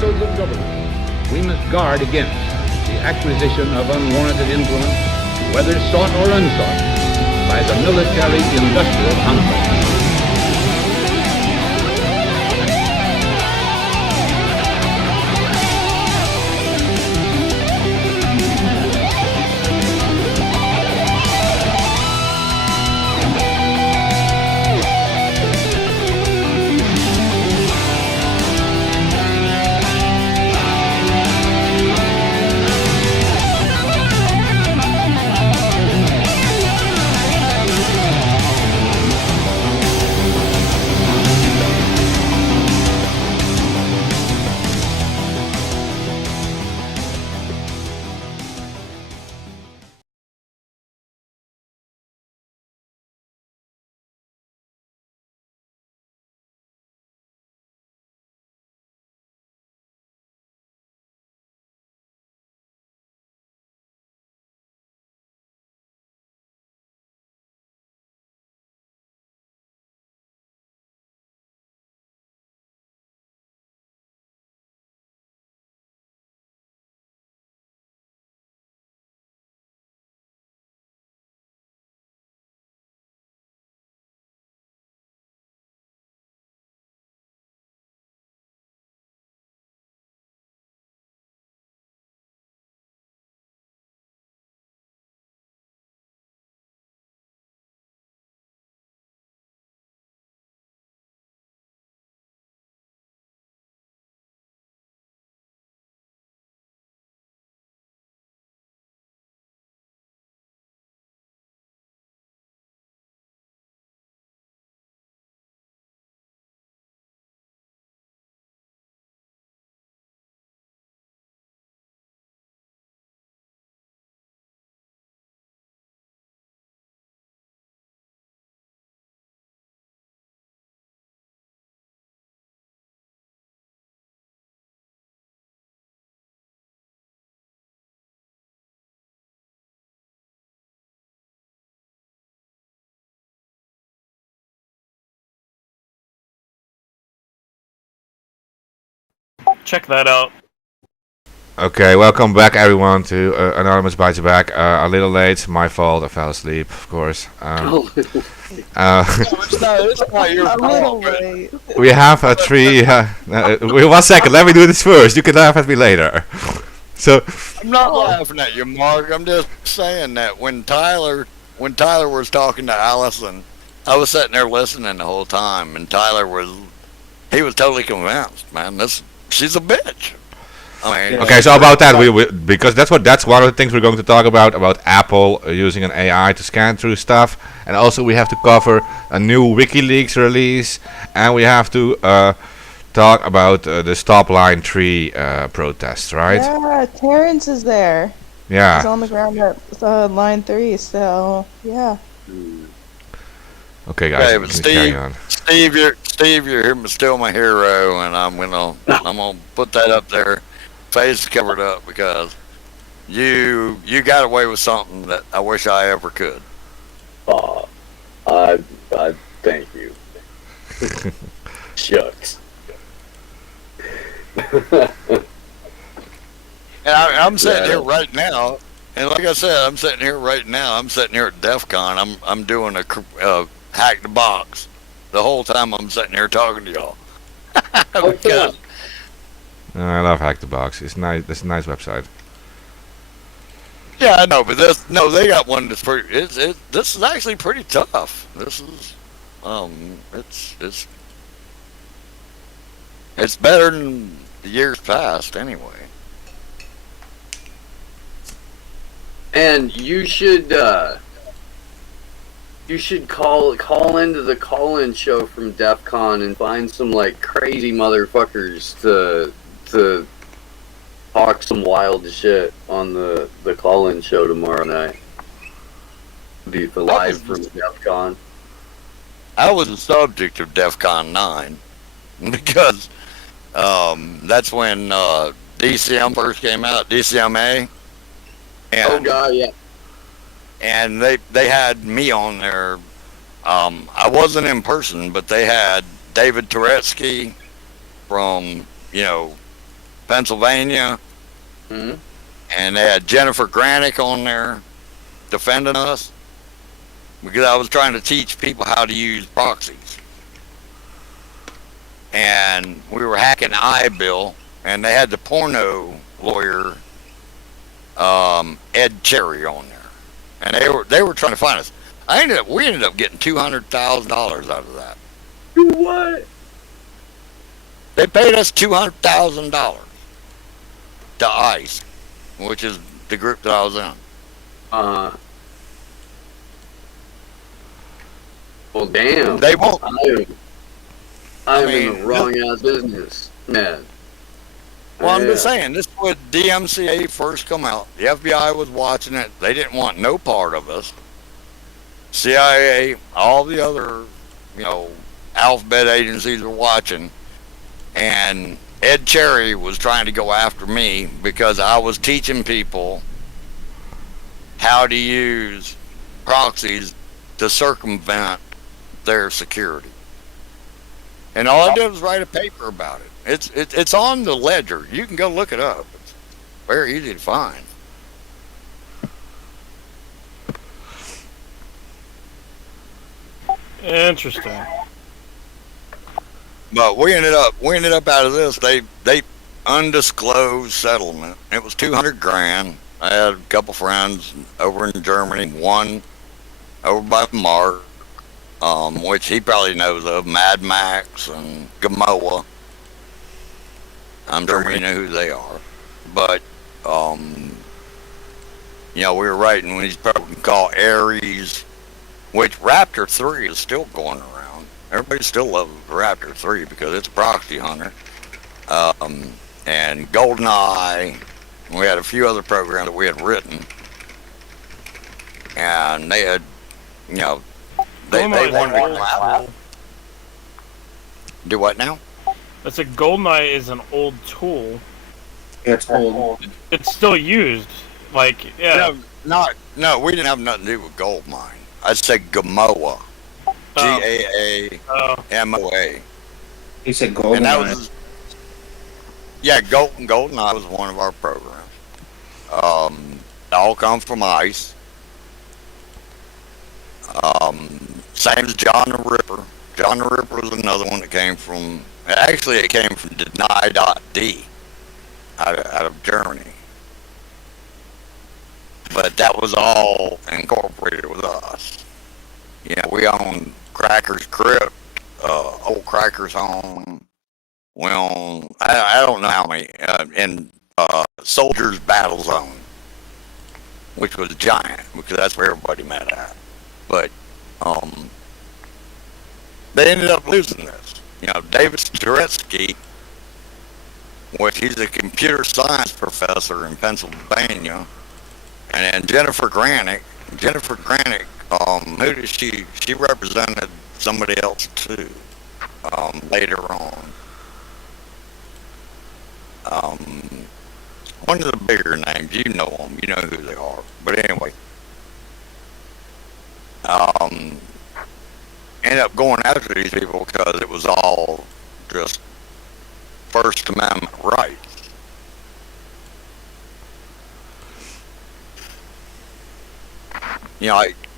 councils of government, we must guard against the acquisition of unwarranted influence, whether sought or unsought, by the military-industrial complex. Check that out. Okay, welcome back everyone to Anonymous Bites Back. A little late, my fault, I fell asleep, of course. It's not your fault. We have a three... wait 1 second, let me do this first, you can laugh at me later. So, I'm not laughing at you, Mark. I'm just saying that when Tyler was talking to Allison, I was sitting there listening the whole time, and he was totally convinced, man. She's a bitch. I mean, okay, so about that, because that's one of the things we're going to talk about Apple using an AI to scan through stuff, and also we have to cover a new WikiLeaks release, and we have to talk about the StopLine3 protests, right? Yeah, Terrence is there. Yeah. He's on the ground at line 3, so yeah. Okay, guys, but carry on. Steve, you're still my hero, and I'm gonna put that up there, face covered up, because you got away with something that I wish I ever could. I thank you. Shucks. And I'm sitting here right now, and like I said, I'm sitting here right now. I'm sitting here at DEF CON. I'm doing a hack the box the whole time I'm sitting here talking to y'all. Because I love Hack the Box. It's nice. It's a nice website. yeah, I know, but they got one that's pretty. This is actually pretty tough. This is it's better than the years past anyway. And you should call into the call-in show from DEF CON and find some like crazy motherfuckers to talk some wild shit on the call-in show tomorrow night. Be the live from DEF CON. I was the subject of DEF CON 9 because that's when DCM first came out, DCMA. And, oh god, yeah. And they had me on there. I wasn't in person, but they had David Turetsky from, Pennsylvania, Hmm? and they had Jennifer Granick on there defending us because I was trying to teach people how to use proxies. And we were hacking iBill, and they had the porno lawyer, Ed Cherry, on there, and they were trying to find us. We ended up getting $200,000 out of that. What? They paid us $200,000 to ICE, which is the group that I was in. Well, damn. They won't. I'm in the wrong ass business, man. Well, I'm just saying, this was DMCA first come out. The FBI was watching it. They didn't want no part of us. CIA, all the other, alphabet agencies were watching. And Ed Cherry was trying to go after me because I was teaching people how to use proxies to circumvent their security. And all I did was write a paper about it. It's on the ledger. You can go look it up. It's very easy to find. Interesting. But we ended up out of this. They undisclosed settlement. It was $200,000. I had a couple friends over in Germany. One over by Mark, which he probably knows of, Mad Max and Gamoa. I'm sure we know who they are. But, we were writing these programs called Ares, which Raptor 3 is still going around. Everybody still loves Raptor 3 because it's a proxy hunter. And GoldenEye. We had a few other programs that we had written. And they had, they wanted to do what now? I said GoldenEye is an old tool. It's old. It's still used. Like, yeah. No, we didn't have nothing to do with gold mine. I said Gamoa. GAAMOA. He said golden. And that was, GoldenEye was one of our programs. It all comes from ICE. Same as John the Ripper. John the Ripper was another one that came from, actually it came from Deny.D out of Germany. But that was all incorporated with us. We own Cracker's Crypt, Old Cracker's Home. We own, I don't know how many, in Soldier's Battle Zone, which was giant, because that's where everybody met at. But they ended up losing this. David Stretsky, which he's a computer science professor in Pennsylvania, and then Jennifer Granick, who did she represented somebody else too, later on. One of the bigger names, you know them, you know who they are. But anyway, ended up going after these people because it was all just First Amendment rights.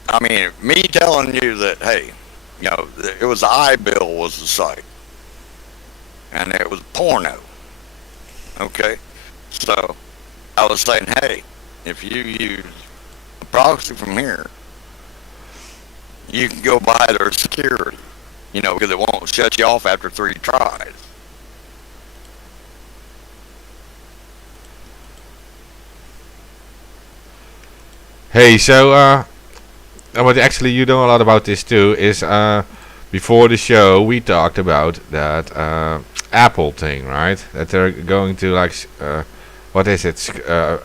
I mean, me telling you that, hey, it was iBill was the site, and it was porno. Okay, so I was saying, hey, if you use a proxy from here, you can go buy their security, because it won't shut you off after 3 tries. Hey, so what actually you know a lot about this too is before the show we talked about that Apple thing, right? That they're going to what is it?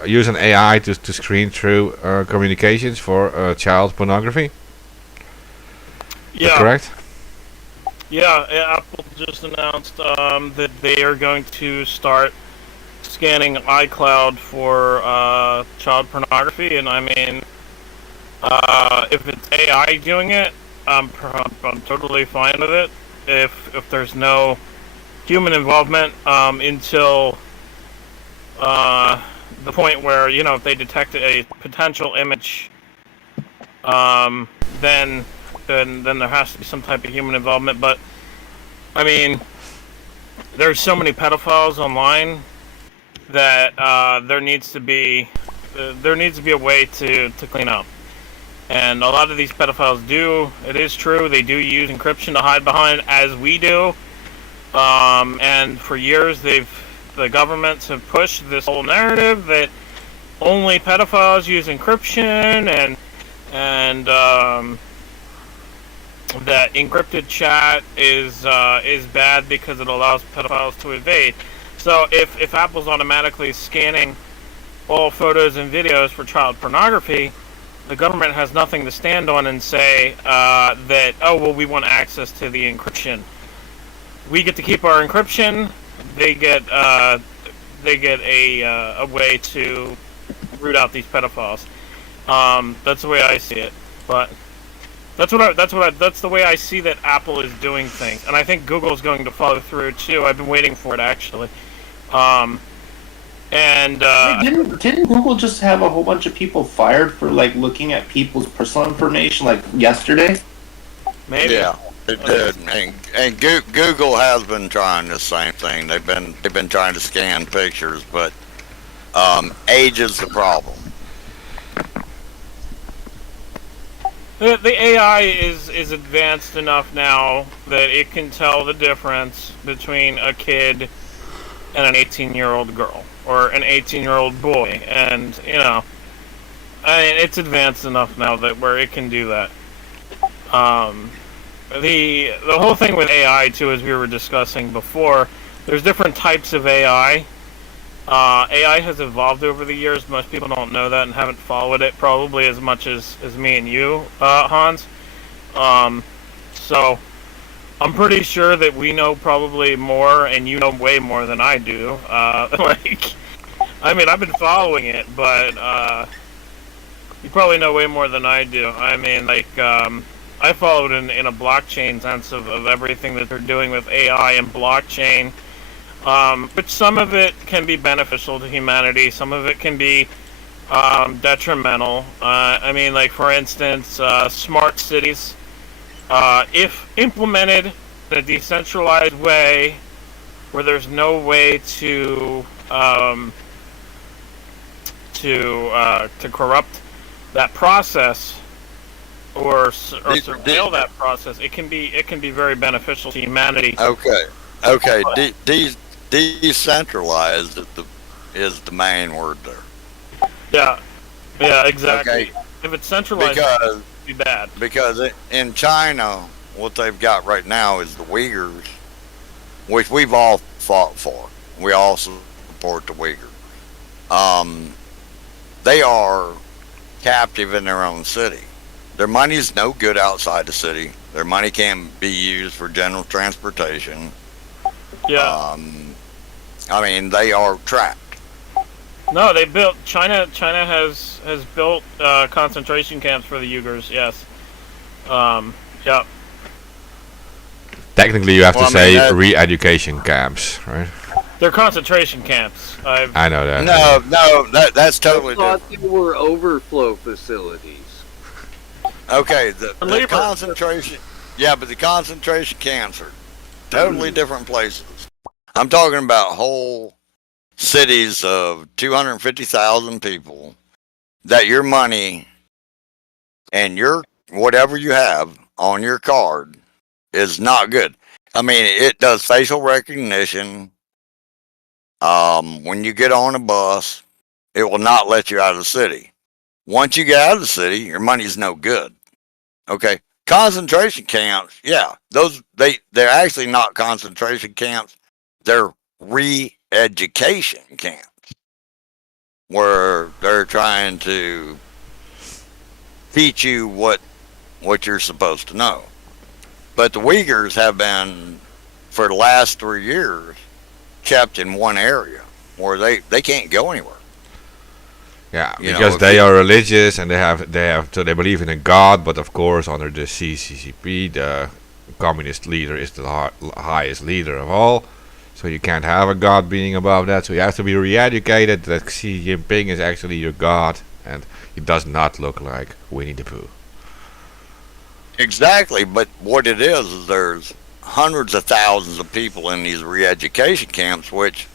Use an AI to screen through communications for child pornography. Yeah. Correct? Yeah, Apple just announced that they are going to start scanning iCloud for child pornography, and I mean, if it's AI doing it, I'm totally fine with it. If there's no human involvement, until the point where, you know, if they detect a potential image, then there has to be some type of human involvement. But I mean, there's so many pedophiles online that there needs to be a way to clean up. And a lot of these pedophiles do. It is true they do use encryption to hide behind, as we do. And for years, the governments have pushed this whole narrative that only pedophiles use encryption, and that encrypted chat is bad because it allows pedophiles to evade. So if Apple's automatically scanning all photos and videos for child pornography, the government has nothing to stand on and say that, oh, well, we want access to the encryption. We get to keep our encryption. They get a way to root out these pedophiles. That's the way I see it. But that's the way I see that Apple is doing things, and I think Google's going to follow through too. I've been waiting for it, actually. Hey, didn't Google just have a whole bunch of people fired for like looking at people's personal information like yesterday? Maybe. Yeah, it did. And Google has been trying the same thing. They've been trying to scan pictures, but age is the problem. The AI is advanced enough now that it can tell the difference between a kid and an 18-year-old girl, or an 18-year-old boy, and, you know, I mean, it's advanced enough now that where it can do that. The whole thing with AI too, as we were discussing before, there's different types of AI. AI has evolved over the years. Most people don't know that and haven't followed it probably as much as me and you, Hans. So I'm pretty sure that we know probably more, and you know way more than I do. Like, I mean, I've been following it, but you probably know way more than I do. I mean, like, I followed in a blockchain sense of everything that they're doing with AI and blockchain. But some of it can be beneficial to humanity. Some of it can be detrimental. I mean, like, for instance, smart cities. If implemented in a decentralized way, where there's no way to corrupt that process or surveil that process, it can be very beneficial to humanity. Okay. Decentralized is the main word there. Yeah, exactly. Okay. If it's centralized, Because be bad. Because in China, what they've got right now is the Uyghurs, which we've all fought for. We all support the Uyghurs. They are captive in their own city. Their money's no good outside the city. Their money can't be used for general transportation. Yeah. I mean, they are trapped. No, they built China has built concentration camps for the Uyghurs. Yes. Yeah. Technically, you have Well, to I mean, say re-education camps, right? They're concentration camps. I know that. No, that's totally I thought different. they were overflow facilities. Okay, the Labor. concentration. Yeah, but the concentration camps are totally different places. I'm talking about whole cities of 250,000 people that your money and your whatever you have on your card is not good. I mean, it does facial recognition. When you get on a bus, it will not let you out of the city. Once you get out of the city, your money's no good. Okay. Concentration camps, yeah, they're actually not concentration camps. They're re-education camps where they're trying to teach you what you're supposed to know. But the Uyghurs have been, for the last 3 years, kept in one area where they can't go anywhere. Yeah, You know, because if they you- are religious and they have so they believe in a god, but of course under the CCCP, the communist leader is the highest leader of all. So you can't have a god being above that. So you have to be re-educated that Xi Jinping is actually your god, and he does not look like Winnie the Pooh. Exactly, but what it is there's hundreds of thousands of people in these re-education camps, which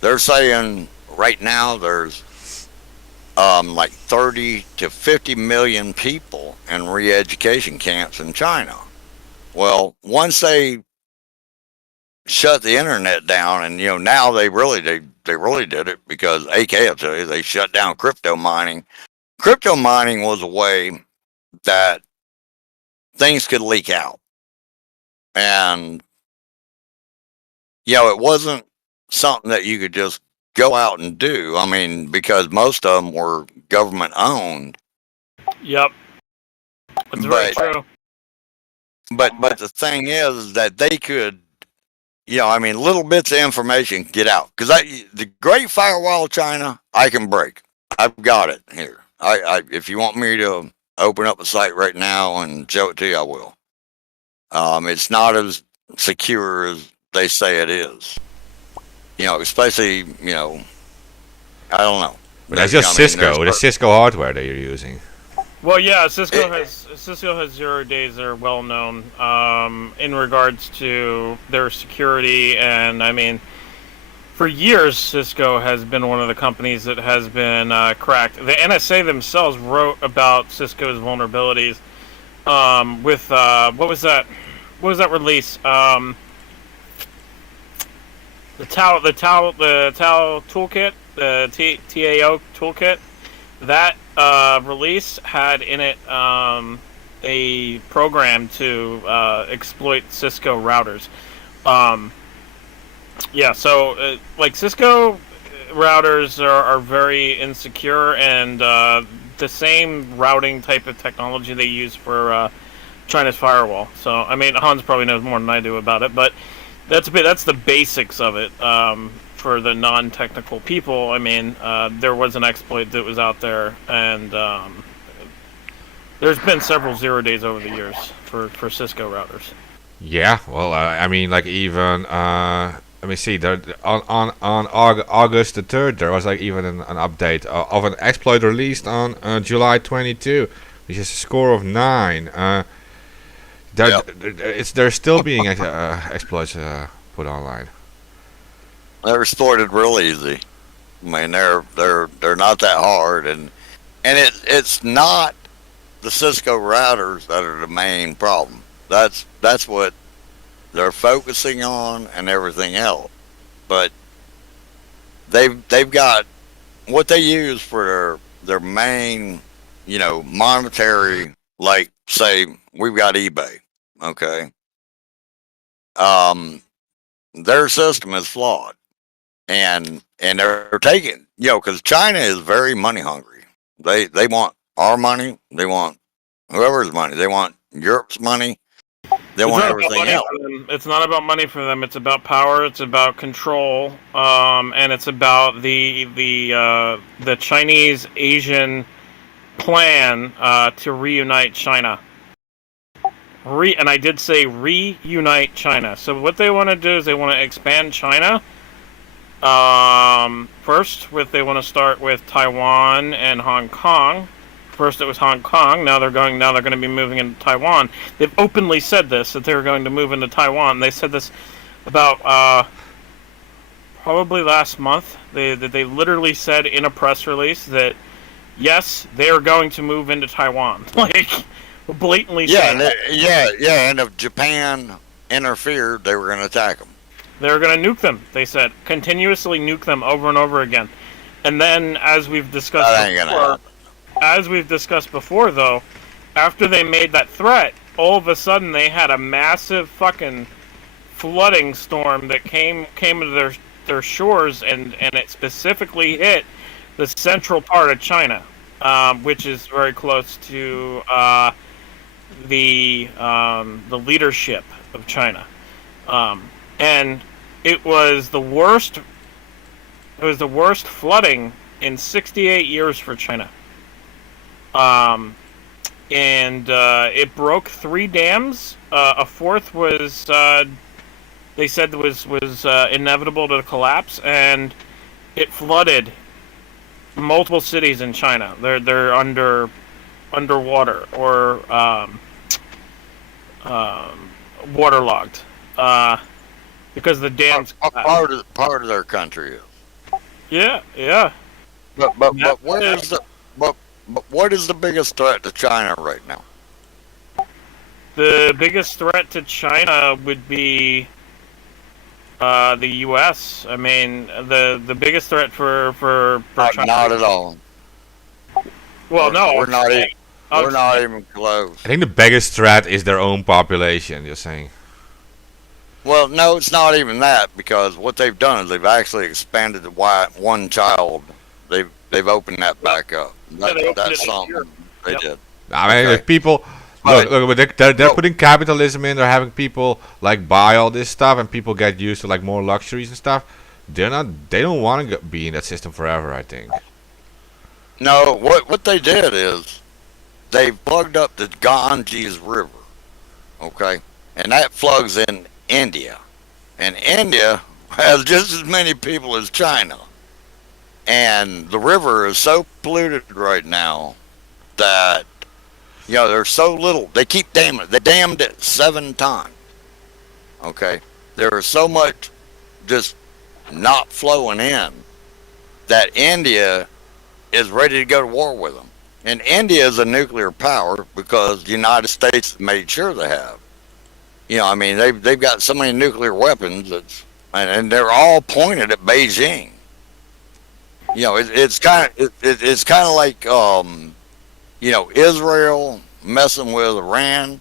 they're saying right now there's like 30 to 50 million people in re-education camps in China. Well, once they shut the internet down, and now they really did it because AK will tell you they shut down crypto mining. Crypto mining was a way that things could leak out, and it wasn't something that you could just go out and do. I mean, because most of them were government owned. Yep. That's very true. But the thing is that they could, little bits of information get out. Because the Great Firewall of China, I can break. I've got it here. If you want me to open up a site right now and show it to you, I will. It's not as secure as they say it is. Especially, I don't know. But that's just Cisco, the Cisco hardware that you're using. Well, yeah, Cisco has 0 days that are well known in regards to their security, and I mean, for years Cisco has been one of the companies that has been cracked. The NSA themselves wrote about Cisco's vulnerabilities with what was that release? The Tau toolkit, the TAO toolkit. That release had in it a program to exploit Cisco routers. Like Cisco routers are very insecure, and the same routing type of technology they use for China's firewall. So, I mean, Hans probably knows more than I do about it, but that's the basics of it. For the non-technical people, I mean, there was an exploit that was out there, and there's been several 0 days over the years for Cisco routers. Yeah, well, I mean, like even let me see. There, on August the 3rd, there was like even an update of an exploit released on July 22, which is a score of 9. They're still being exploits put online. They're exploited real easy. I mean, they're not that hard, and it's not the Cisco routers that are the main problem. That's what they're focusing on and everything else. But they've got what they use for their main, monetary, like say we've got eBay, okay? Their system is flawed. And they're taking, because China is very money hungry. They want our money. They want whoever's money. They want Europe's money. They want everything else. It's not about money for them. It's about power. It's about control. And it's about the Chinese Asian plan to reunite China. And I did say reunite China. So what they want to do is they want to expand China. First, they want to start with Taiwan and Hong Kong. First, it was Hong Kong. Now they're going to be moving into Taiwan. They've openly said this, that they're going to move into Taiwan. They said this about probably last month. They literally said in a press release that yes, they are going to move into Taiwan. Like blatantly. And if Japan interfered, they were going to attack them. They're going to nuke them, they said. Continuously nuke them over and over again. And then, as we've discussed before, though, after they made that threat, all of a sudden they had a massive fucking flooding storm that came to their shores, and it specifically hit the central part of China, which is very close to the leadership of China. And it was the worst flooding in 68 years for China. And it broke 3 dams. A fourth was they said was inevitable to collapse, and it flooded multiple cities in China. They're underwater or waterlogged because the dams. Part of their country is. Yeah. But what is the biggest threat to China right now? The biggest threat to China would be the U.S. I mean, the biggest threat for China. Not at all. Well, no, we're not even close. I think the biggest threat is their own population. You're saying. Well, no, it's not even that, because what they've done is they've actually expanded the one child. They've opened that back up. That's something they did. I mean, Okay. if people look, they're putting capitalism in. They're having people like buy all this stuff, and people get used to like more luxuries and stuff. They don't want to be in that system forever. I think. No, what they did is they plugged up the Ganges River, okay, and that plugs in India, and India has just as many people as China, and the river is so polluted right now that there's so little. They keep damming it. They dammed it 7 times. Okay, there is so much just not flowing in that India is ready to go to war with them. And India is a nuclear power because the United States made sure they have. I mean, they've got so many nuclear weapons and they're all pointed at Beijing. It's kind of like Israel messing with Iran.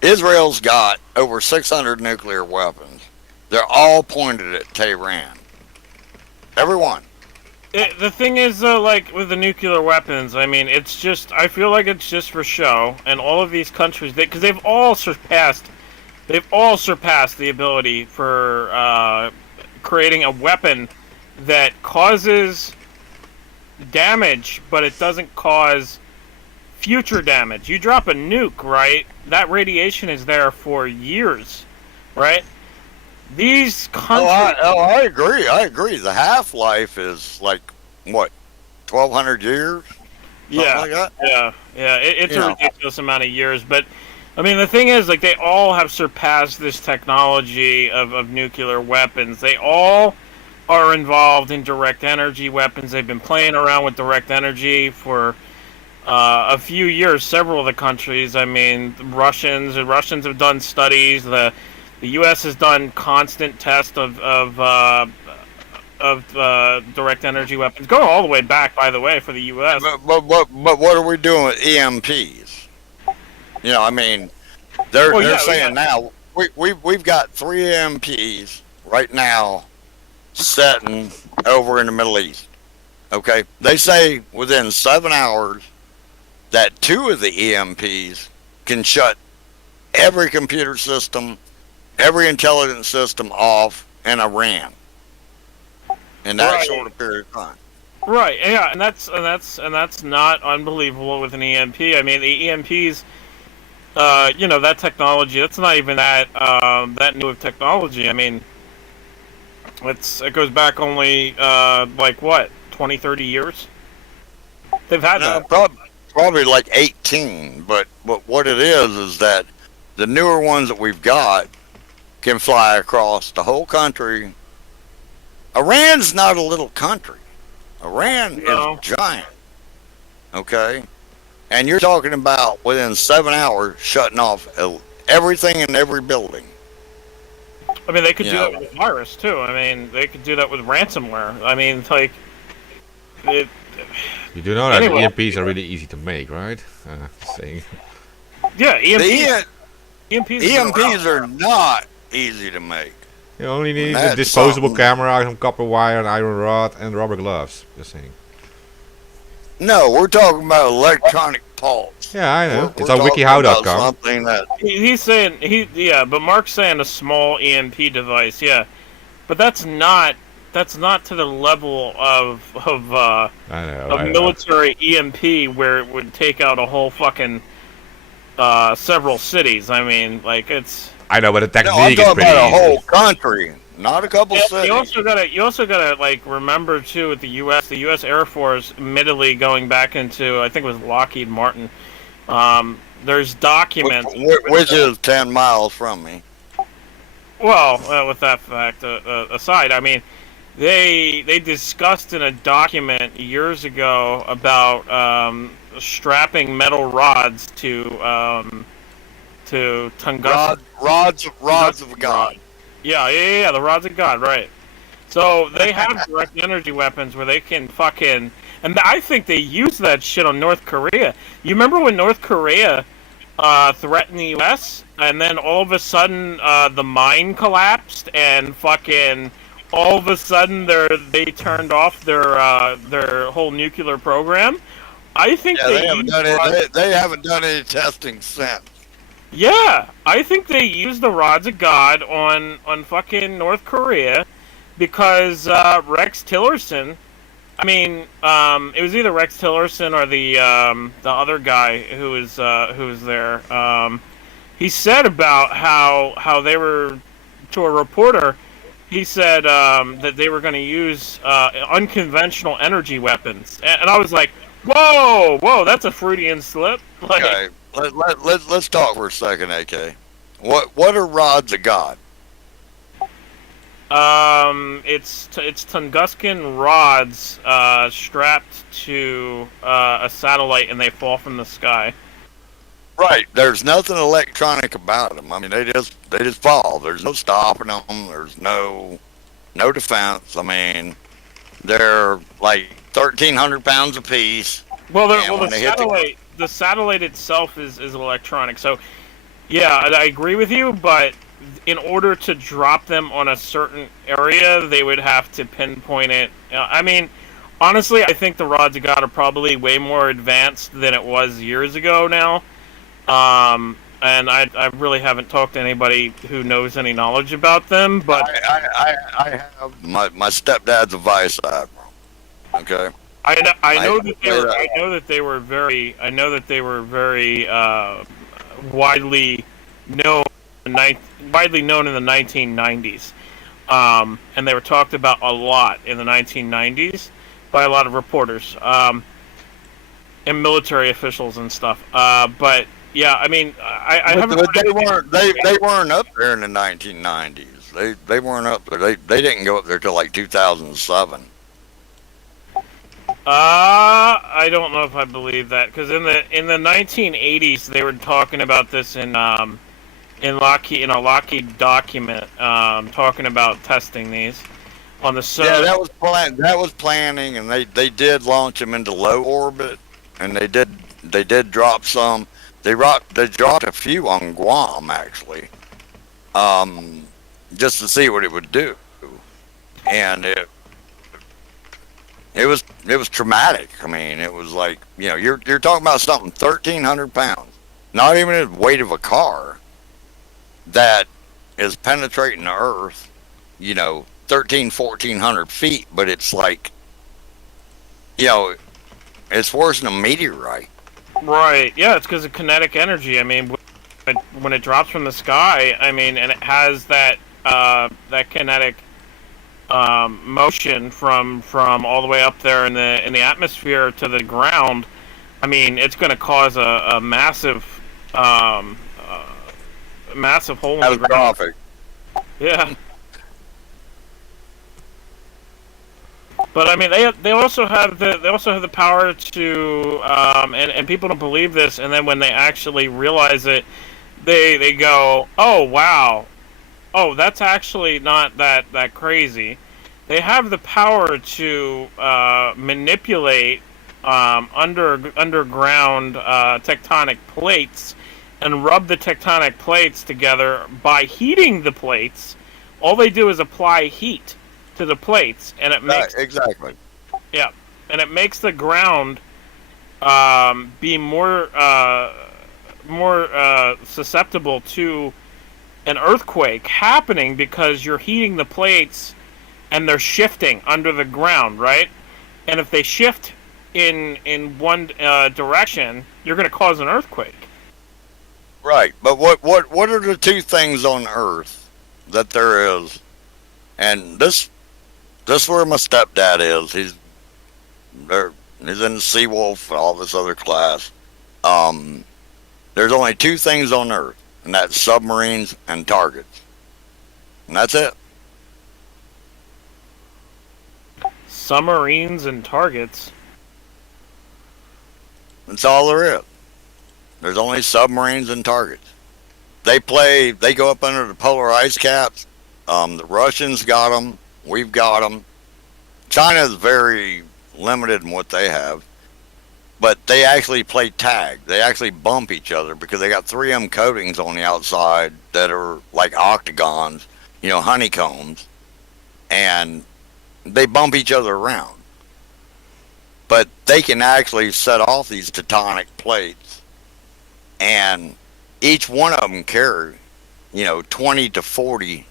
Israel's got over 600 nuclear weapons. They're all pointed at Tehran. Every one. The thing is, though, like with the nuclear weapons, I mean, I feel like it's just for show, and all of these countries, because they've all surpassed the ability for creating a weapon that causes damage, but it doesn't cause future damage. You drop a nuke, right? That radiation is there for years, right? These countries. I agree. The half-life is like what, 1,200 years? Yeah, like that? yeah. It's a ridiculous amount of years, but I mean, the thing is, like, they all have surpassed this technology of nuclear weapons. They all are involved in direct energy weapons. They've been playing around with direct energy for a few years. Several of the countries. I mean, the Russians have done studies. The U.S. has done constant tests of direct energy weapons, going all the way back, by the way, for the U.S. But what are we doing with EMPs? I mean, they're saying now we've got 3 EMPs right now setting over in the Middle East. Okay, they say within 7 hours that 2 of the EMPs can shut every computer system, every intelligence system off in Iran in that short a period of time. Right, yeah, and that's not unbelievable with an EMP. I mean, the EMPs, that technology, that's not even that new of technology. I mean, it goes back only like what, 20, 30 years. They've had that. Probably like 18, but what it is that the newer ones that we've got can fly across the whole country. Iran's not a little country. Iran is giant. Okay? And you're talking about within 7 hours shutting off everything in every building. I mean, they could do that with a virus, too. I mean, they could do that with ransomware. I mean, like... You do know that EMPs are really easy to make, right? Saying. Yeah, EMPs are not easy to make. You only need a disposable camera, some copper wire, an iron rod, and rubber gloves. Just saying. No, we're talking about electronic pulse. Yeah, I know. It's on wikihow.com. Something that he's saying but Mark's saying a small EMP device, yeah, but that's not to the level of military EMP where it would take out a whole fucking several cities. I mean, like, it's I know, but the No, I'm technique is talking pretty about a easy. whole country, not a couple cities. You also gotta like remember too with the U.S. Air Force, admittedly going back into I think it was Lockheed Martin. There's documents, Which is 10 miles from me. well, with that fact aside, I mean, they discussed in a document years ago about strapping metal rods to tungsten Rods of God. Yeah, the rods of God, right? So they have direct energy weapons where they can fucking, and I think they use that shit on North Korea. You remember when North Korea threatened the U.S. and then all of a sudden the mine collapsed and fucking all of a sudden they turned off their whole nuclear program. I think They haven't done any testing since. Yeah, I think they used the rods of God on fucking North Korea because Rex Tillerson. I mean, it was either Rex Tillerson or the other guy who was there. He said about how they were, to a reporter. He said that they were going to use unconventional energy weapons, and I was like, whoa, that's a Freudian slip. Like, Okay, let's talk for a second, AK. What are rods of God? it's Tungusian rods strapped to a satellite, and they fall from the sky. Right. There's nothing electronic about them. I mean, they just fall. There's no stopping them. There's no defense. I mean, they're like 1,300 pounds apiece. Well, And the satellite itself is electronic. So, yeah, I agree with you, but in order to drop them on a certain area, they would have to pinpoint it. I mean, honestly, I think the rods of God are probably way more advanced than it was years ago now. And I really haven't talked to anybody who knows any knowledge about them, but I have my stepdad's a vice admiral. Okay. I know that they were very widely known in the 1990s, and they were talked about a lot in the 1990s by a lot of reporters and military officials and stuff. But yeah, I mean, I haven't. But they weren't up there in the 1990s. They weren't up there. They didn't go up there till like 2007. I don't know if I believe that, because in the 1980s they were talking about this in a Lockheed document, talking about testing these on the sun. Yeah, that was planning, and they did launch them into low orbit, and they did drop some. They dropped a few on Guam actually, just to see what it would do, and it was traumatic. I mean, it was like, you're talking about something 1,300 pounds, not even the weight of a car, that is penetrating the Earth, 1,400 feet, but it's like, it's worse than a meteorite. Right. Yeah, it's because of kinetic energy. I mean, when it drops from the sky, I mean, and it has that kinetic motion from all the way up there in the atmosphere to the ground. I mean, it's going to cause a massive massive hole in the ground. Yeah. But I mean, they also have the power to and people don't believe this, and then when they actually realize it, they go, oh wow, oh that's actually not that crazy. They have the power to manipulate underground tectonic plates and rub the tectonic plates together by heating the plates. All they do is apply heat to the plates, and it makes exactly. Yeah, and it makes the ground be more susceptible to an earthquake happening, because you're heating the plates and they're shifting under the ground, right? And if they shift in one direction, you're going to cause an earthquake. Right, but what are the two things on Earth that there is? And this where my stepdad is. There. He's in the Seawolf and all this other class. Um, there's only two things on Earth, and that's submarines and targets, and that's it. Submarines and targets. That's all there is. There's only submarines and targets. They go up under the polar ice caps. The Russians got them. We've got them. China's very limited in what they have. But they actually play tag. They actually bump each other because they got 3M coatings on the outside that are like octagons, honeycombs. And they bump each other around. But they can actually set off these tectonic plates. And each one of them carry, 20 to 40,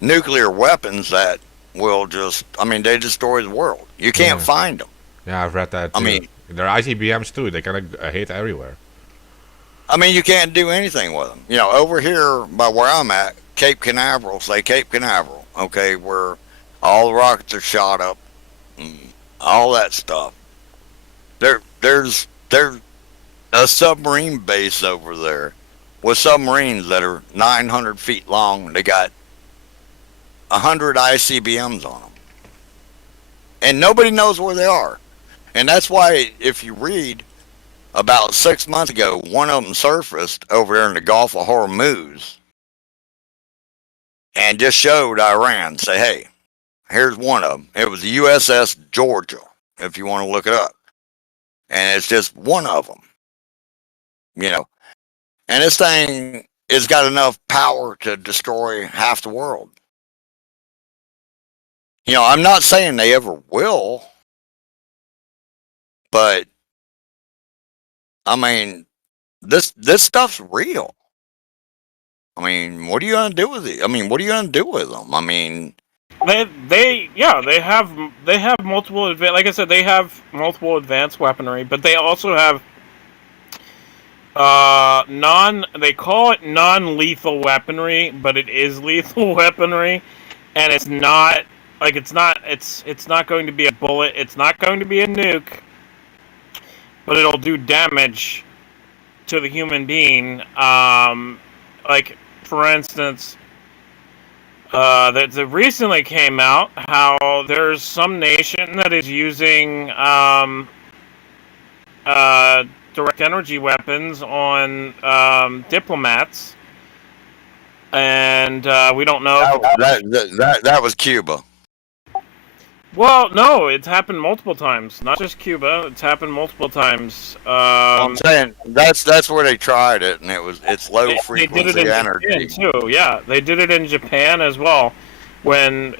nuclear weapons that will they destroy the world. You can't find them. Yeah, I've read that too. I mean, they're ICBMs too. They kind of hit everywhere. I mean, you can't do anything with them. Over here by where I'm at, Cape Canaveral, okay, where all the rockets are shot up, and all that stuff. There's a submarine base over there with submarines that are 900 feet long. They got 100 ICBMs on them, and nobody knows where they are. And that's why, if you read, about 6 months ago, one of them surfaced over there in the Gulf of Hormuz and just showed Iran, say, hey, here's one of them. It was the USS Georgia, if you want to look it up. And it's just one of them, And this thing has got enough power to destroy half the world. I'm not saying they ever will. But I mean, this stuff's real. I mean, what are you gonna do with it? I mean, what are you gonna do with them? I mean, they have multiple like I said, they have multiple advanced weaponry, but they also have they call it non-lethal weaponry, but it is lethal weaponry, and it's not going to be a bullet, it's not going to be a nuke. But it'll do damage to the human being. Like, for instance, that recently came out how there's some nation that is using direct energy weapons on diplomats, and we don't know. That was Cuba. Well, no, it's happened multiple times. Not just Cuba. It's happened multiple times. I'm saying that's where they tried it, and it's low frequency they did it in energy Japan too. Yeah, they did it in Japan as well. When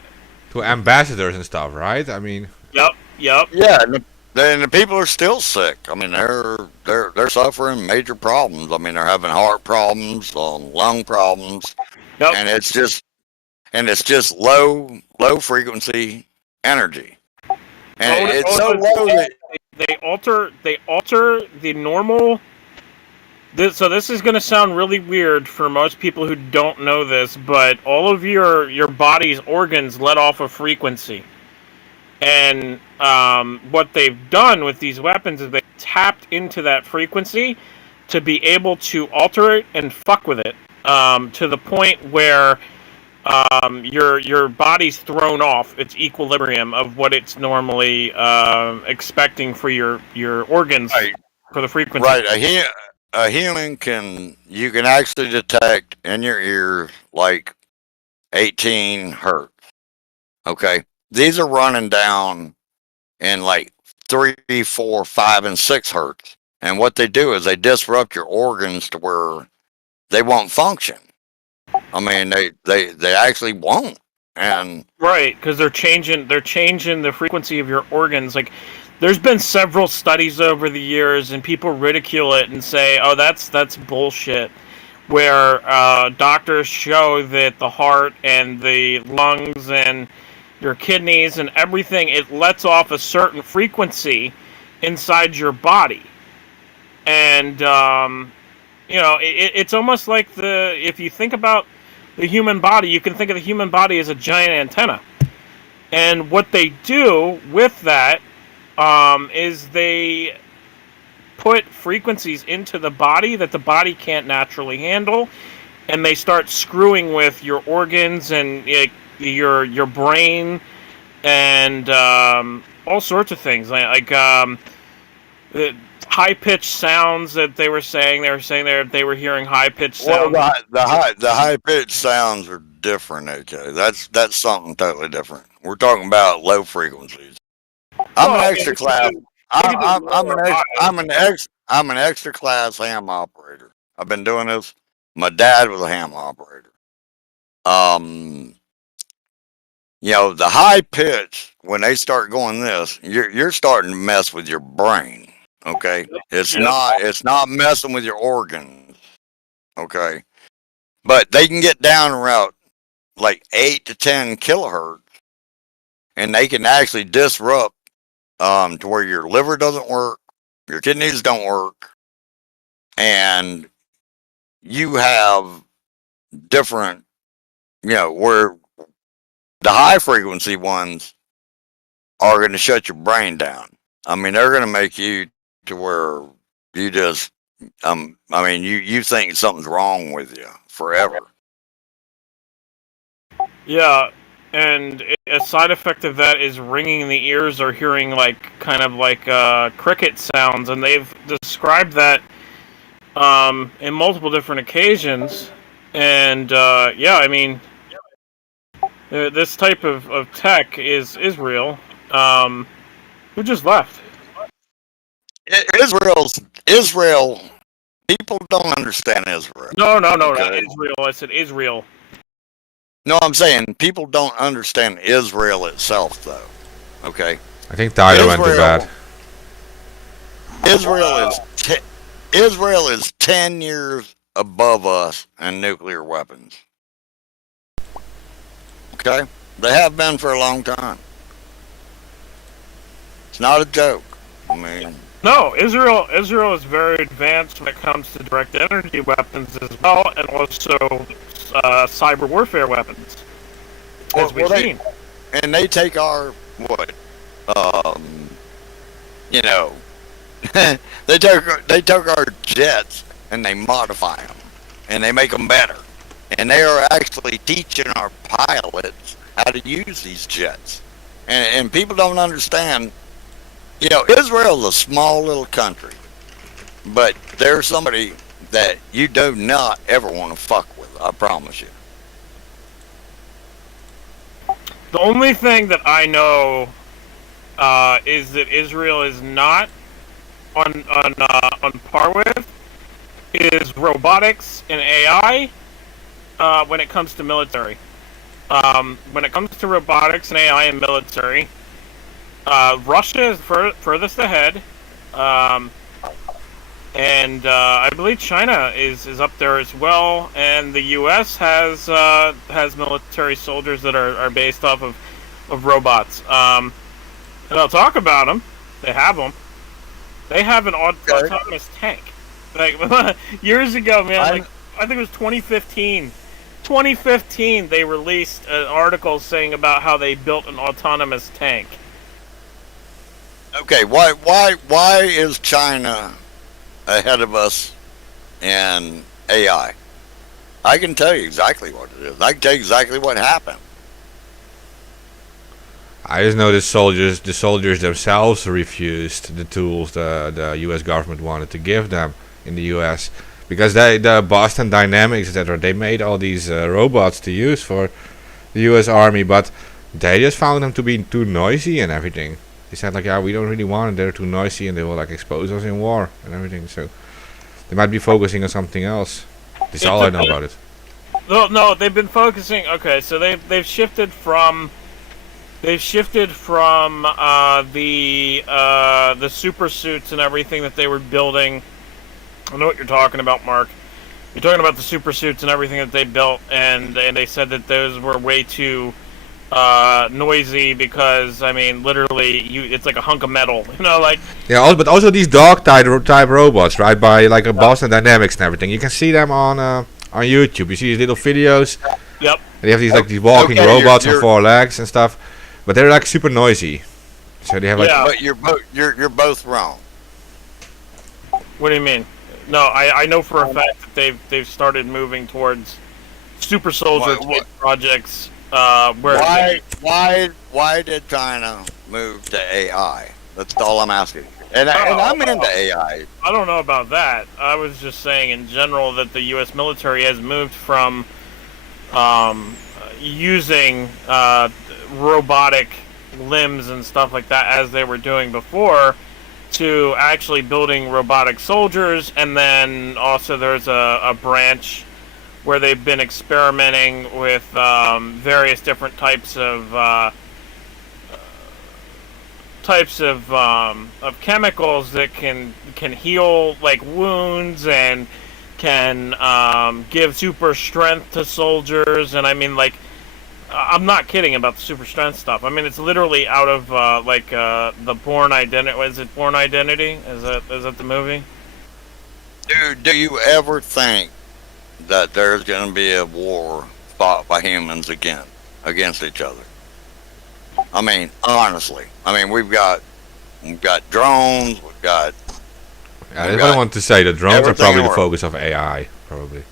to ambassadors and stuff, right? I mean. Yep. Yeah, and the people are still sick. I mean, they're suffering major problems. I mean, they're having heart problems, lung problems, and it's just low frequency energy, and it's so low that they alter the normal. So this is going to sound really weird for most people who don't know this, but all of your body's organs let off a frequency, and what they've done with these weapons is they tapped into that frequency to be able to alter it and fuck with it to the point where your body's thrown off its equilibrium of what it's normally expecting for your organs for the frequency. Right, a human you can actually detect in your ear like 18 hertz. Okay, these are running down in like 3, 4, 5, and 6 hertz, and what they do is they disrupt your organs to where they won't function. I mean, they actually won't, and right, because they're changing the frequency of your organs. Like, there's been several studies over the years, and people ridicule it and say, "Oh, that's bullshit." Where doctors show that the heart and the lungs and your kidneys and everything, it lets off a certain frequency inside your body, and You know, it's almost like if you think about the human body, you can think of the human body as a giant antenna. And what they do with that is they put frequencies into the body that the body can't naturally handle, and they start screwing with your organs and your brain and all sorts of things the high pitched sounds that they were saying. They were hearing high pitched Well, sounds. the high pitched sounds are different. Okay, that's something totally different. We're talking about low frequencies. I'm an Well, extra class. they can do low or high. I'm an extra class ham operator. I've been doing this. My dad was a ham operator. Um, the high pitch when they start going this, you're starting to mess with your brain. Okay, it's not messing with your organs. Okay, but they can get down around like 8 to 10 kilohertz, and they can actually disrupt to where your liver doesn't work, your kidneys don't work, and you have different, where the high frequency ones are going to shut your brain down. I mean, they're going to make you to where you just, you think something's wrong with you forever. Yeah, and a side effect of that is ringing in the ears or hearing kind of like cricket sounds, and they've described that in multiple different occasions. And yeah, I mean, this type of tech is real. Who just left? Israel. People don't understand Israel. No, not Okay. Israel. I said Israel. No, I'm saying people don't understand Israel itself, though. Okay. I think Tyler went to bed. Israel is 10 years above us in nuclear weapons. Okay? They have been for a long time. It's not a joke. I mean, No, Israel is very advanced when it comes to direct energy weapons as well, and also cyber warfare weapons, as we've seen. And they take our what? You know, they took our jets and they modify them and they make them better, and they are actually teaching our pilots how to use these jets, and people don't understand. You know, Israel's a small little country, but there's somebody that you do not ever want to fuck with. I promise you. The only thing that I know is that Israel is not on par with is robotics and AI when it comes to military. When it comes to robotics and AI and military, Russia is furthest ahead, and I believe China is up there as well. And the U.S. has military soldiers that are based off of robots. And I'll talk about them. They have them. They have an autonomous tank. Like years ago, man. I think it was 2015. 2015, they released an article saying about how they built an autonomous tank. Okay, why is China ahead of us in AI? I can tell you exactly what it is. I can tell you exactly what happened. I just know the soldiers themselves refused the tools the U.S. government wanted to give them in the U.S. because the Boston Dynamics, etc. They made all these robots to use for the U.S. Army, but they just found them to be too noisy and everything. They said like, yeah, we don't really want it. They're too noisy and they will like expose us in war and everything. So they might be focusing on something else. That's all I know about it. No, they've been focusing. Okay, so they've shifted from the super suits and everything that they were building. I know what you're talking about, Mark. You're talking about the super suits and everything that they built, and they said that those were way too noisy because I mean, literally, it's like a hunk of metal. You know, like Yeah, but also these dog type robots, right? By like a Boston Dynamics and everything. You can see them on YouTube. You see these little videos. yep. And they have these walking Okay, robots on you're- 4 legs and stuff, but they're like super noisy. So they have like Yeah. But you're both wrong. What do you mean? No, I know for a fact that they've started moving towards super soldier What- type projects. Where Why did China move to AI? That's all I'm asking. And I'm into AI. I don't know about that. I was just saying in general that the U.S. military has moved from using robotic limbs and stuff like that as they were doing before to actually building robotic soldiers, and then also there's a branch where they've been experimenting with various different types of chemicals that can heal like wounds and can give super strength to soldiers. And I mean, like, I'm not kidding about the super strength stuff. I mean, it's literally out of the Bourne Identity. Is it Bourne Identity? Is that the movie? Dude, do you ever think that there's going to be a war fought by humans against each other? I mean, honestly. I mean, we've got drones. We've got. I don't want to say the drones are everything probably the or- focus of AI, probably.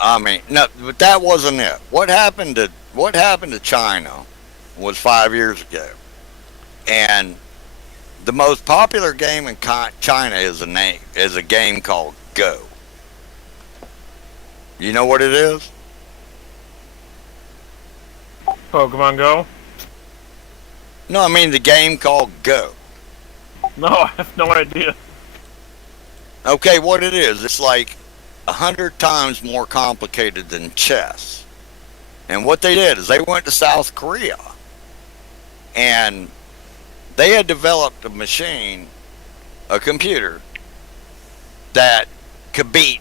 I mean, no, but that wasn't it. What happened to China was 5 years ago, and the most popular game in China is a game called Go. You know what it is? Pokemon Go? No, I mean the game called Go. No, I have no idea. Okay, what it is, it's like 100 times more complicated than chess. And what they did is they went to South Korea, and they had developed a machine, a computer, that could beat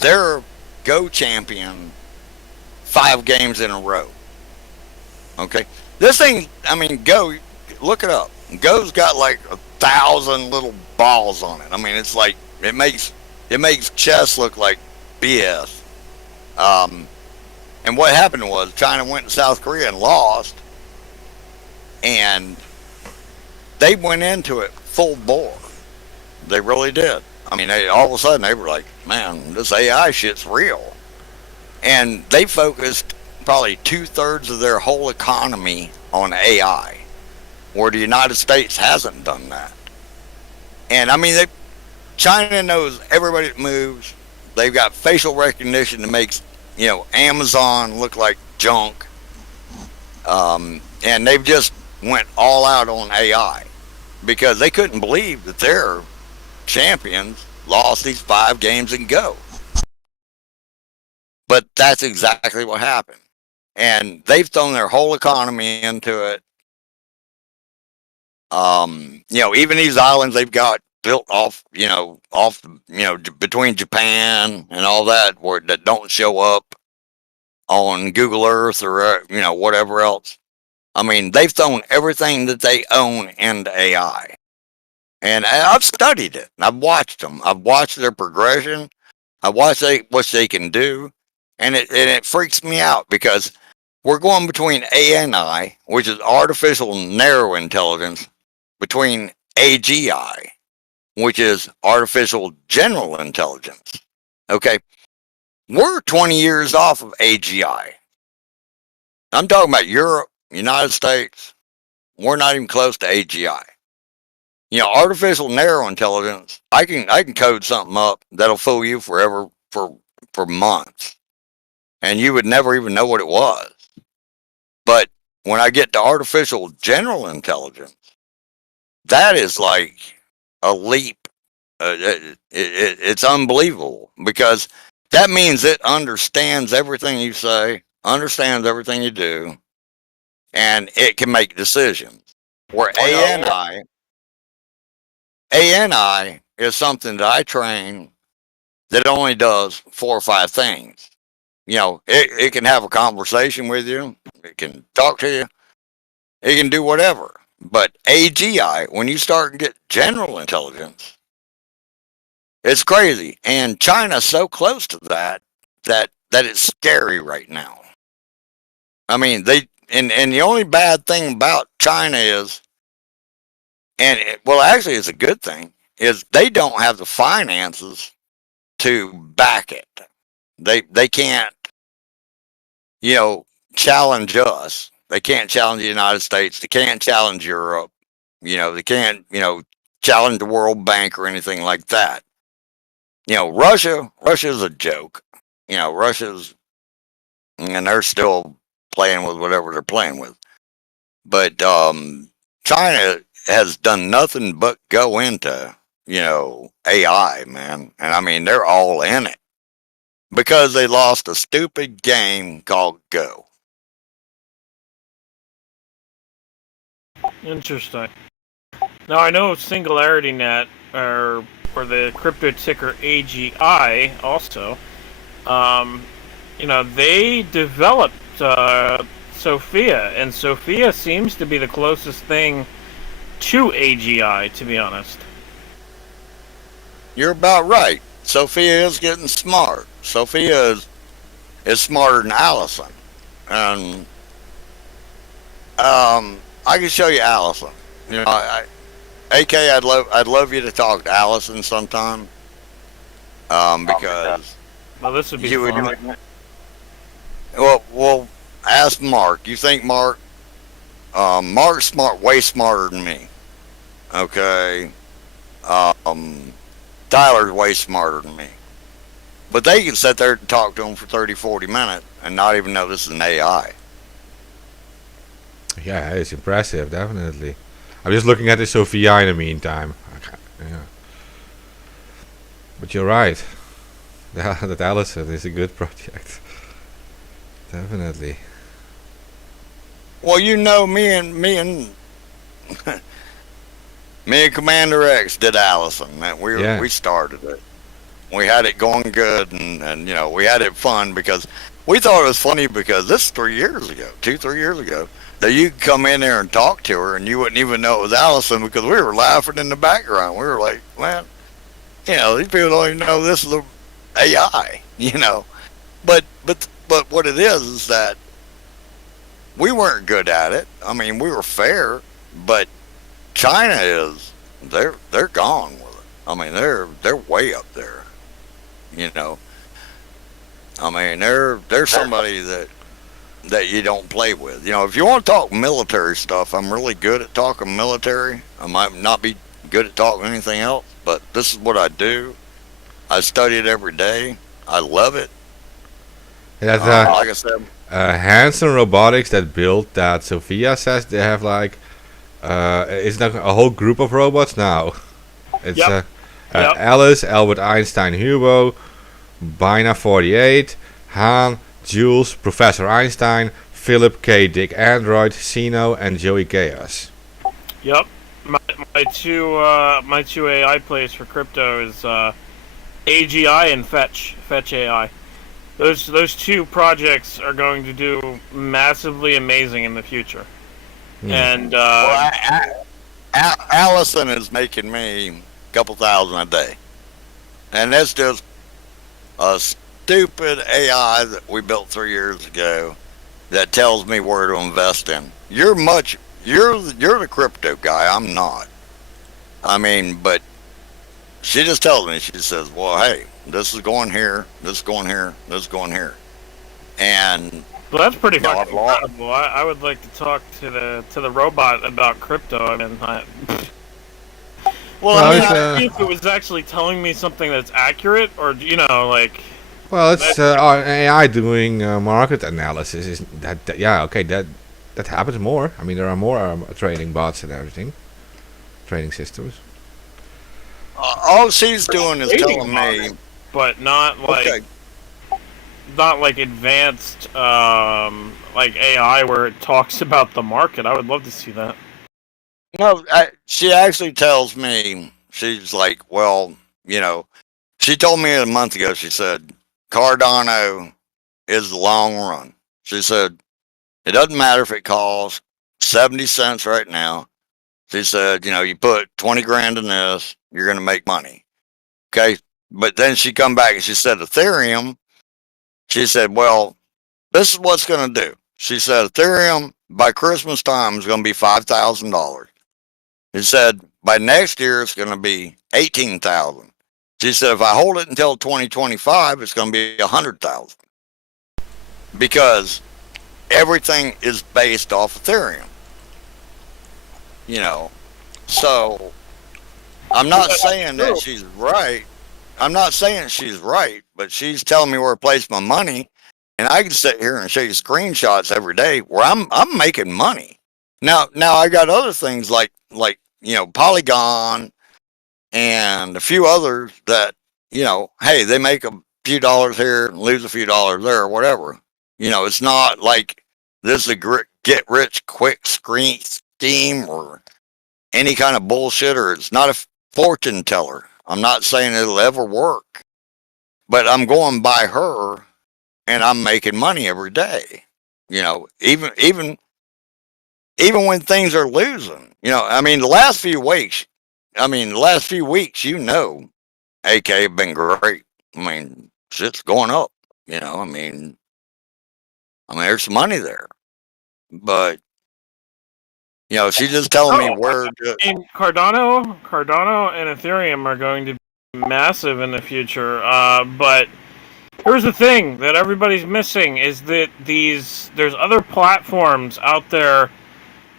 their Go champion 5 games in a row. Okay? This thing, I mean, Go, look it up. Go's got like 1,000 little balls on it. I mean, it's like, it makes chess look like BS. And what happened was China went to South Korea and lost, and they went into it full bore. They really did. I mean, all of a sudden they were like, man, this AI shit's real. And they focused probably 2/3 of their whole economy on AI, where the United States hasn't done that. And I mean, China knows everybody that moves. They've got facial recognition that makes, Amazon look like junk. And they've just went all out on AI because they couldn't believe that their champions lost these 5 games in Go. But that's exactly what happened. And they've thrown their whole economy into it. Even these islands they've got built off between Japan and all that, that don't show up on Google Earth or whatever else. I mean, they've thrown everything that they own into AI, and I've studied it. I've watched them. I've watched their progression. I watched what they can do, and it freaks me out because we're going between ANI, which is artificial narrow intelligence, between AGI, which is artificial general intelligence. Okay, we're 20 years off of AGI. I'm talking about Europe, United States. We're not even close to AGI. Artificial narrow intelligence, I can code something up that'll fool you forever for months, and you would never even know what it was. But when I get to artificial general intelligence, that is like a leap. It's unbelievable because that means it understands everything you say, understands everything you do, and it can make decisions. Where ANI is something that I train that only does 4 or 5 things. it can have a conversation with you. It can talk to you. It can do whatever. But AGI, when you start to get general intelligence, it's crazy. And China's so close to that it's scary right now. I mean, and the only bad thing about China is, actually it's a good thing, is they don't have the finances to back it. They can't, challenge us. They can't challenge the United States. They can't challenge Europe. They can't, challenge the World Bank or anything like that. Russia's a joke. Russia's, and they're still playing with whatever they're playing with. But China has done nothing but go into, AI, man. And I mean, they're all in it because they lost a stupid game called Go. Interesting. Now I know SingularityNet or the crypto ticker AGI also. They developed Sophia, and Sophia seems to be the closest thing to AGI, to be honest. You're about right. Sophia is getting smart. Sophia is smarter than Allison. And I can show you Allison. AK, I'd love you to talk to Allison sometime. Because Well, this would be you fun. would. Well, ask Mark. You think Mark? Mark's smart, way smarter than me. Okay. Tyler's way smarter than me. But they can sit there and talk to him for 30, 40 minutes and not even know this is an AI. Yeah, it's impressive, definitely. I'm just looking at the Sophia in the meantime. Yeah. But you're right. That Allison is a good project. Definitely. Well, me and Commander X did Allison. Man, we started it. We had it going good, and we had it fun because we thought it was funny because this is 3 years ago, 2-3 years ago, that you could come in there and talk to her and you wouldn't even know it was Allison because we were laughing in the background. We were like, man, these people don't even know this is a AI, But what it is that we weren't good at it. I mean, we were fair, but China they're gone with it. I mean, they're way up there. I mean, they're somebody that you don't play with. If you want to talk military stuff, I'm really good at talking military. I might not be good at talking anything else, but this is what I do. I study it every day. I love it. That's like I said, Hanson Robotics that built that. Sophia says they have it's like a whole group of robots now. It's Yep. Alice, Albert Einstein, Hugo, Bina 48, Han, Jules, Professor Einstein, Philip K. Dick Android, Sino, and Joey Chaos. Yep. My two AI plays for crypto is AGI and Fetch AI. Those two projects are going to do massively amazing in the future. And Allison is making me a couple thousand a day, and that's just a stupid AI that we built 3 years ago that tells me where to invest in. You're the crypto guy. I'm not. I mean, but she just tells me. She says, "Well, hey, this is going here. This is going here. This is going here," and well, that's pretty fucking incredible. I would like to talk to the robot about crypto. I mean, I think it was actually telling me something that's accurate, or Well, it's AI doing market analysis. Is that okay? That happens more. I mean, there are more trading bots and everything, trading systems. All she's doing is telling me, but not like not like advanced like AI where it talks about the market. I would love to see that. No, she actually tells me, she's like, well, she told me a month ago, she said, Cardano is the long run. She said, it doesn't matter if it costs 70 cents right now. She said, you put 20 grand in this, you're going to make money. Okay. But then she come back and she said, Ethereum, she said, well, this is what's going to do. She said, Ethereum by Christmas time is going to be $5,000. She said, by next year, it's going to be 18,000. She said, if I hold it until 2025, it's going to be 100,000. Because everything is based off Ethereum. So I'm not saying that she's right. I'm not saying she's right, but she's telling me where to place my money, and I can sit here and show you screenshots every day where I'm making money. Now I got other things like Polygon and a few others that hey, they make a few dollars here and lose a few dollars there or whatever. It's not like this is a get rich quick scheme or any kind of bullshit, or it's not a fortune teller. I'm not saying it'll ever work, but I'm going by her and I'm making money every day. Even when things are losing, the last few weeks, AK have been great. Shit's going up, there's money there, but she's just telling me where to. Cardano and Ethereum are going to be massive in the future. But here's the thing that everybody's missing is that there's other platforms out there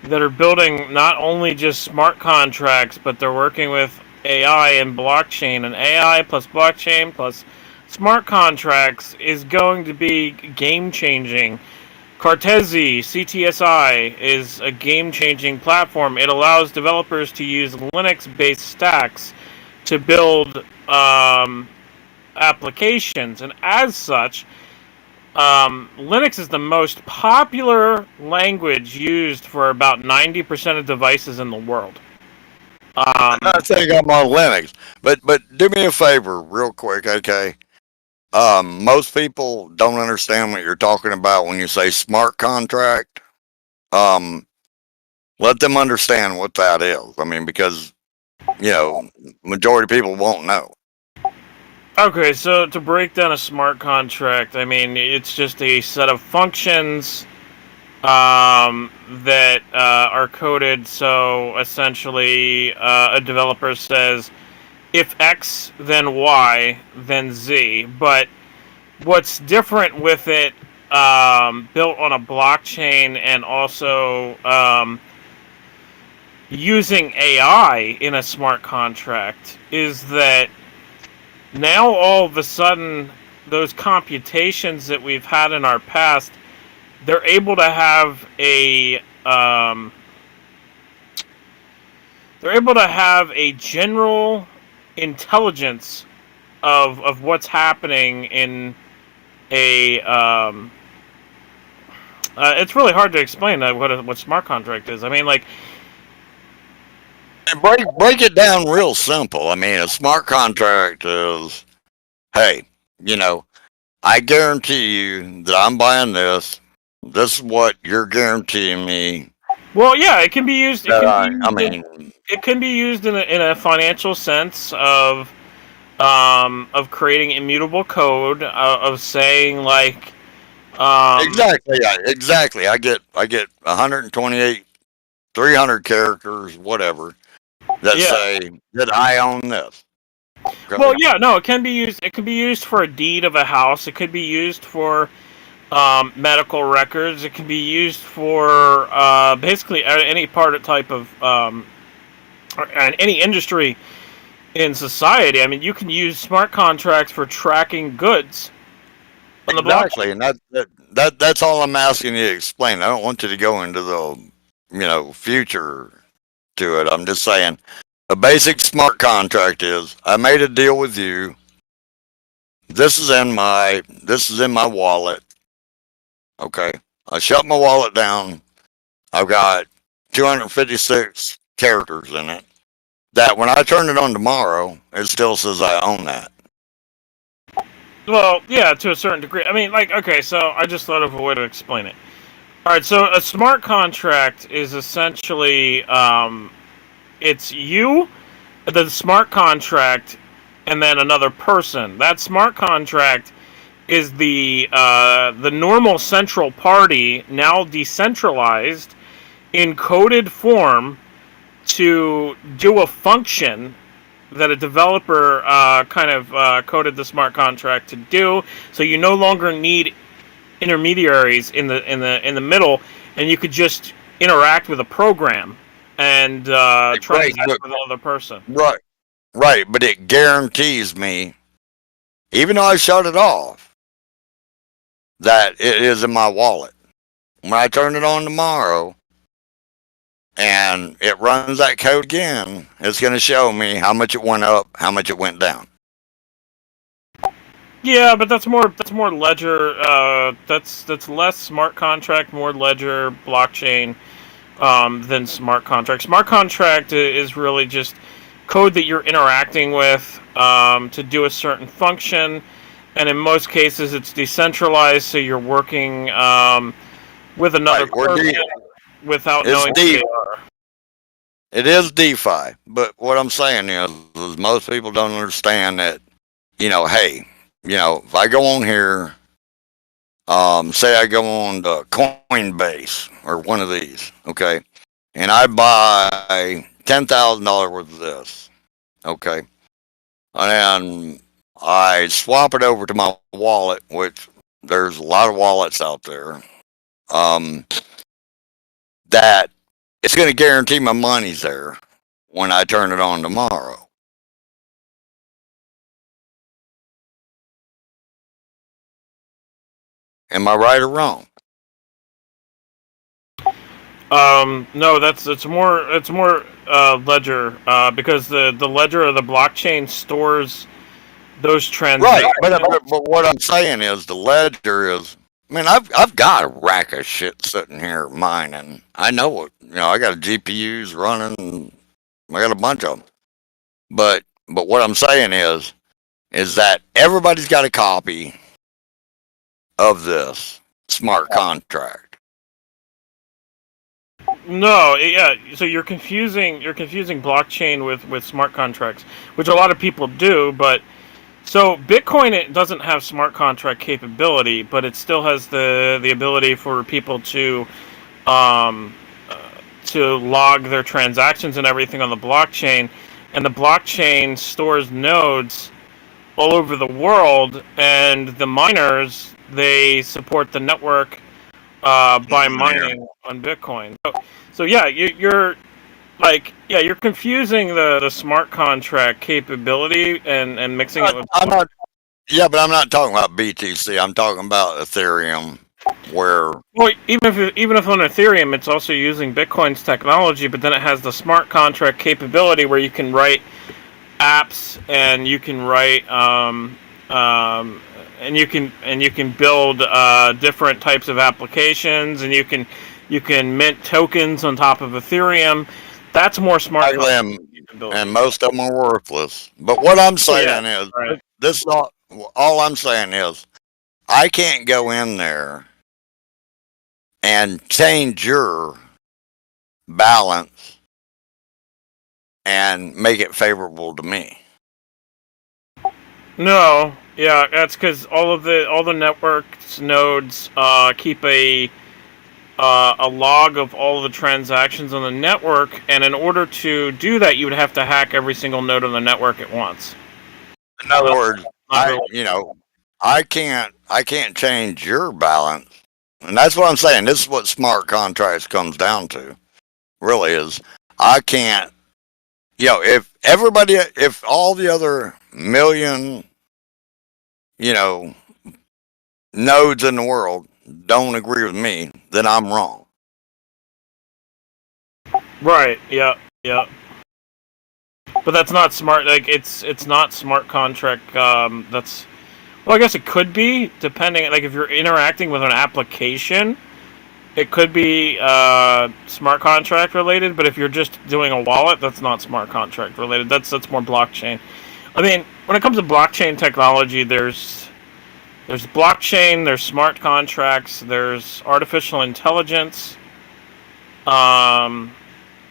that are building not only just smart contracts, but they're working with AI and blockchain. And AI plus blockchain plus smart contracts is going to be game changing. Cartesi, CTSI, is a game-changing platform. It allows developers to use Linux-based stacks to build applications. And as such, Linux is the most popular language used for about 90% of devices in the world. I'm not saying I'm on Linux, but do me a favor real quick, okay? Most people don't understand what you're talking about when you say smart contract. Let them understand what that is. Because, majority of people won't know. Okay, so to break down a smart contract, it's just a set of functions that are coded. So essentially, a developer says, if X, then Y, then Z. But what's different with it, built on a blockchain and also using AI in a smart contract, is that now all of a sudden those computations that we've had in our past, they're able to have a general intelligence of what's happening in a it's really hard to explain what smart contract is. Break it down real simple. A smart contract is, hey, I guarantee you that I'm buying this. This is what you're guaranteeing me. Well, yeah, it can be used. It can be used in a financial sense of creating immutable code, of saying like exactly. I get 128, 300 characters, whatever, that say that I own this. Well, yeah, no, it can be used. It can be used for a deed of a house. It could be used for medical records. It can be used for basically any type of any industry in society. You can use smart contracts for tracking goods on the blockchain. And that's all I'm asking you to explain. I don't want you to go into the future to it. I'm just saying a basic smart contract is, I made a deal with you. This is in my wallet. Okay. I shut my wallet down. I've got 256 characters in it. That when I turn it on tomorrow, it still says I own that. Well, yeah, to a certain degree. I mean, like, okay, so I just thought of a way to explain it. All right, so a smart contract is essentially it's you, the smart contract, and then another person. That smart contract is the normal central party now decentralized in coded form to do a function that a developer coded the smart contract to do. So you no longer need intermediaries in the middle, and you could just interact with a program and transact with another person. Right, right, but it guarantees me, even though I shut it off, that it is in my wallet. When I turn it on tomorrow and it runs that code again, it's going to show me how much it went up, how much it went down. Yeah, but that's more ledger. That's less smart contract, more ledger blockchain than smart contract. Smart contract is really just code that you're interacting with to do a certain function, and in most cases it's decentralized, so you're working with another person without knowing who they are. It is DeFi, but what I'm saying is most people don't understand that, hey, if I go on here, say I go on the Coinbase or one of these, okay, and I buy $10,000 worth of this, okay, and I swap it over to my wallet, which there's a lot of wallets out there, that it's going to guarantee my money's there when I turn it on tomorrow. Am I right or wrong? No, it's more ledger because the ledger of the blockchain stores those transactions. Right, but what I'm saying is the ledger is. I mean, I've got a rack of shit sitting here mining. I know it. I got GPUs running. And I got a bunch of them. But what I'm saying is that everybody's got a copy of this smart contract. No, yeah. So you're confusing blockchain with smart contracts, which a lot of people do. But so Bitcoin, it doesn't have smart contract capability, but it still has the ability for people to log their transactions and everything on the blockchain, and the blockchain stores nodes all over the world, and the miners, they support the network by mining on Bitcoin. So yeah, you're confusing the smart contract capability and mixing it with. But I'm not talking about BTC. I'm talking about Ethereum, where. Well, even if on Ethereum, it's also using Bitcoin's technology, but then it has the smart contract capability where you can write apps and you can write and you can build different types of applications, and you can mint tokens on top of Ethereum. That's more smart contract capability. And most of them are worthless. But what I'm saying is, this is all I'm saying is, I can't go in there and change your balance and make it favorable to me. No, yeah, that's because all the networks nodes keep a log of all the transactions on the network, and in order to do that, you would have to hack every single node on the network at once. In other words, I can't change your balance, and that's what I'm saying. This is what smart contracts comes down to. Really is, I can't. If all the other million, nodes in the world don't agree with me, then I'm wrong. Right. Yeah. But that's not smart. Like it's not smart contract. That's. Well, I guess it could be, depending. Like if you're interacting with an application, it could be smart contract related. But if you're just doing a wallet, that's not smart contract related. That's more blockchain. I mean, when it comes to blockchain technology, there's There's blockchain, there's smart contracts, there's artificial intelligence, and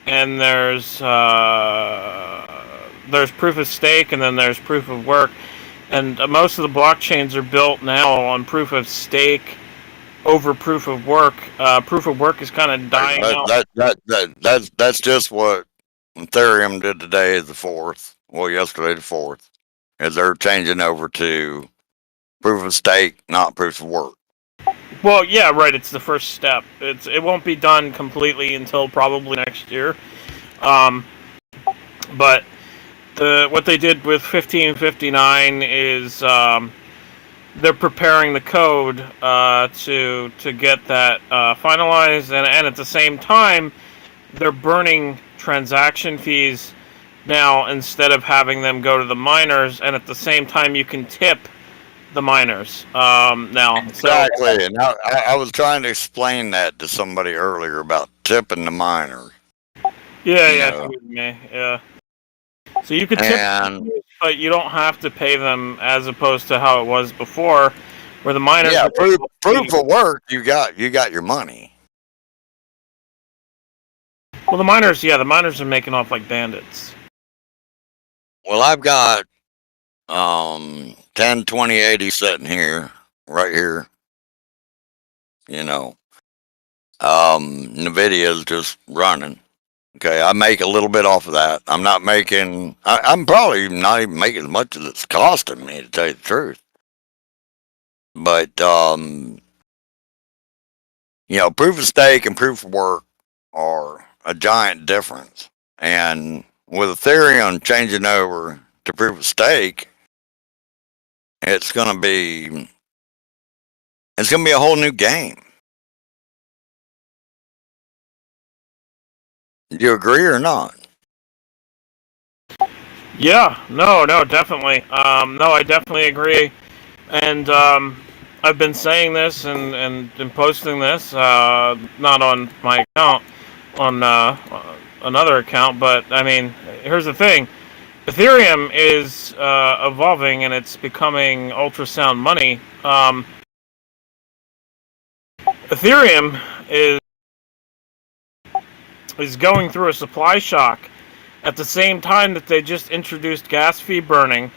there's proof of stake, and then there's proof of work. And most of the blockchains are built now on proof of stake over proof of work. Proof of work is kind of dying out. That's just what Ethereum did today, the 4th. Well, yesterday, the 4th. Is they're changing over to proof of stake, not proof of work. Well, yeah, right. It's the first step. It won't be done completely until probably next year. But what they did with 1559 is they're preparing the code to get that finalized, and at the same time, they're burning transaction fees now instead of having them go to the miners, and at the same time, you can tip the miners now. Exactly. So, And I was trying to explain that to somebody earlier about tipping the miner. yeah, yeah. So you could tip And them, but you don't have to pay them as opposed to how it was before, where the miners. yeah, proof of work. You got your money. Well, the miners are making off like bandits. Well, I've got 10, 20, 80 sitting here, right here. Nvidia's just running. Okay, I make a little bit off of that. I'm not making. I'm probably not even making as much as it's costing me, to tell you the truth. But proof of stake and proof of work are a giant difference. And with Ethereum changing over to proof of stake, it's gonna be a whole new game. Do you agree or not? Yeah, no, definitely. No, I definitely agree. And I've been saying this and posting this, not on my account, on another account. But I mean, here's the thing: Ethereum is evolving and it's becoming ultrasound money. Ethereum is going through a supply shock at the same time that they just introduced gas fee burning,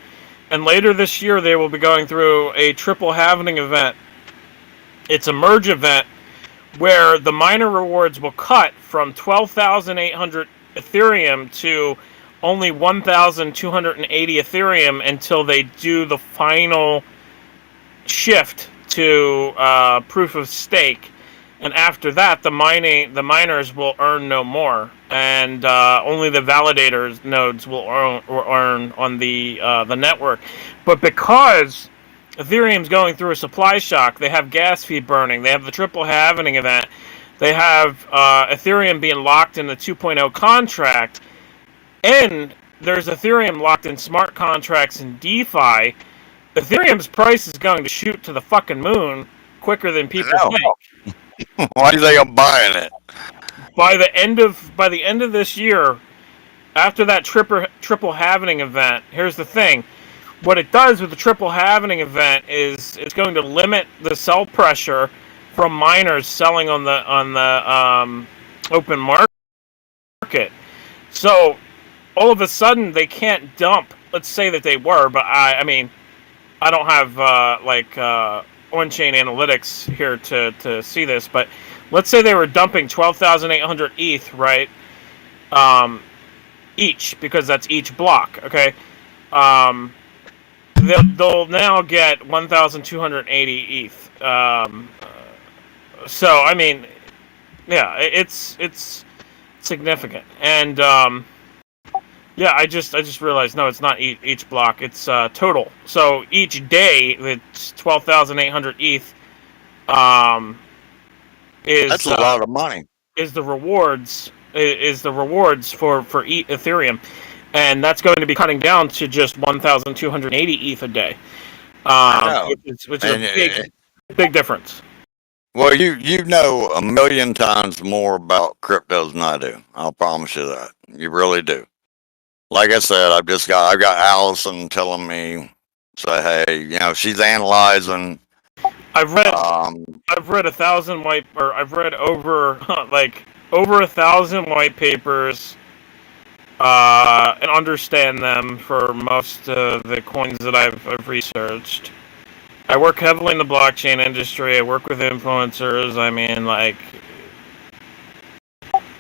and later this year they will be going through a triple halvening event. It's a merge event where the miner rewards will cut from 12,800 Ethereum to only 1,280 Ethereum until they do the final shift to proof of stake. And after that, the miners will earn no more, and only the validators nodes will earn on the network. But because Ethereum's going through a supply shock, they have gas fee burning, they have the triple halvening event, they have Ethereum being locked in the 2.0 contract, and there's Ethereum locked in smart contracts and DeFi. Ethereum's price is going to shoot to the fucking moon quicker than people think. Why do you think I'm buying it? By the end of this year, after that triple halvening event, here's the thing: what it does with the triple halvening event is it's going to limit the sell pressure from miners selling on the open market. So all of a sudden they can't dump. Let's say that they were, but I mean, I don't have on-chain analytics here to see this, but let's say they were dumping 12,800 ETH, right? Each, because that's each block, okay? They'll now get 1,280 ETH. So, I mean, yeah, it's significant. And, yeah, I just realized, no, it's not each block. It's total. So each day, it's 12,800 ETH. That's a lot of money. Is the rewards for Ethereum, and that's going to be cutting down to just 1,280 ETH a day, which is a big difference. Well, you know a million times more about cryptos than I do. I'll promise you that. You really do. Like I said, I've got Allison telling me, say, hey, she's analyzing I've read Um, I've read I've read over like over 1,000 white papers, and understand them for most of the coins that I've researched. I work heavily in the blockchain industry. I work with influencers. I mean, like,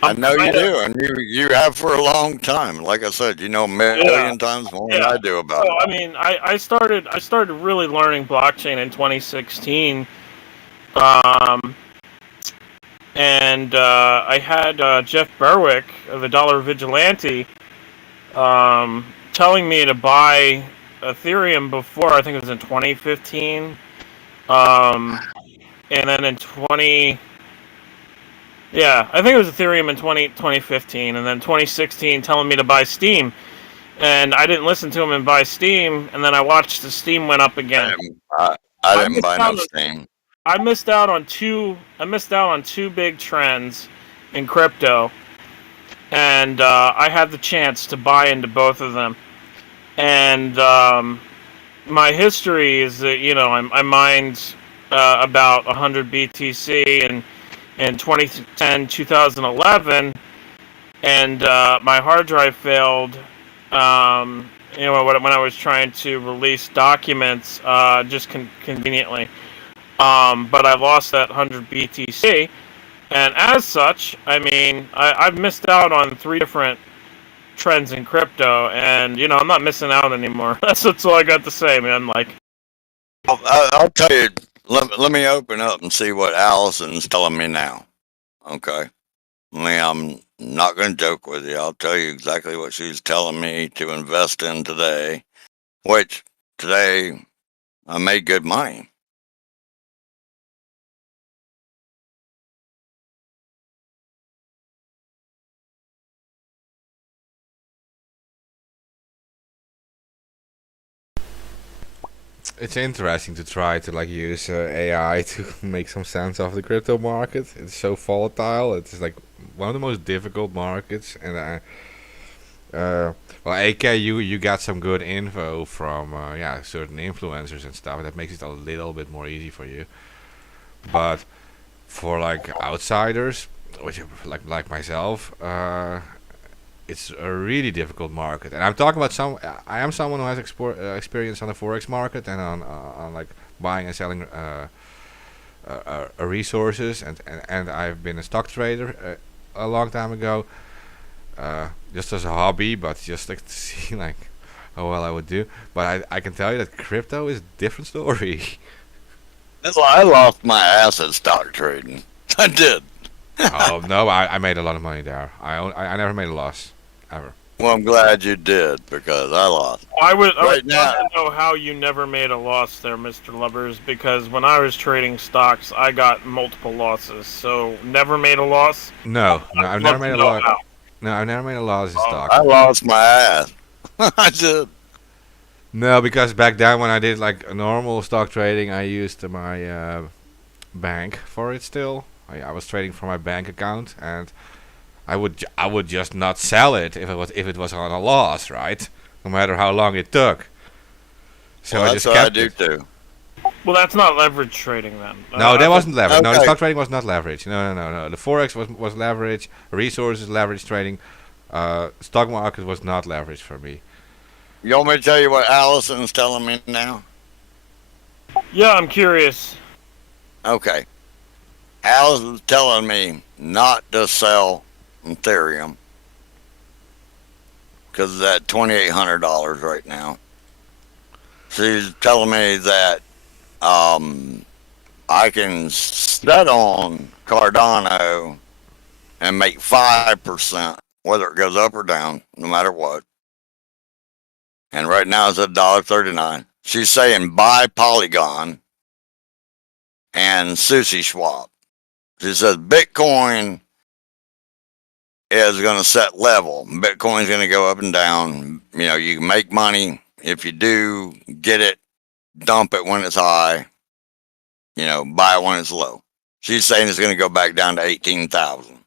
I I'm know you kind of do, and you have for a long time. Like I said, you know a yeah, million times more than yeah. I do about So it. I mean, I started really learning blockchain in 2016. Um, and I had Jeff Berwick of the Dollar Vigilante telling me to buy Ethereum before. I think it was in 2015. And then in 20, yeah, I think it was Ethereum in 2015, and then 2016 telling me to buy Steam. And I didn't listen to him and buy Steam, and then I watched the Steam went up I again. didn't, I, I I didn't missed buy out no on Steam. I missed out on two big trends in crypto, and I had the chance to buy into both of them. And my history is that I mined about 100 BTC in 2010 2011, and my hard drive failed. When I was trying to release documents, just conveniently. But I lost that 100 BTC, and as such, I mean, I've missed out on three different trends in crypto, and I'm not missing out anymore. That's all I got to say, man. Like, I'll tell you. Let me open up and see what Allison's telling me now. Okay. I'm not going to joke with you. I'll tell you exactly what she's telling me to invest in today, which today I made good money. It's interesting to try to like use AI to make some sense of the crypto market. It's so volatile. It's like one of the most difficult markets, and well, AK, you got some good info from certain influencers and stuff. That makes it a little bit more easy for you. But for like outsiders, which like myself, it's a really difficult market. And I'm talking about I am someone who has experience on the forex market and on like buying and selling resources, and I've been a stock trader a long time ago, just as a hobby, but just like to see like how well I would do. But I can tell you that crypto is a different story. I lost my ass at stock trading. I did. Oh no, I made a lot of money there. I never made a loss, ever. Well, I'm glad you did because I lost. I would Right love now, to know how you never made a loss there, Mr. Lovers, because when I was trading stocks, I got multiple losses. So never made a loss. No, I'd I've never love to made a know loss. how. No, I've never made a loss in stock. I lost my ass. I did. No, because back then when I did like normal stock trading, I used my bank for it still. I was trading from my bank account, and I would just not sell it if it was on a loss, right? No matter how long it took. So Well, I that's just what I kept do it. too. Well, that's not leverage trading then. No, that I wasn't leverage. No, the Okay. stock trading was not leverage. No. The forex was leverage. Resources leverage trading. Stock market was not leverage for me. You want me to tell you what Allison's telling me now? Yeah, I'm curious. Okay. Allison's telling me not to sell Ethereum because it's at $2,800 right now. She's telling me that I can set on Cardano and make 5%, whether it goes up or down, no matter what. And right now it's at $1.39. She's saying buy Polygon and Sushi Swap. She says Bitcoin is going to set level. Bitcoin's going to go up and down. You know, you can make money. If you do, get it, dump it when it's high. You know, buy it when it's low. She's saying it's going to go back down to 18,000.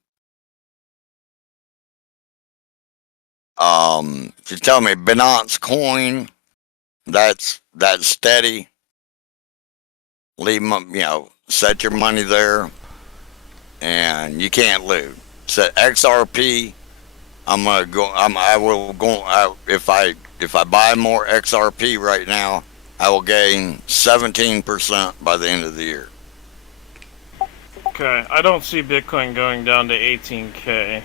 She's telling me Binance Coin, that's steady. Leave them, set your money there, and you can't lose. Set XRP. I'm gonna go. I will go. If I buy more XRP right now, I will gain 17% by the end of the year. Okay, I don't see Bitcoin going down to 18K.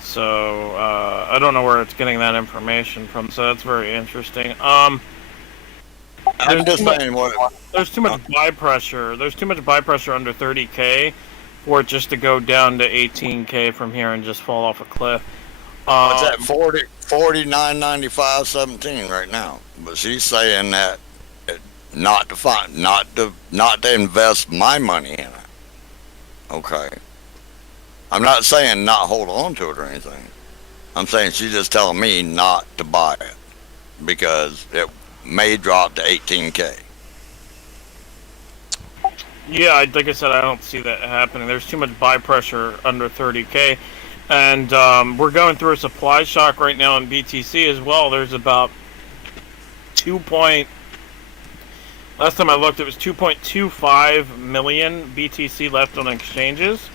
So, I don't know where it's getting that information from, so that's very interesting. I'm just saying there's too much buy pressure. There's too much buy pressure under 30K for it just to go down to 18K from here and just fall off a cliff. What's that? 49.95.17 right now. But she's saying that not to invest my money in it. Okay. I'm not saying not hold on to it or anything. I'm saying she's just telling me not to buy it because it may drop to 18K. Yeah, like I said, I don't see that happening. There's too much buy pressure under 30K. And we're going through a supply shock right now in BTC as well. There's about last time I looked, it was 2.25 million BTC left on exchanges.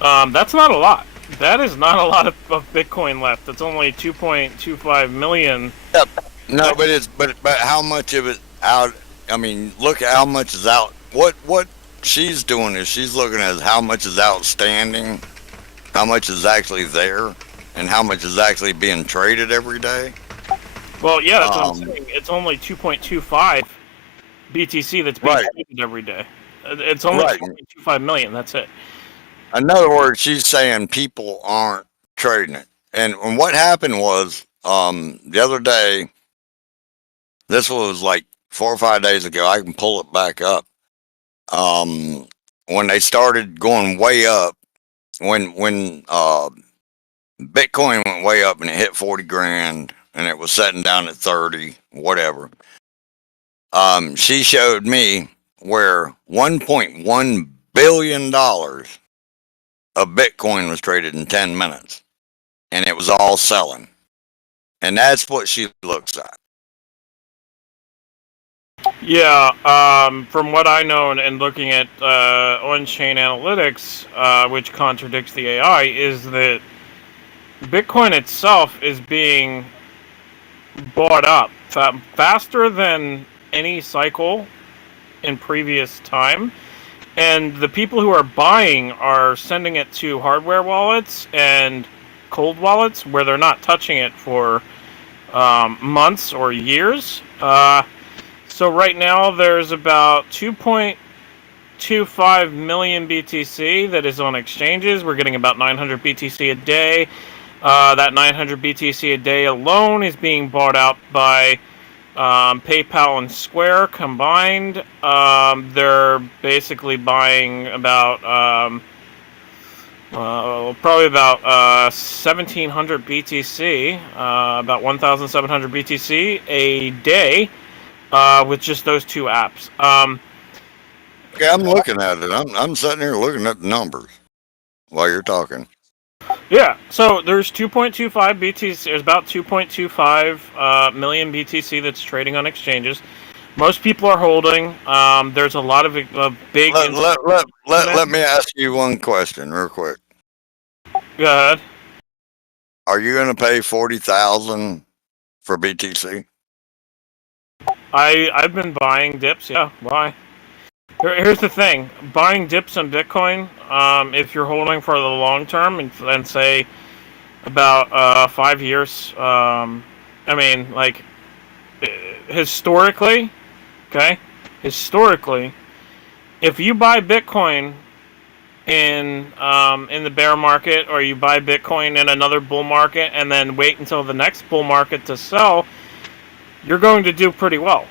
That's not a lot. That is not a lot of Bitcoin left. It's only 2.25 million. Yep. No, but how much of it out? I mean, look at how much is out. What she's doing is she's looking at how much is outstanding, how much is actually there, and how much is actually being traded every day. Well, yeah, that's what I'm saying. It's only 2.25 BTC that's being traded every day. It's only 2.25 million. That's it. In other words, she's saying people aren't trading it. And what happened was the other day, this was like 4 or 5 days ago. I can pull it back up. When they started going way up, when Bitcoin went way up and it hit 40 grand and it was sitting down at 30, whatever. She showed me where $1.1 billion of Bitcoin was traded in 10 minutes, and it was all selling. And that's what she looks at. Yeah, from what I know and looking at on-chain analytics, which contradicts the AI, is that Bitcoin itself is being bought up faster than any cycle in previous time. And the people who are buying are sending it to hardware wallets and cold wallets where they're not touching it for months or years. So right now there's about 2.25 million BTC that is on exchanges. We're getting about 900 BTC a day. That 900 BTC a day alone is being bought out by PayPal and Square combined. They're basically buying about probably about 1,700 BTC, about 1,700 BTC a day, with just those two apps. Okay, I'm looking at it. I'm sitting here looking at the numbers while you're talking. Yeah, so there's 2.25 BTC. There's about 2.25 million BTC that's trading on exchanges. Most people are holding. There's a lot of big. Let me ask you one question, real quick. Go ahead. Are you going to pay 40,000 for BTC? I've been buying dips. Yeah, why? Here's the thing: buying dips on Bitcoin, if you're holding for the long term and say about 5 years, I mean, like historically, okay, if you buy Bitcoin in the bear market, or you buy Bitcoin in another bull market, and then wait until the next bull market to sell, you're going to do pretty well.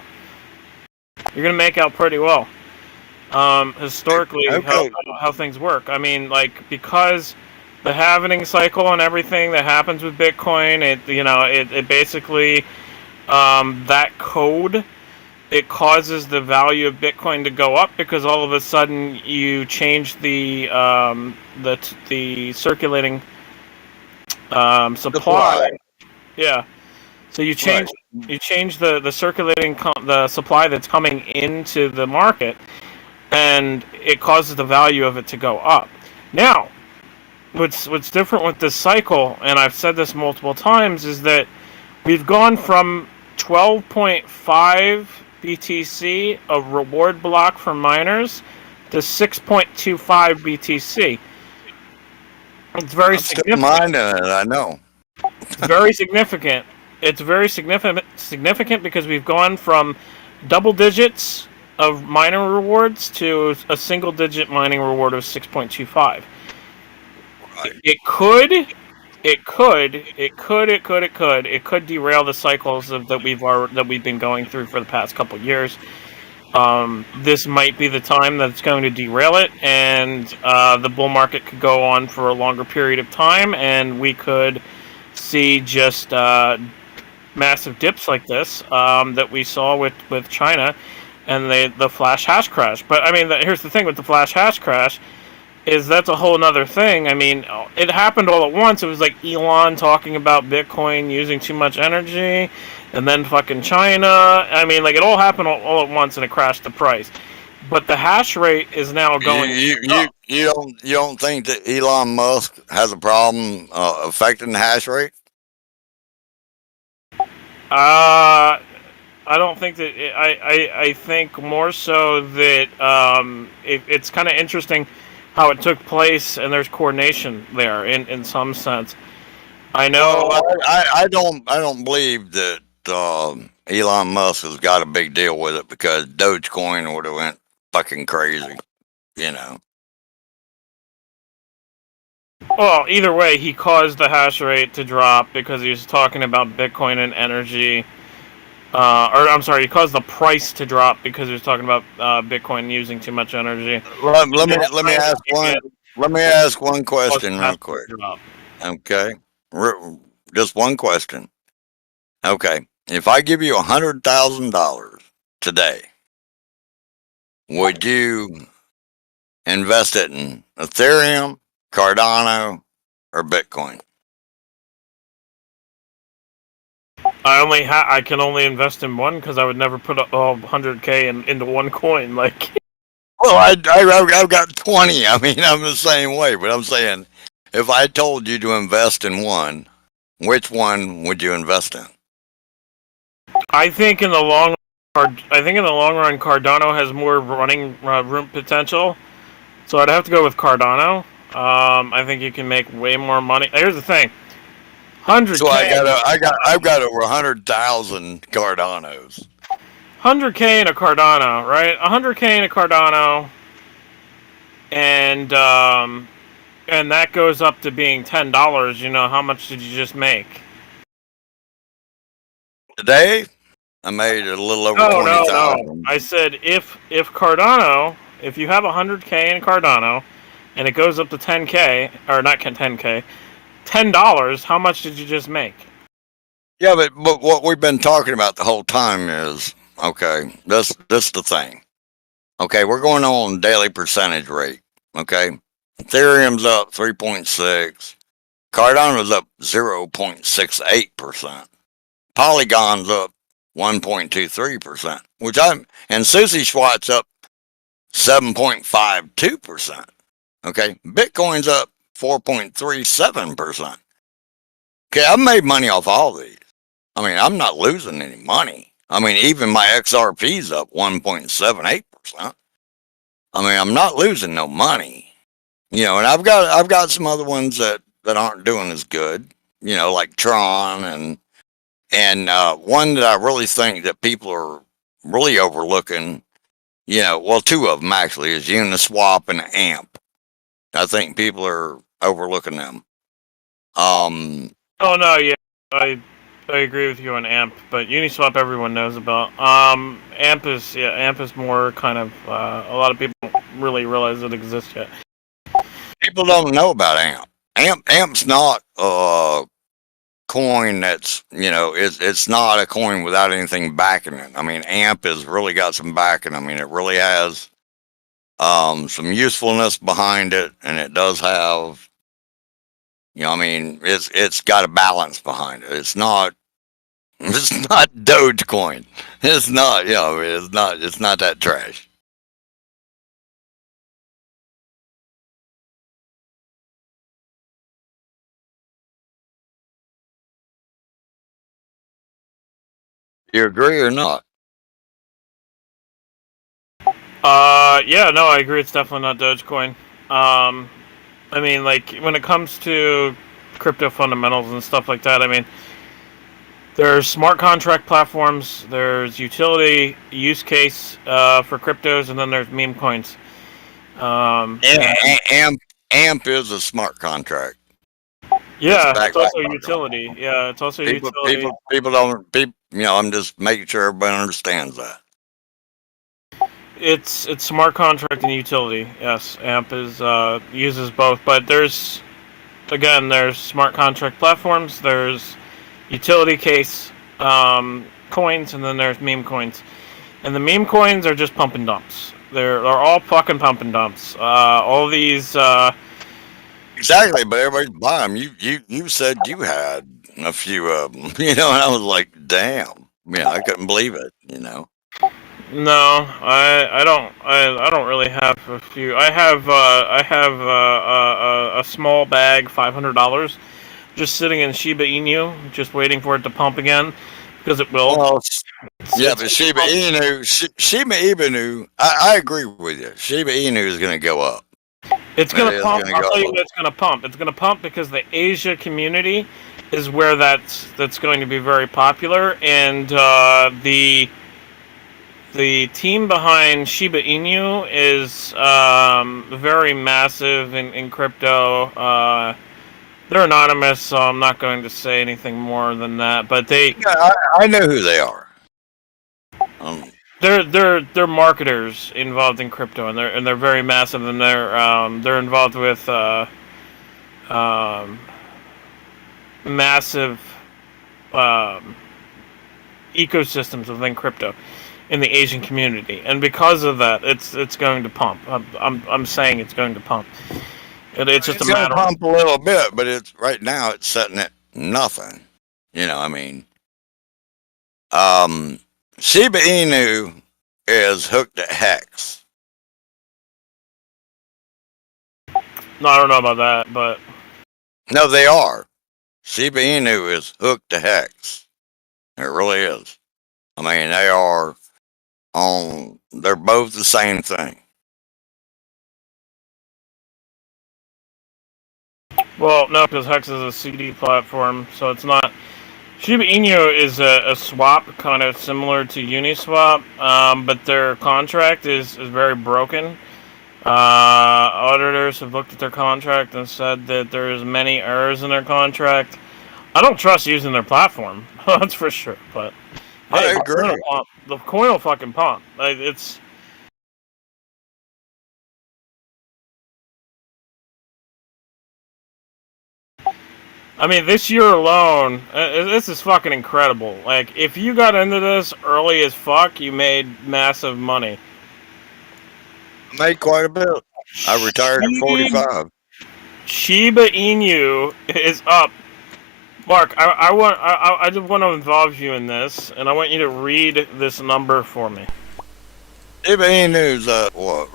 You're going to make out pretty well. Historically, Okay. how things work. I mean, like, because the halvening cycle and everything that happens with Bitcoin, it basically, that code, it causes the value of Bitcoin to go up because all of a sudden you change the circulating supply. Yeah. So you change the circulating the supply that's coming into the market, and it causes the value of it to go up. Now, what's different with this cycle, and I've said this multiple times, is that we've gone from 12.5 BTC a reward block for miners to 6.25 BTC. It's very I'm still significant. minding it, I know. It's very significant. It's very significant because we've gone from double digits of miner rewards to a single digit mining reward of 6.25. Right. It could derail the cycles that we've been going through for the past couple years. This might be the time that it's going to derail it, and the bull market could go on for a longer period of time, and we could see just massive dips like this that we saw with China and the flash hash crash. But I mean, here's the thing with the flash hash crash is that's a whole nother thing. I mean, it happened all at once. It was like Elon talking about Bitcoin using too much energy, and then fucking China. I mean, like, it all happened all at once, and it crashed the price. But the hash rate is now going. You don't think that Elon Musk has a problem affecting the hash rate? I don't think that. I think more so that it's kind of interesting how it took place, and there's coordination there in some sense. I know. I don't believe that Elon Musk has got a big deal with it, because Dogecoin would have went fucking crazy, you know. Well, either way, he caused the hash rate to drop because he was talking about Bitcoin and energy. Or I'm sorry, he caused the price to drop because he was talking about Bitcoin using too much energy. Let me ask one question real quick. Okay, just one question. Okay, if I give you $100,000 today, would you invest it in Ethereum, Cardano, or Bitcoin? I can only invest in one because I would never put all 100K into one coin. Like, well, I've got 20. I mean, I'm the same way, but I'm saying, if I told you to invest in one, which one would you invest in? I think in the long run, Cardano has more running room potential. So I'd have to go with Cardano. I think you can make way more money. Here's the thing. 100K. So I've got over 100,000 Cardanos. 100K in a Cardano, right? 100K in a Cardano, and that goes up to being $10. You know, how much did you just make? Today, I made a little over 20,000. No. I said if Cardano, if you have 100K in Cardano, and it goes up to 10K, or not 10K, $10, how much did you just make? Yeah, but what we've been talking about the whole time is, okay, this the thing. Okay, we're going on daily percentage rate. Okay, Ethereum's up 3.6, Cardano's up 0.68%, Polygon's up 1.23%, and SushiSwat's up 7.52%. Okay, Bitcoin's up 4.37%. Okay, I've made money off all these. I mean, I'm not losing any money. I mean, even my XRP's up 1.78%. I mean, I'm not losing no money. You know, and I've got some other ones that aren't doing as good. You know, like Tron and one that I really think that people are really overlooking. You know, well, two of them actually is Uniswap and AMP. I think people are overlooking them. Oh no, yeah, I agree with you on AMP, but Uniswap everyone knows about. AMP is more kind of a lot of people don't really realize it exists yet. People don't know about AMP. AMP's not a coin that's, you know, it's not a coin without anything backing it. I mean, AMP has really got some backing. I mean, it really has some usefulness behind it, and it does have, you know, I mean, it's got a balance behind it. It's not It's not Dogecoin. It's not. It's not. It's not that trash. You agree or not? Yeah, no, I agree. It's definitely not Dogecoin. I mean, like when it comes to crypto fundamentals and stuff like that, I mean, there's smart contract platforms, there's utility use case for cryptos, and then there's meme coins. AMP is a smart contract. Yeah, backed it's also by- utility. Yeah, it's also People, utility. people don't. People, I'm just making sure everybody understands that. It's smart contract and utility. Yes, AMP is uses both, but there's smart contract platforms, there's utility case coins, and then there's meme coins. And the meme coins are just pump and dumps. They're all fucking pump and dumps. All these. Exactly, but everybody's buying them. You said you had a few of them, and I was like, damn, I couldn't believe it, No, I don't really have a few. I have a small bag, $500, just sitting in Shiba Inu, just waiting for it to pump again, because it will. Well, yeah, but Shiba Inu, I agree with you. Shiba Inu is going to go up. It's going to pump. gonna I'll go tell you up. what it's going to pump. It's going to pump because the Asia community is where that's going to be very popular, and the team behind Shiba Inu is very massive in crypto. They're anonymous, so I'm not going to say anything more than that. But Yeah, I know who they are. they're marketers involved in crypto, and they're very massive, and they're involved with massive ecosystems within crypto in the Asian community, and because of that, it's going to pump. I'm saying it's going to pump. It's just It's a going matter. to pump a little bit, but it's right now it's setting at nothing. Shiba Inu is hooked at Hex. No, I don't know about that, but No, they are. Shiba Inu is hooked to Hex. It really is. They are on. They're both the same thing. well, no, because Hex is a CD platform, so it's not. Shiba Inu is a swap, kind of similar to Uniswap, but their contract is very broken. Auditors have looked at their contract and said that there's many errors in their contract. I don't trust using their platform, that's for sure. But hey, I agree. the coin will fucking pump. Like it's. I mean, this year alone, this is fucking incredible. Like, if you got into this early as fuck, you made massive money. I made quite a bit. I retired at 45. Shiba Inu is up. Mark, I just want to involve you in this, and I want you to read this number for me. Shiba Inu's what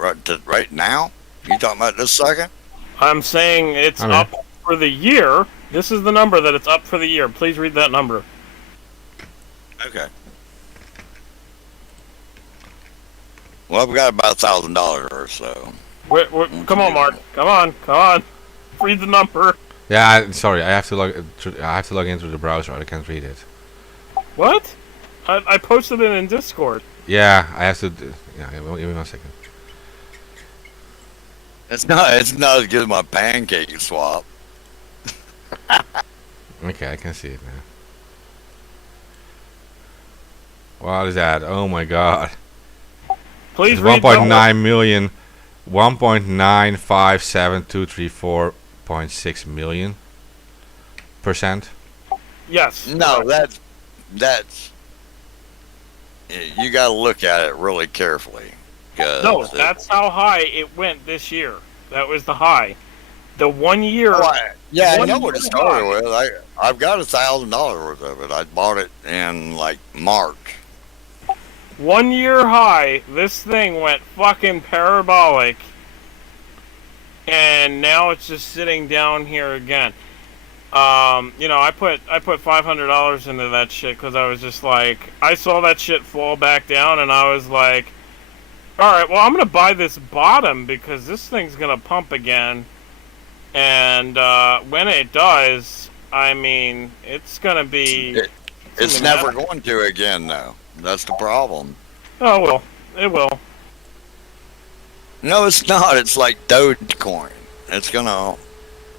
right now? You talking about this second? I'm saying it's up for the year. This is the number that it's up for the year. Please read that number. Okay. Well, I've got about $1,000 or so. Come on, Mark. Come on. Read the number. Yeah, sorry, I have to log into the browser. I can't read it. What? I posted it in Discord. Yeah, I have to. Yeah, give me 1 second. It's not as good as my pancake swap. Okay, I can see it now. What is that? Oh my god. Please It's read 1.9 million. 1.957234.6 million %. Yes. No, that's. You got to look at it really carefully. No, that's how high it went this year. That was the high. The 1 year. Yeah, I One know what it year started high. with. I've got $1,000 worth of it. I bought it in like March. 1 year high, this thing went fucking parabolic, and now it's just sitting down here again. I put $500 into that shit because I was just like, I saw that shit fall back down, and I was like, all right, well, I'm gonna buy this bottom because this thing's gonna pump again, and when it does, I mean, it's gonna be. It's never going to again, though. That's the problem. Oh well, it will. No, it's not. It's like Dogecoin. It's gonna,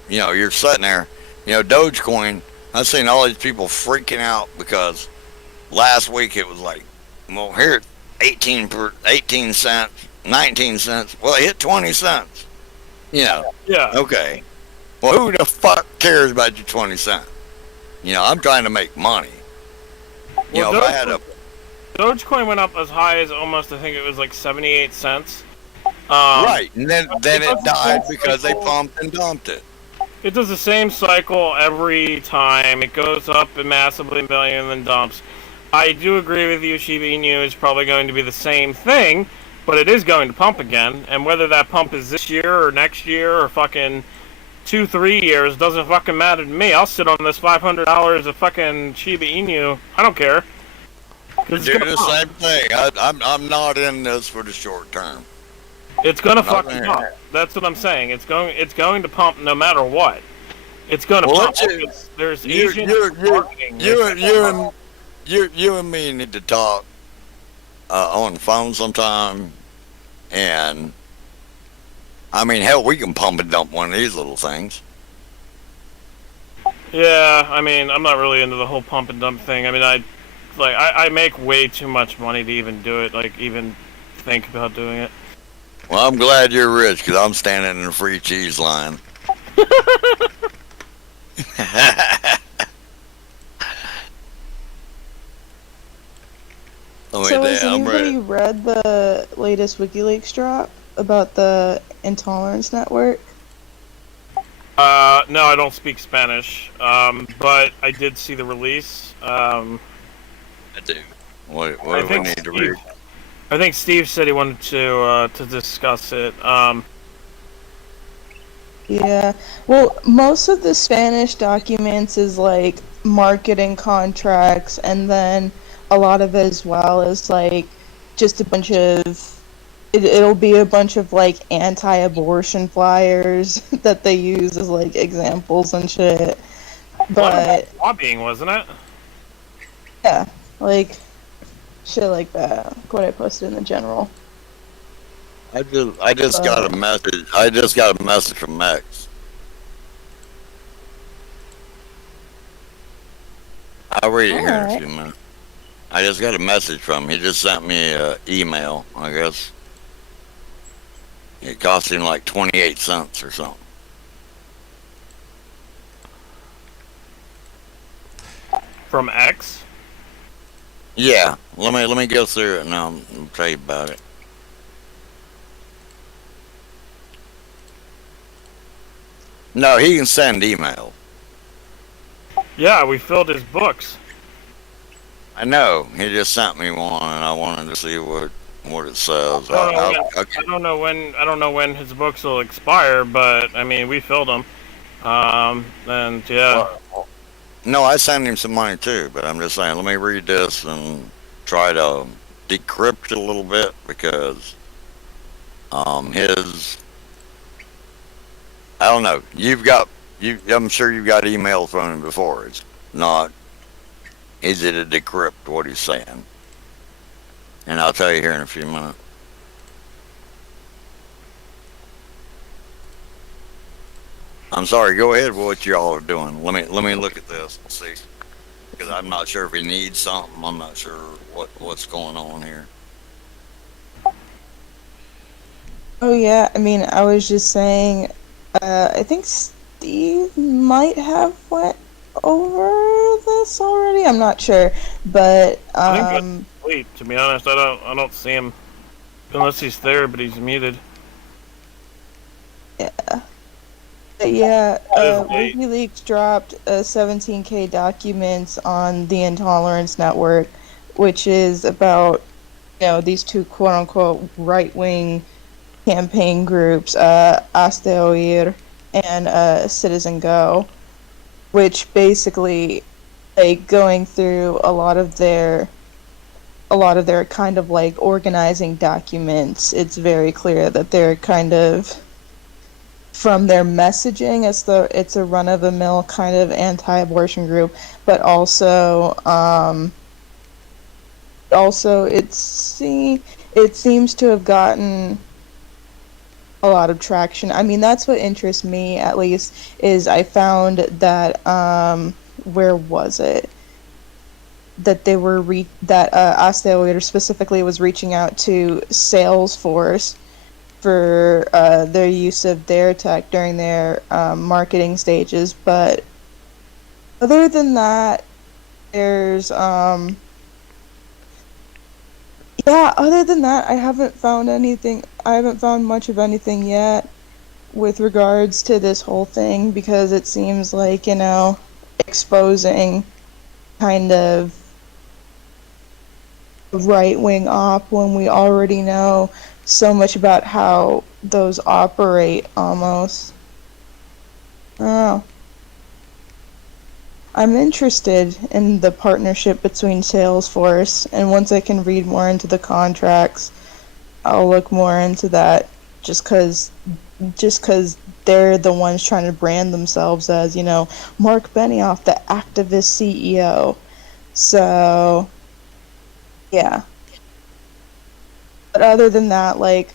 you're sitting there. Dogecoin. I've seen all these people freaking out because last week it was like, well, here, 18 cents, 19 cents. Well, it hit 20 cents. Yeah. Okay. Well, who the fuck cares about your 20 cents? I'm trying to make money. Well, if I had a Dogecoin went up as high as almost, I think it was like 78 cents. Right, and then it died because they pumped and dumped it. It does the same cycle every time. It goes up massively, and then dumps. I do agree with you, Shiba Inu is probably going to be the same thing, but it is going to pump again, and whether that pump is this year or next year or fucking 2-3 years doesn't fucking matter to me. I'll sit on this $500 of fucking Shiba Inu. I don't care. Do the same thing. I'm not in this for the short term. It's gonna fucking pump. That's what I'm saying. It's going to pump no matter what. It's gonna pump. There's Asian marketing. You and me need to talk on the phone sometime, and I mean, hell, we can pump and dump one of these little things. Yeah, I mean, I'm not really into the whole pump and dump thing. I mean, I make way too much money to even do it. Like, even think about doing it. Well, I'm glad you're rich because I'm standing in the free cheese line. So has anybody read the latest Wikileaks drop about the Intolerance Network? No, I don't speak Spanish, but I did see the release. I do. What do we need to read? I think Steve said he wanted to discuss it. Yeah. Well, most of the Spanish documents is like marketing contracts, and then a lot of it as well is like just a bunch of it'll be a bunch of like anti-abortion flyers that they use as like examples and shit. But lobbying, wasn't it? Yeah, like shit like that. Like what I posted in the general. I just got a message. I just got a message from Max. I'll read it here in a few minutes. I just got a message from him. He just sent me an email, I guess. It cost him like 28 cents or something. From X? Yeah. Let me go through it now and tell you about it. No, he can send email. Yeah, we filled his books. I know. He just sent me one, and I wanted to see what it says. I don't know when his books will expire, but I mean, we filled them. And yeah. Well, no, I sent him some money too, but I'm just saying, let me read this and try to decrypt it a little bit because his. I don't know. I'm sure you've got emails from him before. It's not easy to decrypt what he's saying. And I'll tell you here in a few minutes. I'm sorry. Go ahead with what y'all are doing. Let me look at this and see, because I'm not sure if he needs something. I'm not sure what's going on here. Oh yeah, I mean, I was just saying. I think Steve might have went over this already. I'm not sure, but I think wait, to be honest, I don't see him unless he's there, but he's muted. Yeah. Yeah, That is late. WikiLeaks dropped 17K documents on the Intolerance Network, which is about, these two quote-unquote right-wing campaign groups, Hasta Oír and Citizen Go, which basically, like, going through a lot of their kind of like organizing documents, it's very clear that they're kind of, from their messaging, it's a run of the mill kind of anti-abortion group, but also it seems to have gotten a lot of traction. I mean, that's what interests me, at least, is I found that where was it? That they were that Asteroid specifically was reaching out to Salesforce for their use of their tech during their marketing stages. But other than that, there's other than that, I haven't found anything. I haven't found much of anything yet with regards to this whole thing, because it seems like, exposing kind of right-wing op when we already know so much about how those operate, almost. Oh. I'm interested in the partnership between Salesforce, and once I can read more into the contracts, I'll look more into that, just because they're the ones trying to brand themselves as, Mark Benioff, the activist CEO. So, yeah. But other than that, a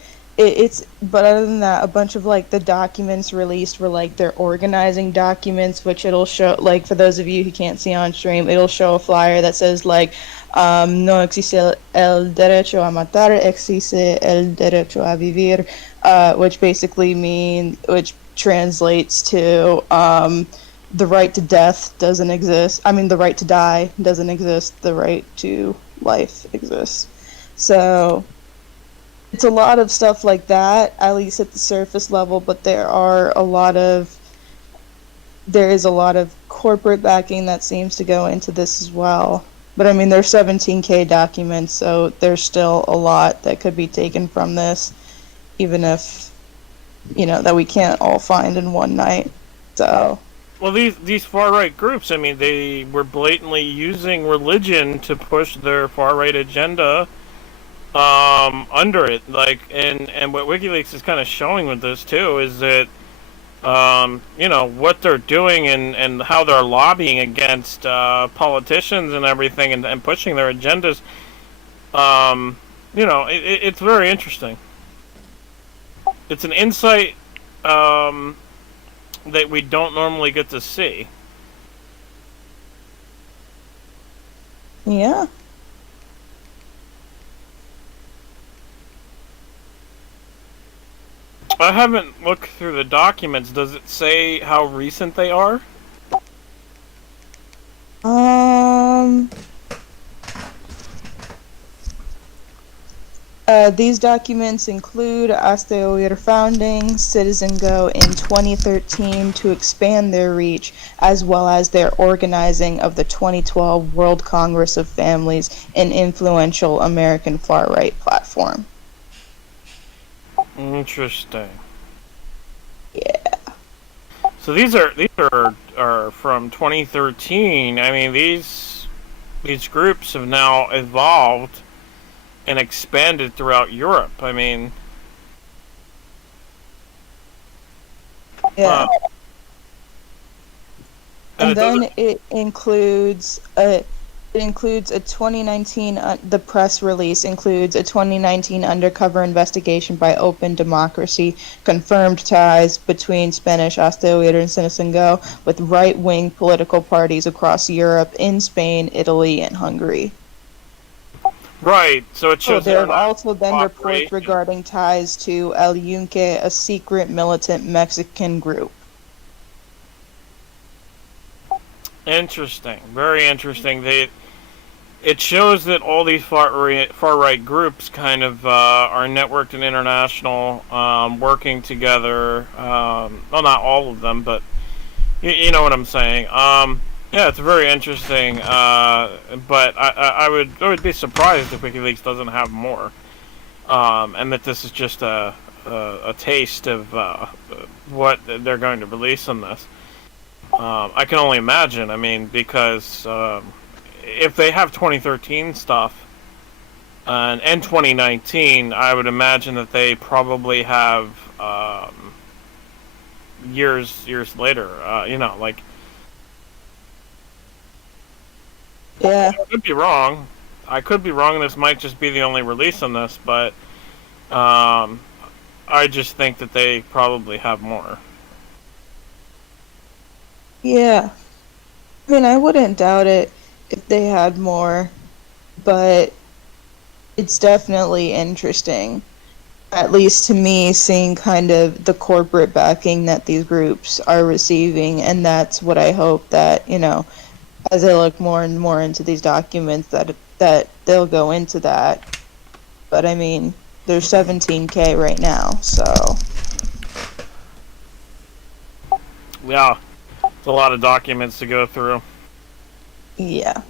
bunch of like the documents released were like their organizing documents, which it'll show, like, for those of you who can't see on stream, it'll show a flyer that says like, no existe el derecho a matar, existe el derecho a vivir, which translates to the right to death doesn't exist. I mean, the right to die doesn't exist. The right to life exists. So it's a lot of stuff like that, at least at the surface level, but there is a lot of corporate backing that seems to go into this as well. But I mean, there's 17K documents, so there's still a lot that could be taken from this, even if, that we can't all find in one night. So. Well, these far right groups, I mean, they were blatantly using religion to push their far right agenda under it, like, and what WikiLeaks is kind of showing with this too is that what they're doing and how they're lobbying against politicians and everything, and pushing their agendas. It's very interesting. It's an insight that we don't normally get to see. Yeah. I haven't looked through the documents. Does it say how recent they are? These documents include Asteroid founding Citizen Go in 2013 to expand their reach, as well as their organizing of the 2012 World Congress of Families, an influential American far-right platform. Interesting. Yeah. So these are from 2013. I mean, these groups have now evolved and expanded throughout Europe. I mean, yeah. And then it includes a 2019, the press release includes a 2019 undercover investigation by Open Democracy, confirmed ties between Spanish Asteroid and Citizen Go with right-wing political parties across Europe, in Spain, Italy, and Hungary. Right, so it shows there have also been reports regarding ties to El Yunque, a secret militant Mexican group. Interesting, very interesting. it shows that all these far right groups kind of are networked and international, working together. Well, not all of them, but you know what I'm saying. Yeah, it's very interesting. But I would be surprised if WikiLeaks doesn't have more, and that this is just a taste of what they're going to release on this. I can only imagine. I mean, because if they have 2013 stuff and 2019, I would imagine that they probably have years later. Like, Yeah. I could be wrong. I could be wrong. This might just be the only release on this, but I just think that they probably have more. Yeah. I mean, I wouldn't doubt it if they had more, but it's definitely interesting, at least to me, seeing kind of the corporate backing that these groups are receiving, and that's what I hope that, as I look more and more into these documents, that they'll go into that. But I mean, there's 17K right now, so Yeah, it's a lot of documents to go through. yeah.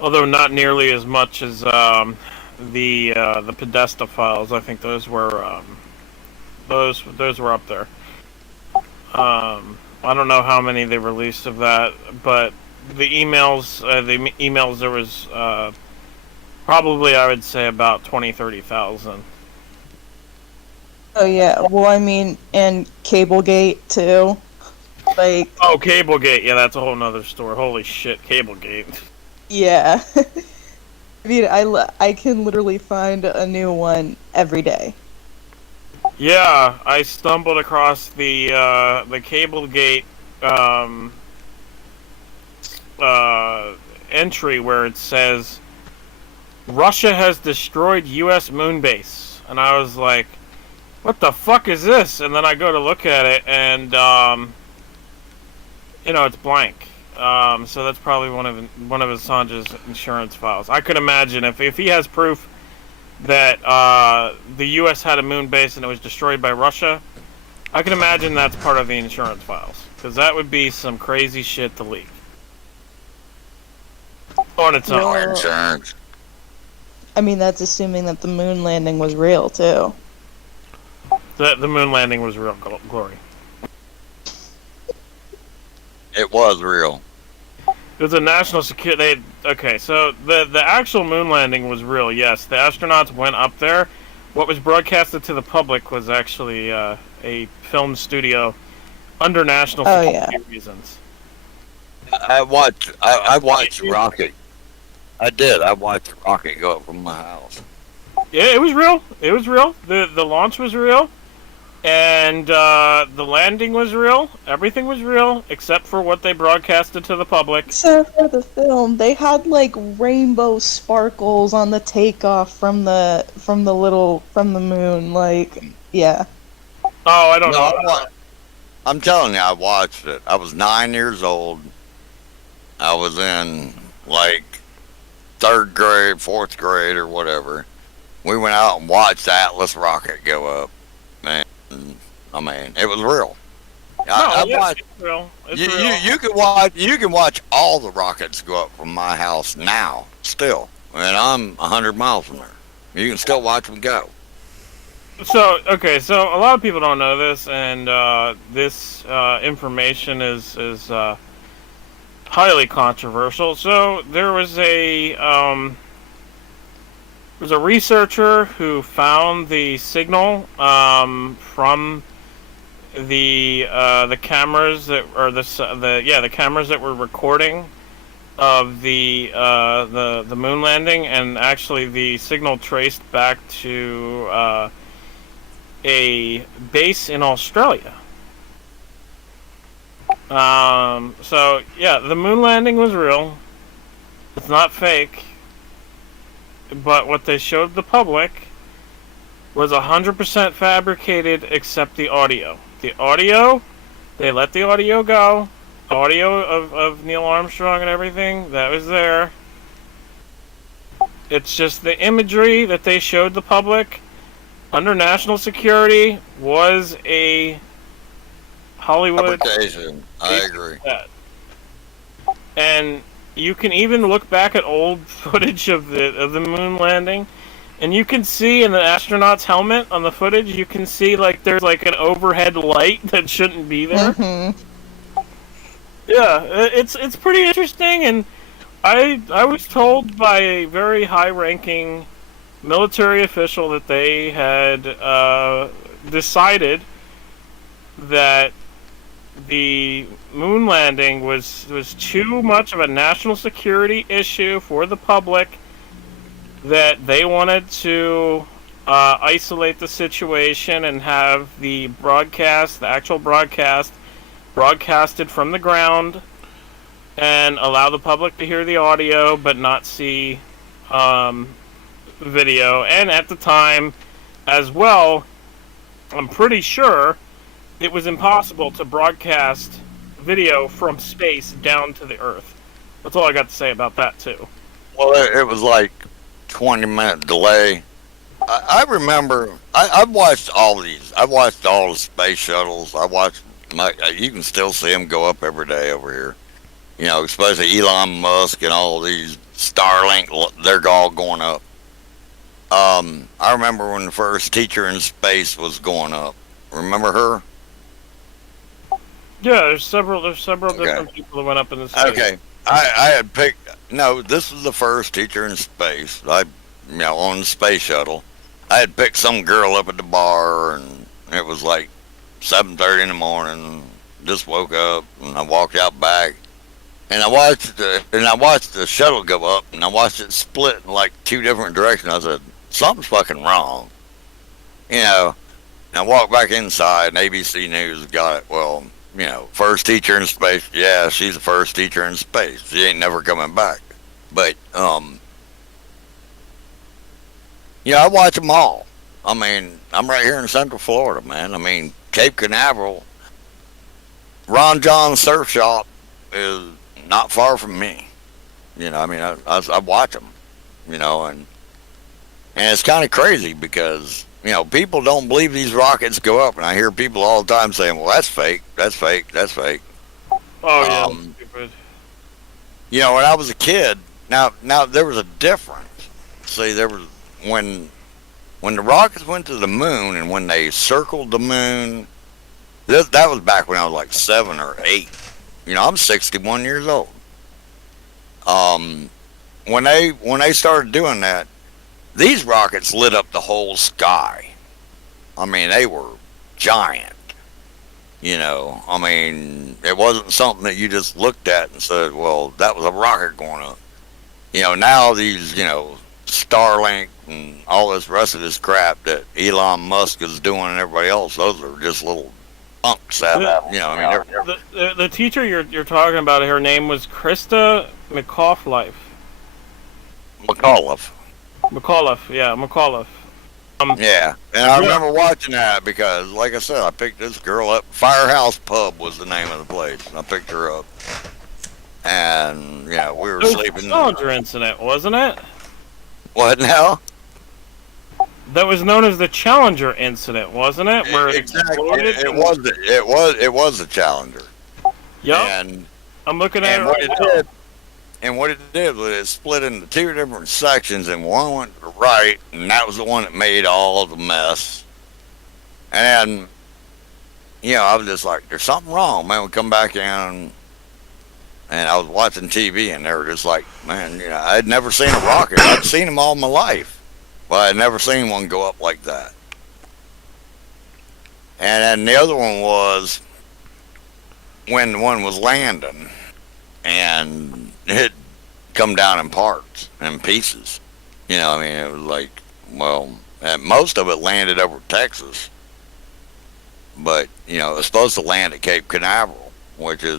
Although not nearly as much as the Podesta files. I think those were those were up there. I don't know how many they released of that, but the emails there was probably, I would say, about 30,000. Oh yeah. Well, I mean, and Cablegate too. Like, Oh, Cablegate. Yeah, that's a whole nother story. Holy shit, Cablegate. yeah. I mean, I can literally find a new one every day. Yeah, I stumbled across the Cablegate entry where it says Russia has destroyed U.S. moon base, and I was like, "What the fuck is this?" And then I go to look at it, and it's blank. So that's probably one of Assange's insurance files. I could imagine if he has proof that the U.S. had a moon base and it was destroyed by Russia, I can imagine that's part of the insurance files, because that would be some crazy shit to leak on its own. Well, Insurance. I mean, that's assuming that the moon landing was real too. The moon landing was real, Glory. It was real. It was a national security. Okay, so the actual moon landing was real. Yes, the astronauts went up there. What was broadcasted to the public was actually a film studio under national security reasons. I watched Rocket. I did. I watched Rocket go up from my house. Yeah, it was real. It was real. The launch was real, and the landing was real. Everything was real except for what they broadcasted to the public. Except for the film, they had like rainbow sparkles on the takeoff from the moon. Like, yeah. Oh, I don't No, know. I'm telling you, I watched it. I was 9 years old. I was in like 3rd grade, 4th grade, or whatever. We went out and watched Atlas rocket go up. Man, I mean, it was real. I watched. It's real. It's You, real. you can watch all the rockets go up from my house now, still, and I'm 100 miles from there. You can still watch them go. So, okay, so a lot of people don't know this, and this information is highly controversial. So there was a researcher who found the signal from the cameras that the cameras that were recording of the moon landing, and actually the signal traced back to a base in Australia. So yeah, the moon landing was real. It's not fake. But what they showed the public was 100% fabricated except the audio. The audio, they let the audio go, audio of Neil Armstrong and everything. That was there. It's just the imagery that they showed the public under national security was a Hollywood Fabrication. I agree. And you can even look back at old footage of the moon landing, and you can see in the astronaut's helmet on the footage, you can see like there's like an overhead light that shouldn't be there. Yeah, it's pretty interesting, and I was told by a very high-ranking military official that they had decided that the moon landing was too much of a national security issue for the public, that they wanted to isolate the situation and have the actual broadcast, broadcasted from the ground and allow the public to hear the audio but not see video. And at the time as well, I'm pretty sure it was impossible to broadcast video from space down to the Earth. That's all I got to say about that, too. Well, it was like 20-minute delay. I remember, I've watched all these. I've watched all the space shuttles. You can still see them go up every day over here. You know, especially Elon Musk and all these Starlink, they're all going up. I remember when the first teacher in space was going up. Remember her? Yeah, there's several different people that went up in the space. Okay. I had picked, no, this was the first teacher in space. On the space shuttle. I had picked some girl up at the bar, and it was like 7:30 in the morning. Just woke up, and I walked out back, and I watched the shuttle go up, and I watched it split in like two different directions. I said, something's fucking wrong. You know, and I walked back inside, and ABC News got it. Well, you know, first teacher in space. Yeah, she's the first teacher in space. She ain't never coming back. But, yeah, I watch them all. I mean, I'm right here in Central Florida, man. I mean, Cape Canaveral, Ron John's surf shop is not far from me. You know, I mean, I watch them, you know, and it's kind of crazy because, you know, people don't believe these rockets go up, and I hear people all the time saying, well, that's fake, that's fake, that's fake. Oh, yeah, stupid. You know, when I was a kid, now there was a difference. See, there was, when the rockets went to the moon and when they circled the moon, that was back when I was like 7 or 8. You know, I'm 61 years old. When they started doing that, these rockets lit up the whole sky. I mean, they were giant. You know, I mean, it wasn't something that you just looked at and said, well, that was a rocket going up. You know, now these, you know, Starlink and all this rest of this crap that Elon Musk is doing and everybody else, those are just little punks out of, you know, I mean, the teacher you're talking about, her name was Krista McAuliffe. McAuliffe, yeah, McAuliffe. Yeah, and I remember watching that because, like I said, I picked this girl up. Firehouse Pub was the name of the place, and I picked her up. And, yeah, we were sleeping. It was a Challenger incident, wasn't it? What now? That was known as the Challenger incident, wasn't it? Where exactly. It was the Challenger. Yep. And I'm looking at it right now. And what it did was it split into two different sections, and one went to the right, and that was the one that made all of the mess. And, you know, I was just like, there's something wrong, man. We come back in, and I was watching TV, and they were just like, man, you know, I'd never seen a rocket. I'd seen them all my life, but I'd never seen one go up like that. And then the other one was when one was landing, and it come down in parts and pieces. You know, I mean, it was like, well, most of it landed over Texas, but, you know, it was supposed to land at Cape Canaveral, which I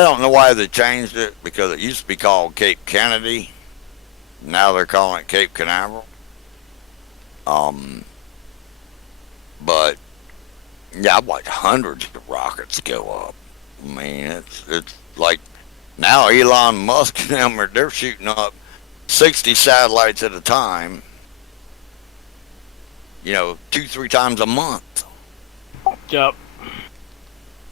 don't know why they changed it, because it used to be called Cape Kennedy. Now they're calling it Cape Canaveral. But, yeah, I've watched hundreds of rockets go up. I mean, it's like now Elon Musk and them they're shooting up 60 satellites at a time. 2-3 times a month. Yep.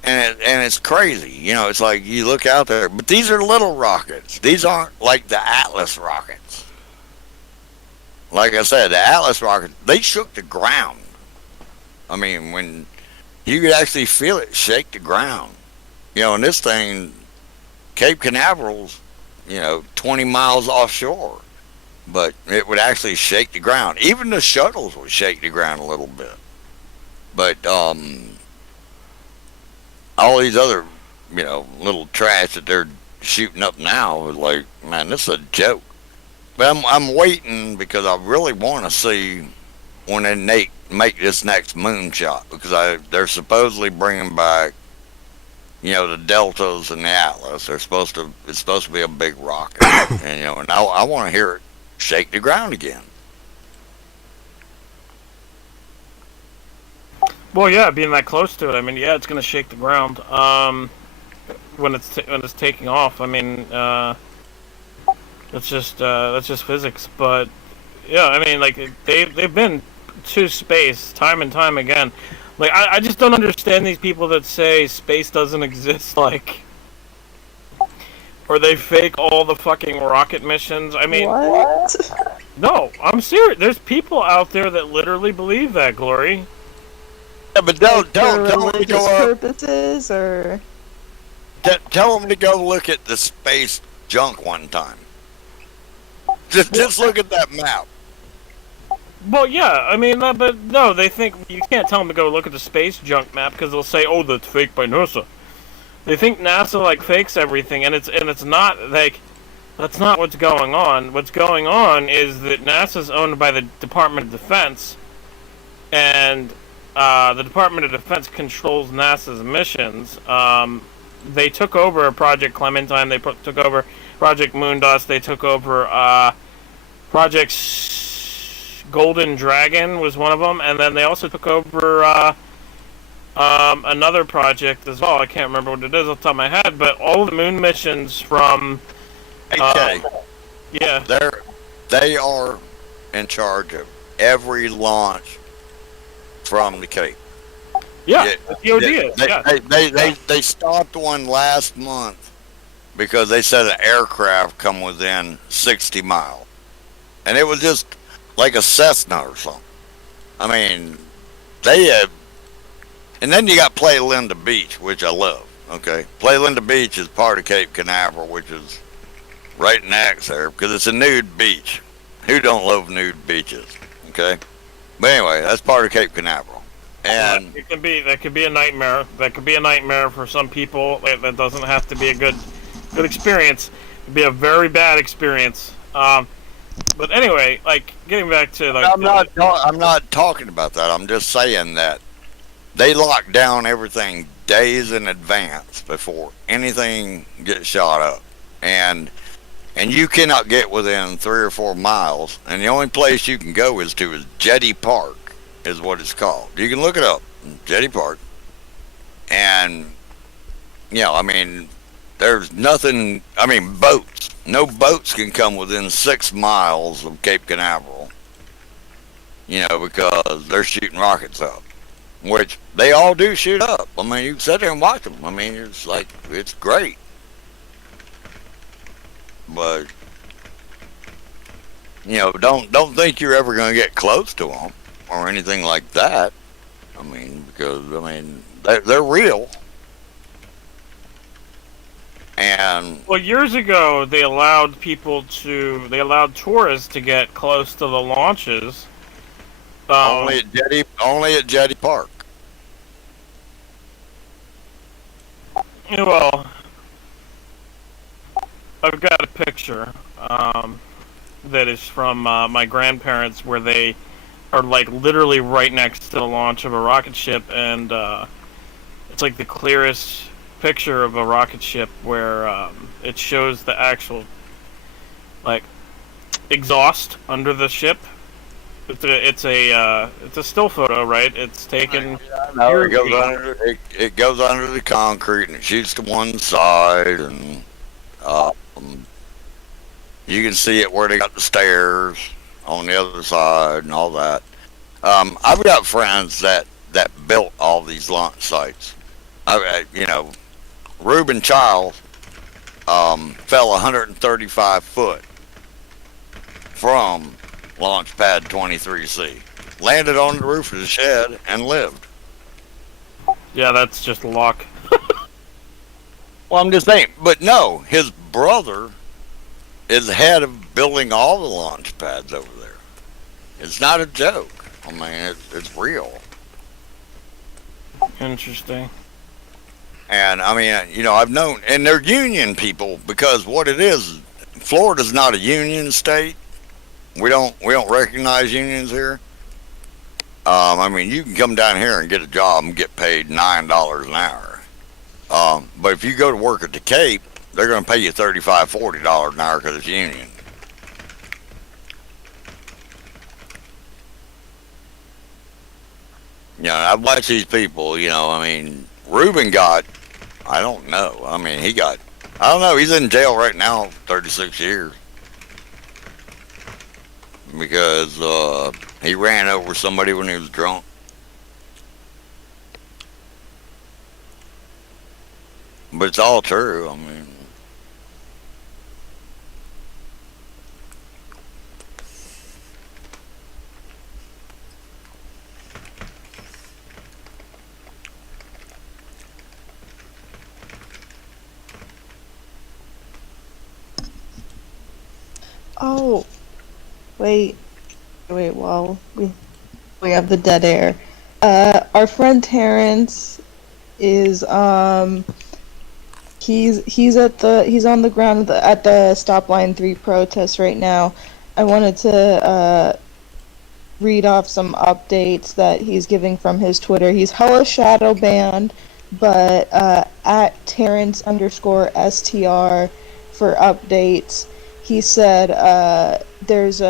And it's crazy. It's like you look out there, but these are little rockets. These aren't like the Atlas rockets. Like I said, the Atlas rockets, they shook the ground. I mean, when you could actually feel it shake the ground. And this thing, Cape Canaveral's, 20 miles offshore. But it would actually shake the ground. Even the shuttles would shake the ground a little bit. But all these other, little trash that they're shooting up now is like, man, this is a joke. But I'm waiting because I really want to see when they make this next moonshot, because they're supposedly bringing back, the Deltas and the Atlas. It's supposed to be a big rocket, and I want to hear it shake the ground again. Well, yeah, being that close to it, I mean, yeah, it's gonna shake the ground. When it's taking off, I mean, that's just physics. But yeah, I mean, like they've been to space time and time again. Like I just don't understand these people that say space doesn't exist, like, or they fake all the fucking rocket missions. I mean, What? no, I'm serious. There's people out there that literally believe that, Glory. Yeah, but For tell them to religious go up. purposes, or Tell them to go look at the space junk one time. Just look at that map. Well, yeah, I mean, but no, they think you can't tell them to go look at the space junk map because they'll say, "Oh, that's fake by NASA." They think NASA like fakes everything, and it's not like that's not what's going on. What's going on is that NASA's owned by the Department of Defense, and the Department of Defense controls NASA's missions. They took over Project Clementine. They took over Project Moondust. They took over Project Golden Dragon was one of them, and then they also took over another project as well. I can't remember what it is off the top of my head, but all of the moon missions from Okay, yeah, they are in charge of every launch from the Cape. yeah, the DoD is, yeah. They stopped one last month because they said an aircraft come within 60 miles, and it was just like a Cessna or something. I mean, they have. And then you got Playa Linda Beach, which I love. Okay, Playa Linda Beach is part of Cape Canaveral, which is right next there because it's a nude beach. Who don't love nude beaches? Okay, but anyway, that's part of Cape Canaveral, and that could be a nightmare. That could be a nightmare for some people. That doesn't have to be a good experience. It could be a very bad experience. But anyway, like getting back to like, I'm not talking about that. I'm just saying that they lock down everything days in advance before anything gets shot up, and you cannot get within 3 or 4 miles. And the only place you can go is Jetty Park, is what it's called. You can look it up, Jetty Park, and I mean, there's nothing. I mean, boats. No boats can come within 6 miles of Cape Canaveral. Because they're shooting rockets up. Which they all do shoot up. I mean, you can sit there and watch them. I mean, it's great. But don't think you're ever going to get close to them or anything like that. I mean, because they're real. And well, years ago they allowed tourists to get close to the launches. Only at Jetty Park. Well, I've got a picture that is from my grandparents, where they are like literally right next to the launch of a rocket ship, and it's like the clearest picture of a rocket ship, where it shows the actual like exhaust under the ship. It's a still photo, right? It's taken. No, it goes under the concrete and it shoots to one side, and you can see it where they got the stairs on the other side and all that. I've got friends that built all these launch sites. Reuben Childs fell 135 foot from Launch Pad 23C, landed on the roof of the shed, and lived. Yeah, that's just luck. Well, I'm just saying, but no, his brother is the head of building all the launch pads over there. It's not a joke. I mean, it's real. Interesting. And I mean, I've known, and they're union people, because what it is, Florida's not a union state. We don't recognize unions here. I mean, you can come down here and get a job and get paid $9 an hour. But if you go to work at the Cape, they're going to pay you $35, $40 an hour because it's union. I've watched these people, I mean, Reuben got, I don't know. I mean, I don't know, he's in jail right now, 36 years. Because he ran over somebody when he was drunk. But it's all true, I mean. Oh, wait, while we have the dead air. Our friend Terrence is he's on the ground at the StopLine3 protest right now. I wanted to read off some updates that he's giving from his Twitter. He's hella shadow banned, but at Terrence_STR for updates. He said there's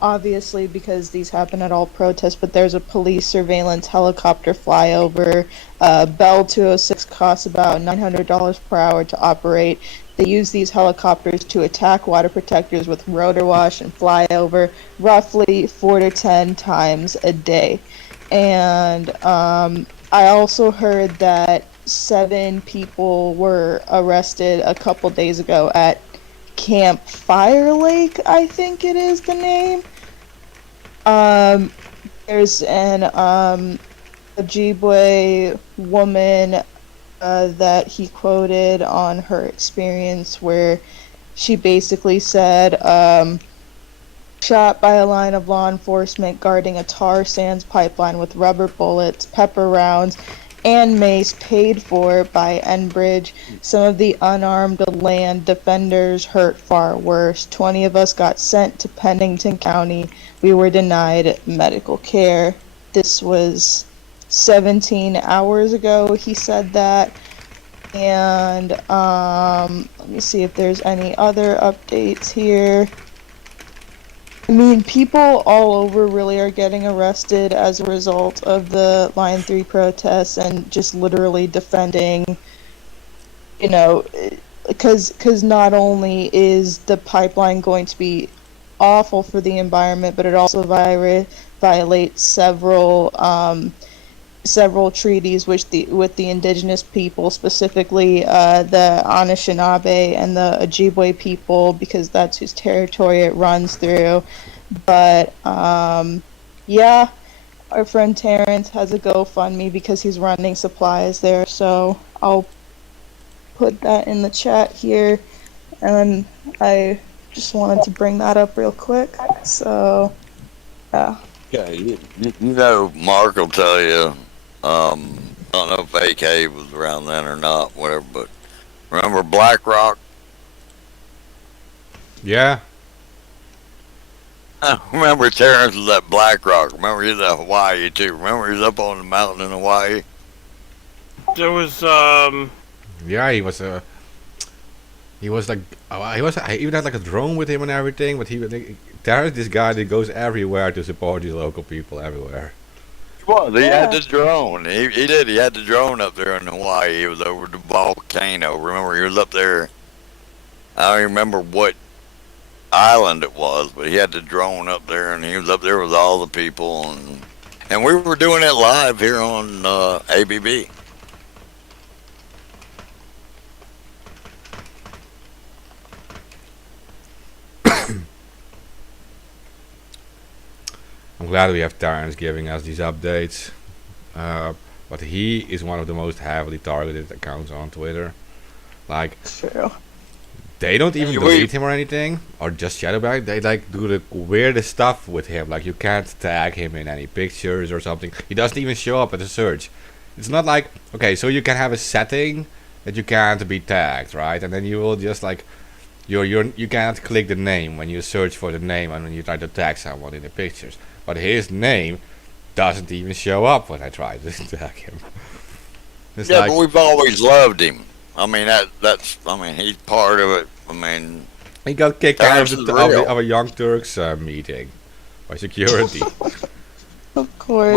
obviously, because these happen at all protests, but there's a police surveillance helicopter flyover. Bell 206 costs about $900 per hour to operate. They use these helicopters to attack water protectors with rotor wash and flyover roughly 4 to 10 times a day. And I also heard that 7 people were arrested a couple days ago at Camp Fire Lake, I think it is the name. There's an Ojibwe woman that he quoted on her experience, where she basically said, shot by a line of law enforcement guarding a tar sands pipeline with rubber bullets, pepper rounds, and mace paid for by Enbridge. Some of the unarmed land defenders hurt far worse. 20 of us got sent to Pennington County. We were denied medical care. This was 17 hours ago he said that. And let me see if there's any other updates here. I mean, people all over really are getting arrested as a result of the Line 3 protests and just literally defending, because not only is the pipeline going to be awful for the environment, but it also violates several treaties with the indigenous people, specifically the Anishinaabe and the Ojibwe people, because that's whose territory it runs through. But yeah, our friend Terrence has a GoFundMe because he's running supplies there, so I'll put that in the chat here. And I just wanted to bring that up real quick. So yeah. Yeah, Mark will tell you. I don't know if AK was around then or not, whatever, but remember BlackRock? Yeah. I remember Terrence was at BlackRock. Remember he was at Hawaii too. Remember he was up on the mountain in Hawaii? There was Yeah, he was He was like, he even had like a drone with him and everything. But there's this guy that goes everywhere to support these local people everywhere. Well, he had Yeah. the drone. He did. He had the drone up there in Hawaii. He was over the volcano. Remember, he was up there. I don't remember what island it was, but he had the drone up there, and he was up there with all the people, and we were doing it live here on ABB. I'm glad we have Terrence giving us these updates. But he is one of the most heavily targeted accounts on Twitter. Like, True. they don't even We- delete him or anything, or just shadow ban. They like do the weirdest stuff with him. Like, you can't tag him in any pictures or something. He doesn't even show up at the search. It's not like, okay, so you can have a setting that you can't be tagged, right? And then you will just like, you can't click the name when you search for the name and when you try to tag someone in the pictures. But his name doesn't even show up when I try to tag him. It's Yeah, like, but we've always loved him. I mean, that's. I mean, he's part of it. I mean, he got kicked out Terrence of, is the, of, real. the, of a Young Turks meeting by security. Of course.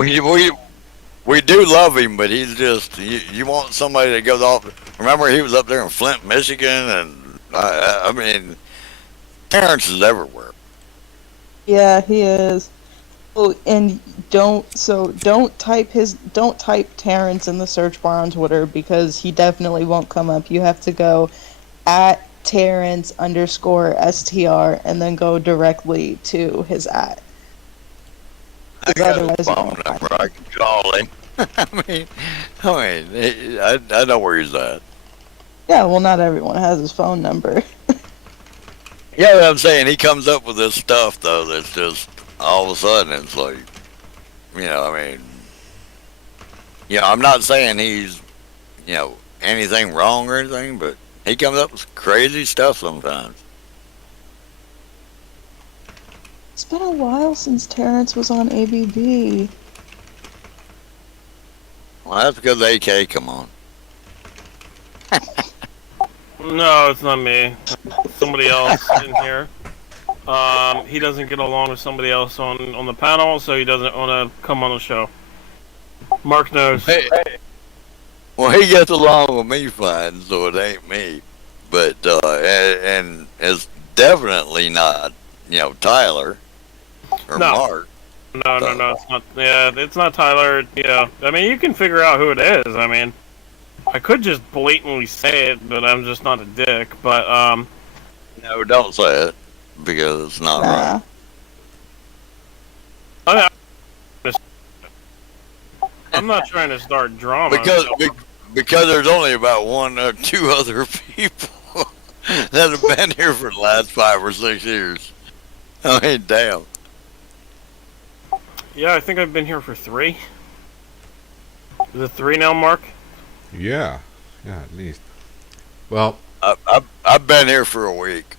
we do love him, but he's just. You want somebody that goes off. Remember, he was up there in Flint, Michigan, and I mean, Terrence is everywhere. Yeah, he is. Oh, and don't type Terrence in the search bar on Twitter because he definitely won't come up. You have to go at Terrence_STR and then go directly to his at. I got Otherwise his you phone won't find number. I can call him. I know where he's at. Yeah, well, not everyone has his phone number. Yeah, but I'm saying he comes up with this stuff though that's just all of a sudden it's like, I mean, I'm not saying he's, anything wrong or anything, but he comes up with crazy stuff sometimes. It's been a while since Terrence was on ABB. Well, that's because AK come on. No, it's not me. Somebody else in here. He doesn't get along with somebody else on the panel, so he doesn't want to come on the show. Mark knows. Hey. Well, he gets along with me fine, so it ain't me. But and it's definitely not, Tyler or No. Mark. No, it's not. Yeah, it's not Tyler. Yeah, I mean, you can figure out who it is. I mean, I could just blatantly say it, but I'm just not a dick. But No, don't say it because it's not right. Nah. I'm not trying to start drama. Because there's only about one or two other people that have been here for the last 5 or 6 years. I mean, damn. Yeah, I think I've been here for 3. Is it 3 now, Mark? Yeah, at least. Well, I've been here for a week.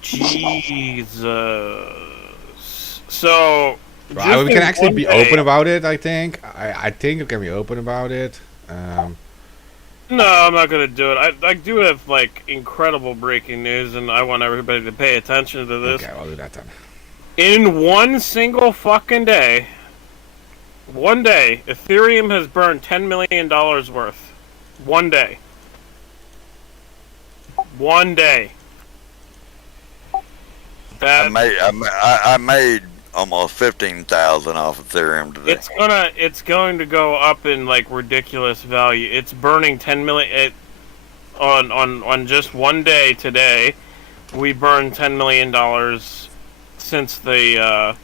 Jesus. So. we just can in actually one be day- open about it, I think. I think we can be open about it. No, I'm not gonna do it. I do have like incredible breaking news, and I want everybody to pay attention to this. Okay, I'll do that then. In one single fucking day, Ethereum has burned $10 million worth. One day. One day. That I made almost 15,000 off Ethereum today. it's going to go up in like ridiculous value. It's burning 10 million on just one day today. We burned $10 million since the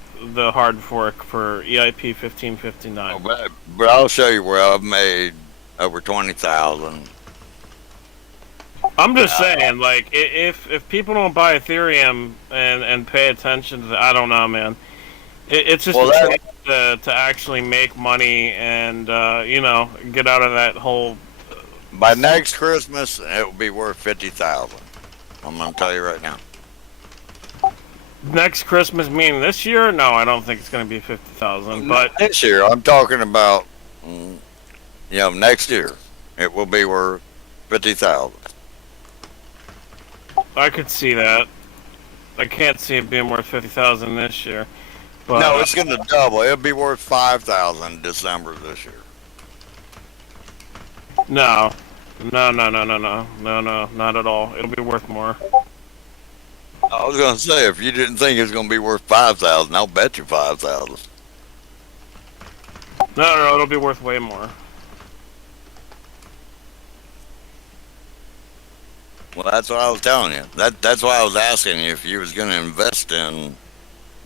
hard fork for EIP 1559. But I'll show you where I've made over 20,000. I'm just saying, like, if people don't buy Ethereum and pay attention to, I don't know, man. It's just a chance to actually make money and get out of that whole. By next Christmas, it will be worth 50,000. I'm gonna tell you right now. Next Christmas, meaning this year? No, I don't think it's going to be 50,000. But This year, I'm talking about, next year, it will be worth 50,000. I could see that. I can't see it being worth 50,000 this year. But, No, it's going to double. It'll be worth 5,000 December this year. No, not at all. It'll be worth more. I was going to say, if you didn't think it was going to be worth 5,000, I'll bet you 5,000. No, it'll be worth way more. Well, that's what I was telling you. That's why I was asking you if you was going to invest in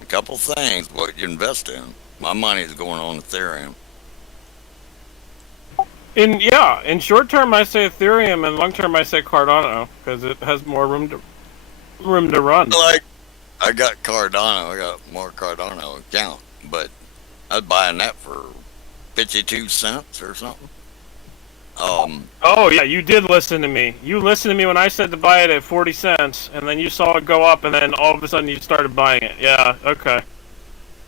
a couple things. What you invest in? My money is going on Ethereum. In short term I say Ethereum, and long term I say Cardano because it has more room to run. Like, I got Cardano. I got more Cardano account, but I was buying that for 52 cents or something. Oh yeah, you did listen to me. You listened to me when I said to buy it at 40 cents, and then you saw it go up, and then all of a sudden you started buying it. Yeah, okay.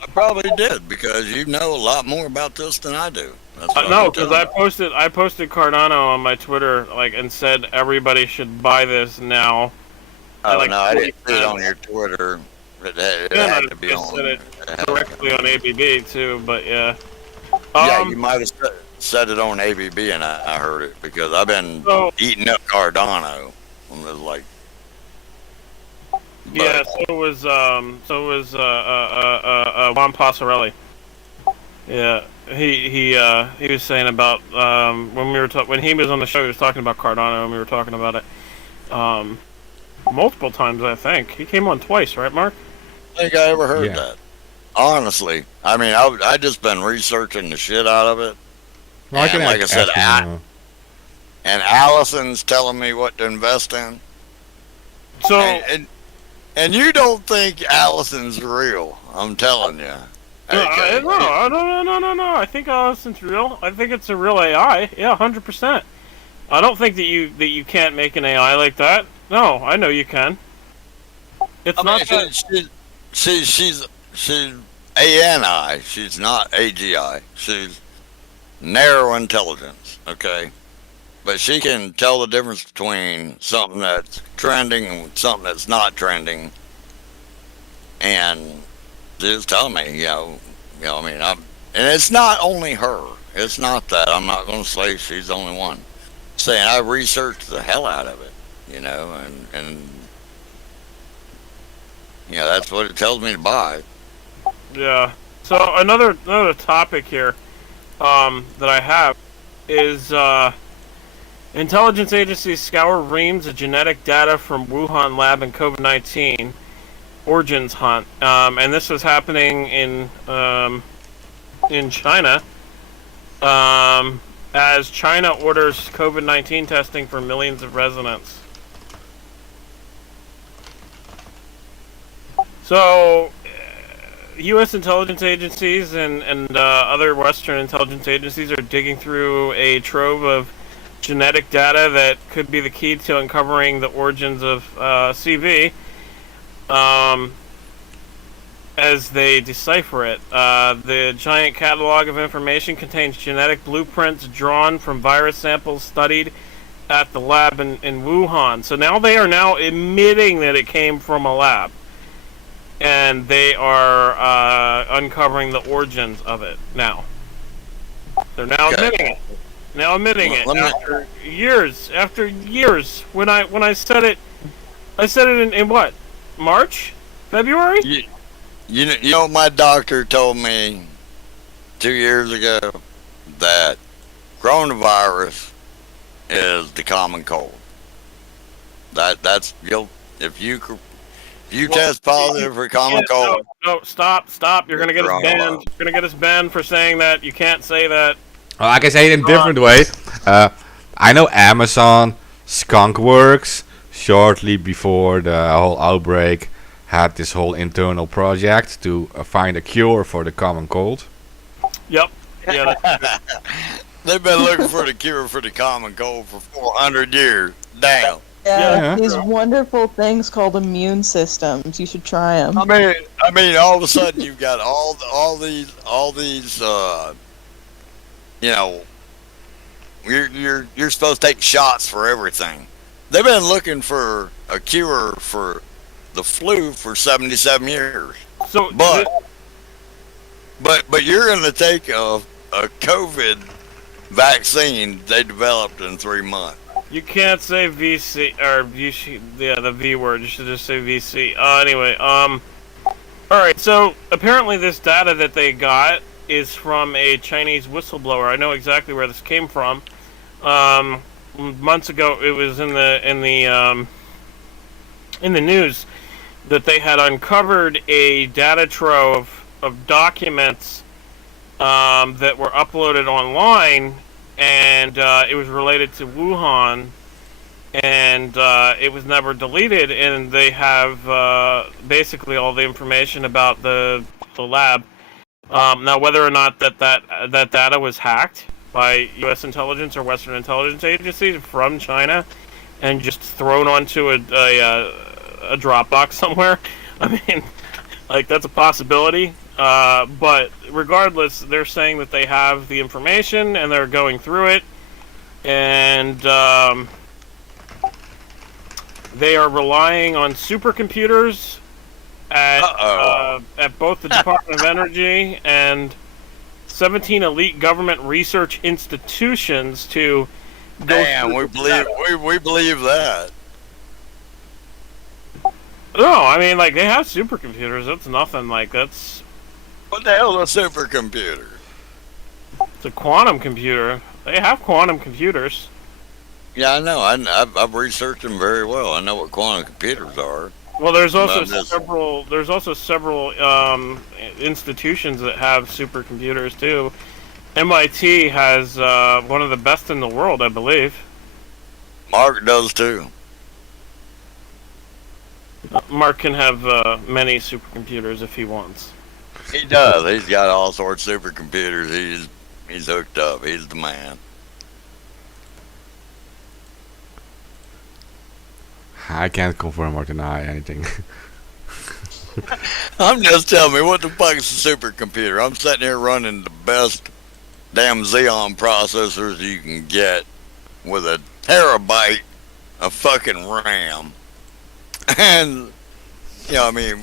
I probably did because you know a lot more about this than I do. That's what No, I'm because telling I posted Cardano on my Twitter, and said everybody should buy this now. Oh, like no, I didn't 40 see it on cents. your Twitter. It Yeah, had I to be just on. said it It had to directly be on ABB too, but yeah. Yeah, you might have said it on ABB and I heard it because I've been So- eating up Cardano. And it was like, Yeah, so was Juan Passarelli. Yeah, he was saying about when we were when he was on the show, he was talking about Cardano, and we were talking about it multiple times. I think he came on twice, right, Mark? I think I ever heard Yeah. that. Honestly, I mean, I just been researching the shit out of it. Well, And like I said, ask him, and Allison's telling me what to invest in. So And you don't think Allison's real? I'm telling you. Okay. no. I think Allison's real. I think it's a real AI. Yeah, 100%. I don't think that you can't make an AI like that. No, I know you can. It's I not mean, that. she's ANI. She's not AGI. She's narrow intelligence. Okay, but she can tell the difference between something that's trending and something that's not trending. And she was telling me, I mean, and it's not only her. It's not that. I'm not going to say she's the only one. Saying I researched the hell out of it, and that's what it tells me to buy. Yeah. So another topic here that I have is intelligence agencies scour reams of genetic data from Wuhan lab and COVID-19 origins hunt, and this was happening in China, as China orders COVID-19 testing for millions of residents. So, U.S. intelligence agencies and other Western intelligence agencies are digging through a trove of genetic data that could be the key to uncovering the origins of CV as they decipher it. The giant catalog of information contains genetic blueprints drawn from virus samples studied at the lab in Wuhan. So now they are now admitting that it came from a lab. And they are uncovering the origins of it now. They're now admitting it. Now admitting it after years. When I said it, in what? March? February? You know, my doctor told me 2 years ago that coronavirus is the common cold. That's if you test positive for common cold. No, stop. You're gonna get us banned. You're gonna get us banned for saying that. You can't say that. Well, I can say it in different ways. I know Amazon Skunkworks shortly before the whole outbreak had this whole internal project to find a cure for the common cold. Yep. Yeah. They've been looking for the cure for the common cold for 400 years. Damn. Yeah, these wonderful things called immune systems. You should try them. I mean, all of a sudden you've got all these, you're supposed to take shots for everything, they've been looking for a cure for the flu for 77 years. So, But you're going to take a COVID vaccine they developed in 3 months. you can't say VC or the V word. You should just say VC. Anyway, all right. So apparently, this data that they got is from a Chinese whistleblower. I know exactly where this came from. Months ago, it was in the news that they had uncovered a data trove of documents that were uploaded online, and it was related to Wuhan, and it was never deleted, and they have basically all the information about the lab. Now, whether or not that data was hacked by U.S. intelligence or Western intelligence agencies from China and just thrown onto a Dropbox somewhere, I mean, like, that's a possibility. But regardless, they're saying that they have the information and they're going through it, and they are relying on supercomputers at both the Department of Energy and 17 elite government research institutions to go. Damn, we believe that. No, I mean, like, they have supercomputers. That's nothing. Like, that's... What the hell is a supercomputer? It's a quantum computer. They have quantum computers. Yeah, I know. I've researched them very well. I know what quantum computers are. Well, there's also several. There's also several institutions that have supercomputers too. MIT has one of the best in the world, I believe. Mark does too. Mark can have many supercomputers if he wants. He does. He's got all sorts of supercomputers. He's hooked up. He's the man. I can't confirm or deny anything. I'm just telling me, what the fuck is a supercomputer? I'm sitting here running the best damn Xeon processors you can get with a terabyte of fucking RAM. And, you know, I mean,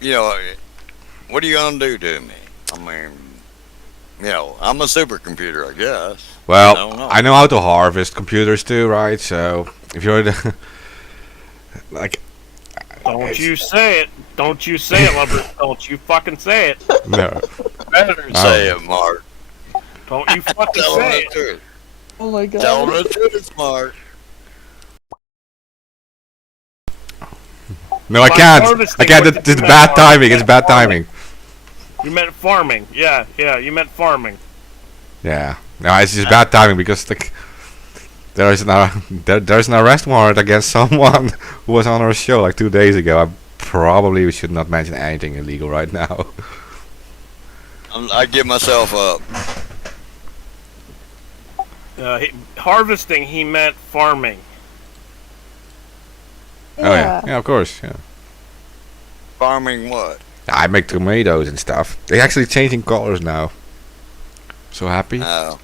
you know, what are you gonna do to me? I mean, you know, I'm a supercomputer, I guess. Well, I know how to harvest computers too, right? So, if you're the... like... Don't you say it. Don't you say it, Lumber. Don't you fucking say it. No. Better say it, Mark. Don't you fucking Tell say the it. truth. Oh my god. Tell the truth, Mark. No, I can't. I can't. It's bad timing. It's bad timing. You meant farming. Yeah, you meant farming. Yeah. No, it's just bad timing because like there's an arrest warrant against someone who was on our show like 2 days ago. We should not mention anything illegal right now. I give myself up. Harvesting, he meant farming. Oh yeah, of course. Yeah. Farming what? I make tomatoes and stuff. They're actually changing colors now. So happy. Oh.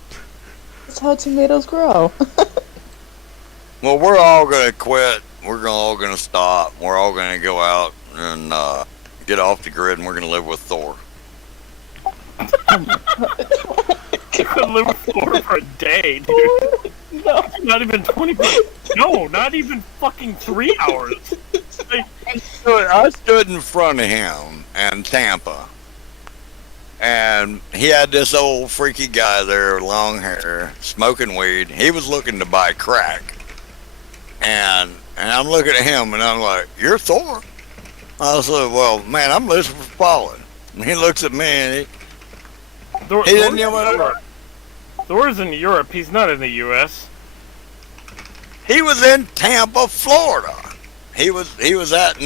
That's how tomatoes grow. Well, we're all gonna quit. We're all gonna stop. We're all gonna go out and get off the grid, and we're gonna live with Thor. You could live with Thor for a day, dude. No. Not even 20 minutes. No, not even fucking 3 hours. I stood in front of him in Tampa, and he had this old freaky guy there, long hair, smoking weed. He was looking to buy crack, and I'm looking at him, and I'm like, "You're Thor?" I said, "Well, man, I'm Lucifer Fallen." And he looks at me, and he didn't know what. Thor's in Europe. He's not in the U.S. He was in Tampa, Florida. He was at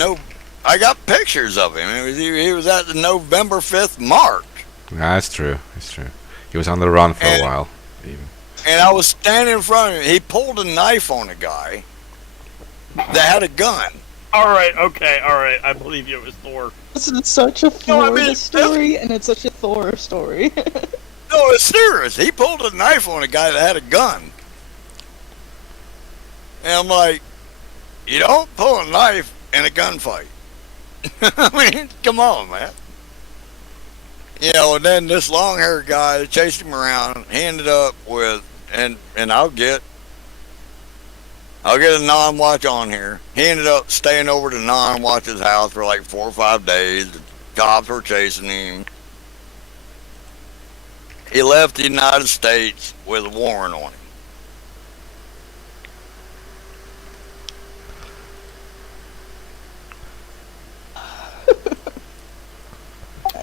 I got pictures of him. He was at the November 5th march. That's true. That's true. He was on the run for a while. Even. And I was standing in front of him. He pulled a knife on a guy that had a gun. All right. I believe you. It was Thor. This is such a Florida story, and it's such a Thor story. No, it's serious. He pulled a knife on a guy that had a gun. And I'm like, You don't pull a knife in a gunfight. I mean, come on, man. You know, and then this long-haired guy chased him around. He ended up with, and I'll get a non-watch on here. He ended up staying over to non-watch's house for like 4 or 5 days. The cops were chasing him. He left the United States with a warrant on him.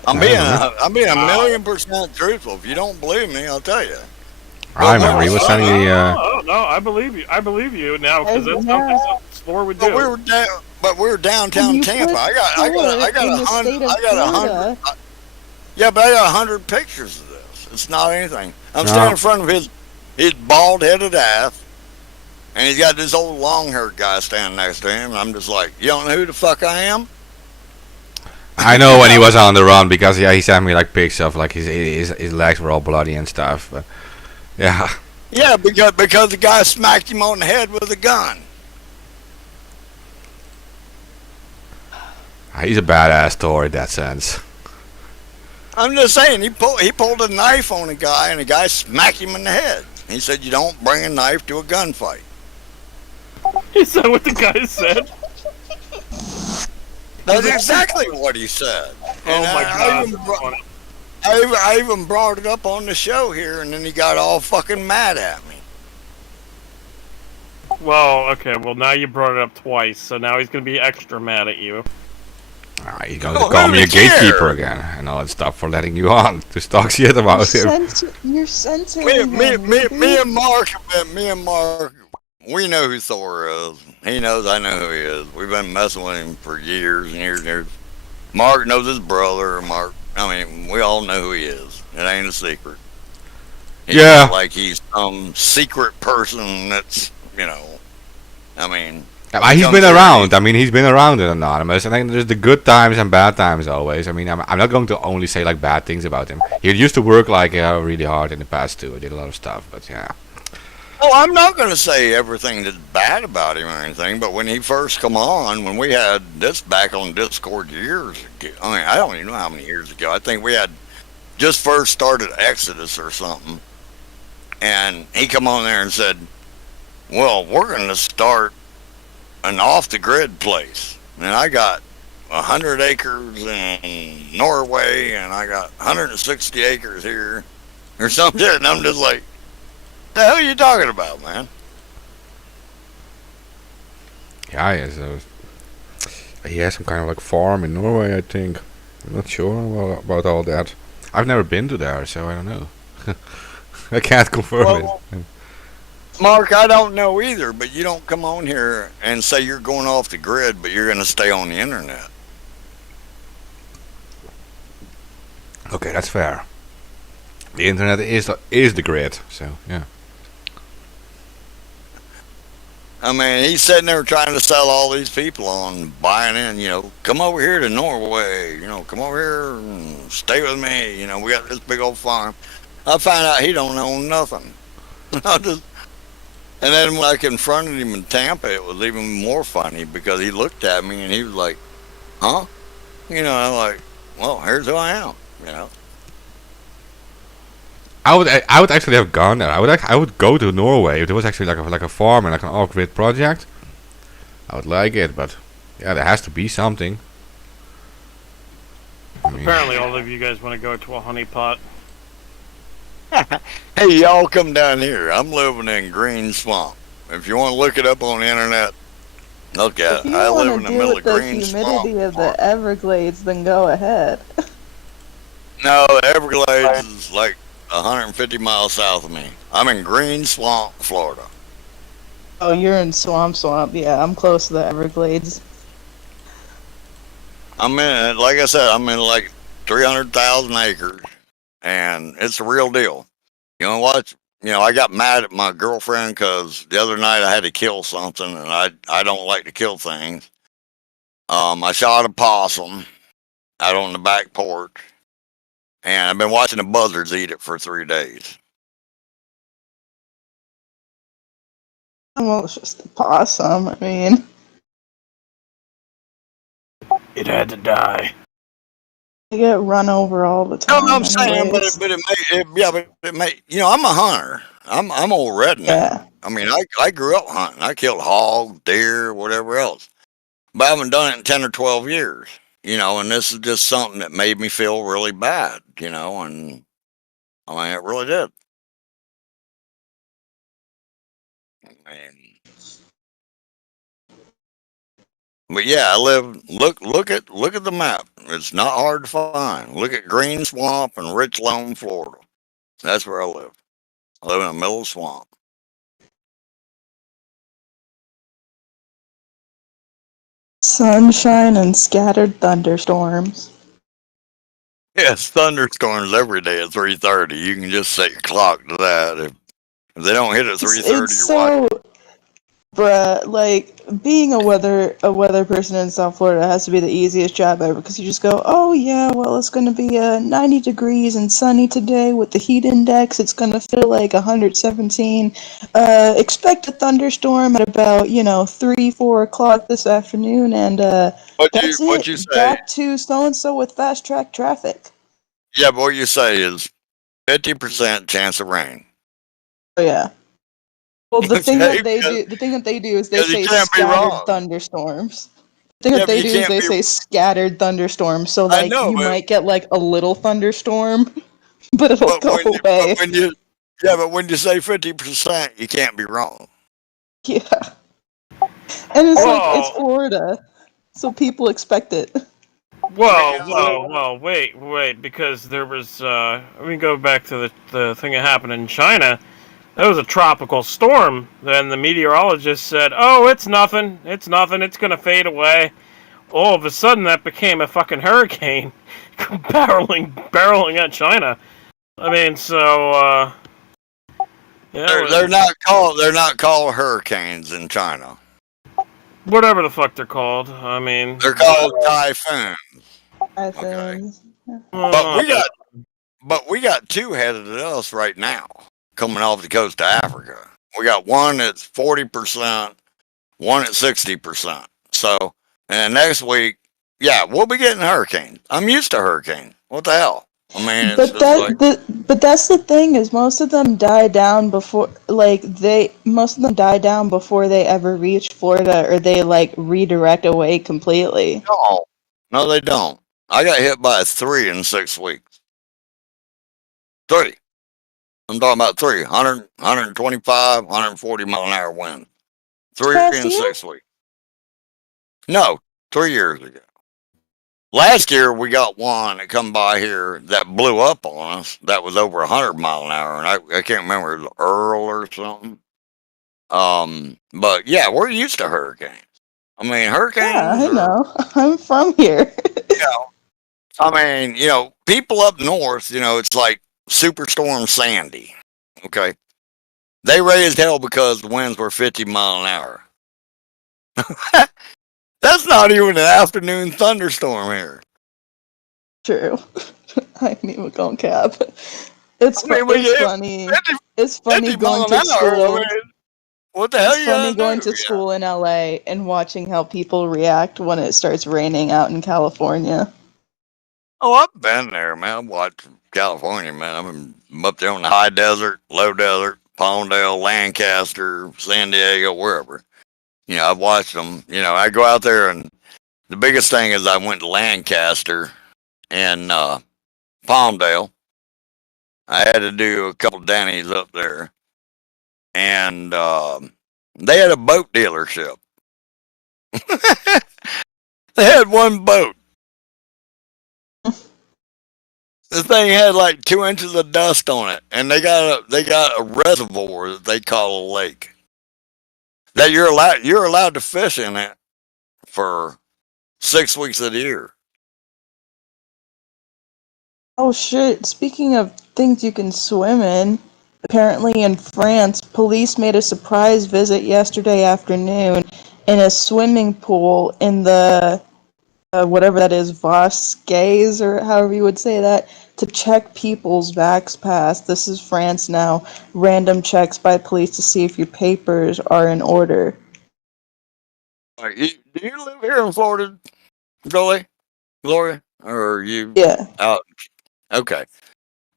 I'm being a million% truthful. If you don't believe me, I'll tell you. I remember he was sending the. No, I believe you. I believe you now because that's something Spore would do. But we were downtown Tampa. I got 100. Yeah, but I got 100 pictures of this. It's not anything. I'm standing in front of his bald-headed ass, and he's got this old long-haired guy standing next to him. And I'm just like, you don't know who the fuck I am? I know when he was on the run because he sent me like pics of like his legs were all bloody and stuff. But yeah. Yeah, because the guy smacked him on the head with a gun. He's a badass Thor in that sense. I'm just saying, he pulled a knife on a guy, and the guy smacked him in the head. He said, "You don't bring a knife to a gunfight." Is that what the guy said? That's exactly what he said. Oh my god! I even brought it up on the show here, and then he got all fucking mad at me. Well, okay. Well, now you brought it up twice, so now he's gonna be extra mad at you. He's going to call me a gatekeeper again and all that stuff for letting you on to talk shit about him. You're censoring me and Mark, we know who Thor is. He knows I know who he is. We've been messing with him for years and years and years. Mark knows his brother. I mean, we all know who he is. It ain't a secret. He's not like he's some secret person that's, you know, I mean... He's been around. I mean, he's been around in Anonymous. And then there's the good times and bad times always. I mean, I'm not going to only say like bad things about him. He used to work like really hard in the past too. He did a lot of stuff, but yeah. Oh, I'm not going to say everything that's bad about him or anything, but when he first come on, when we had this back on Discord years ago, I mean, I don't even know how many years ago. I think we had just first started Exodus or something, and he come on there and said, well, we're going to start an off-the-grid place, and I got 100 acres in Norway, and I got 160 acres here, or something, and I'm just like, the hell are you talking about, man? Yeah, he has some kind of like farm in Norway, I think. I'm not sure about all that. I've never been to there, so I don't know. I can't confirm it. Mark, I don't know either, but you don't come on here and say you're going off the grid, but you're going to stay on the internet. Okay, that's fair. The internet is the grid, so yeah. I mean, he's sitting there trying to sell all these people on buying in, you know, come over here to Norway, you know, come over here and stay with me, you know, we got this big old farm. I found out he don't own nothing. And then when I confronted him in Tampa, it was even more funny because he looked at me and he was like, huh? You know, I'm like, well, here's who I am, you know. I would actually have gone there. I would go to Norway if there was actually like a farm and like an off-grid project. I would like it, but yeah, there has to be something. Apparently, all of you guys want to go to a honeypot. Hey, y'all come down here. I'm living in Green Swamp. If you want to look it up on the internet, look at it. I live in the middle of Green Swamp. If you want to deal with the humidity of the Everglades, then go ahead. No, the Everglades is like 150 miles south of me. I'm in Green Swamp, Florida. Oh, you're in Swamp. Yeah, I'm close to the Everglades. I'm in, like I said, I'm in like 300,000 acres, and it's the real deal. You know what? You know, I got mad at my girlfriend because the other night I had to kill something, and I don't like to kill things. I shot a possum out on the back porch, and I've been watching the buzzards eat it for 3 days. Well, it's just a possum. I mean, kid had to die. I get run over all the time. No, I'm saying, anyways. but it may. You know, I'm a hunter. I'm old red now. Yeah. I mean, I grew up hunting. I killed hogs, deer, whatever else. But I haven't done it in 10 or 12 years. You know, and this is just something that made me feel really bad. You know, and I mean, it really did. I mean, but yeah, I live. Look at the map. It's not hard to find. Look at Green Swamp and Rich Loam, Florida. That's where I live. I live in the middle of the swamp. Sunshine and scattered thunderstorms. Yes, thunderstorms every day at 3:30. You can just set your clock to that. If they don't hit at 3:30, It's you're watching. so, bruh, like, being a weather person in South Florida has to be the easiest job ever, because you just go, oh yeah, well, it's going to be 90 degrees and sunny today with the heat index. It's going to feel like 117. Expect a thunderstorm at about 3, 4 o'clock this afternoon, and that's What you it. say? Back to so and so with fast track traffic. Yeah, but what you say is 50% chance of rain. Oh yeah. Well, the thing Okay, that they do is they because you say can't be scattered wrong. thunderstorms. The thing Yeah, that but they you do is can't they be. say scattered thunderstorms. So I like know, you might get like a little thunderstorm, but it'll go away. but when you say 50%, you can't be wrong. Yeah, and it's like it's Well, Florida, so people expect it. wait, because there was, we go back to the thing that happened in China. There was a tropical storm. Then the meteorologist said, oh, it's nothing, it's gonna fade away. All of a sudden, that became a fucking hurricane, barreling at China. I mean, so, They're not called hurricanes in China. whatever the fuck they're called. I mean, They're called typhoons. Okay. uh, But we got two headed at us right now, coming off the coast of Africa. We got one that's 40%, one at 60%. So, and next week, yeah, we'll be getting hurricanes. I'm used to hurricanes. What the hell? I mean, it's But just like, but that's the thing, is most of them die down before most of them die down before they ever reach Florida, or they like redirect away completely. no, they don't. I got hit by a 3 in 6 weeks. 3. I'm talking about 3. 100, 125, 140 mile an hour wind. 3 Past in year? 6 weeks. No, 3 years ago. Last year we got one that come by here that blew up on us. That was over 100 mile an hour, and I can't remember, it was Earl or something. But yeah, we're used to hurricanes. I mean, hurricanes. Yeah, I know. I'm from here. You know, I mean, people up north, it's like Superstorm Sandy. Okay, they raised hell because the winds were 50 mile an hour. That's not even an afternoon thunderstorm here. True. I ain't even gonna cap. It's I mean, when you hit funny. 50, It's funny 50 mile going an to hour, I school. mean, what the hell It's you funny gonna going do? to school in LA and watching how people react when it starts raining out in California. Oh, I've been there, man. I've watched California, man. I'm up there on the high desert, low desert, Palmdale, Lancaster, San Diego, wherever. I've watched them. I go out there, and the biggest thing is I went to Lancaster and Palmdale. I had to do a couple of Dannies up there, and they had a boat dealership. They had one boat. The thing had like 2 inches of dust on it, and they got a reservoir that they call a lake that you're allowed to fish in it for 6 weeks of the year. Oh shit, speaking of things you can swim in, apparently in France, police made a surprise visit yesterday afternoon in a swimming pool in the whatever that is, Vosges, or however you would say that, to check people's vax pass. This is France now. Random checks by police to see if your papers are in order. Do you live here in Florida, Jolie? Gloria, or are you Yeah. out? Okay.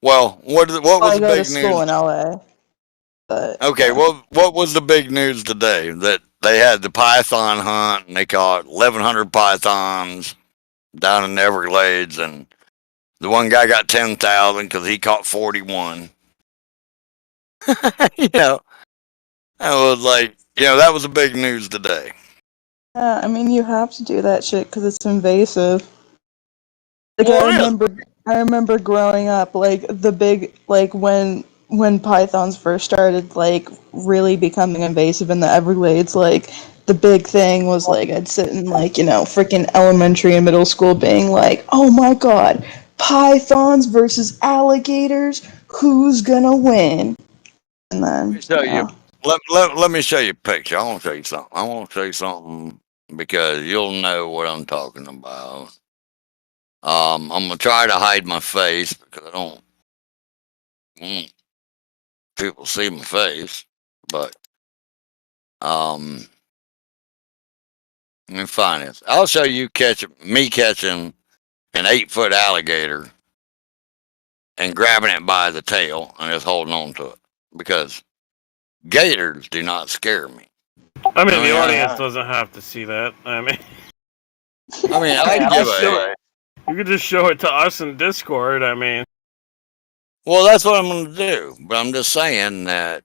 Well, what was I the go to big school news? in LA. But Okay, yeah. what was the big news today? That they had the python hunt and they caught 1,100 pythons down in the Everglades, and the one guy got 10,000 because he caught 41. you know, I was like, that was the big news today. Yeah, I mean, you have to do that shit because it's invasive. Like Well, it is. I remember growing up, like the big, like when pythons first started, like really becoming invasive in the Everglades. Like the big thing was like I'd sit in like freaking elementary and middle school, being like, oh my god, pythons versus alligators, who's gonna win? And Let then me show you. Let me show you a picture. I want to show you something. I want to show you something because you'll know what I'm talking about. I'm gonna try to hide my face because I don't want people to see my face. But let me find this. I'll show you me catching an 8-foot alligator and grabbing it by the tail and just holding on to it because gators do not scare me. I mean, I the mean, audience doesn't have to see that. I mean, I'd give a. you could just show it to us in Discord. I mean, Well, that's what I'm going to do. But I'm just saying that,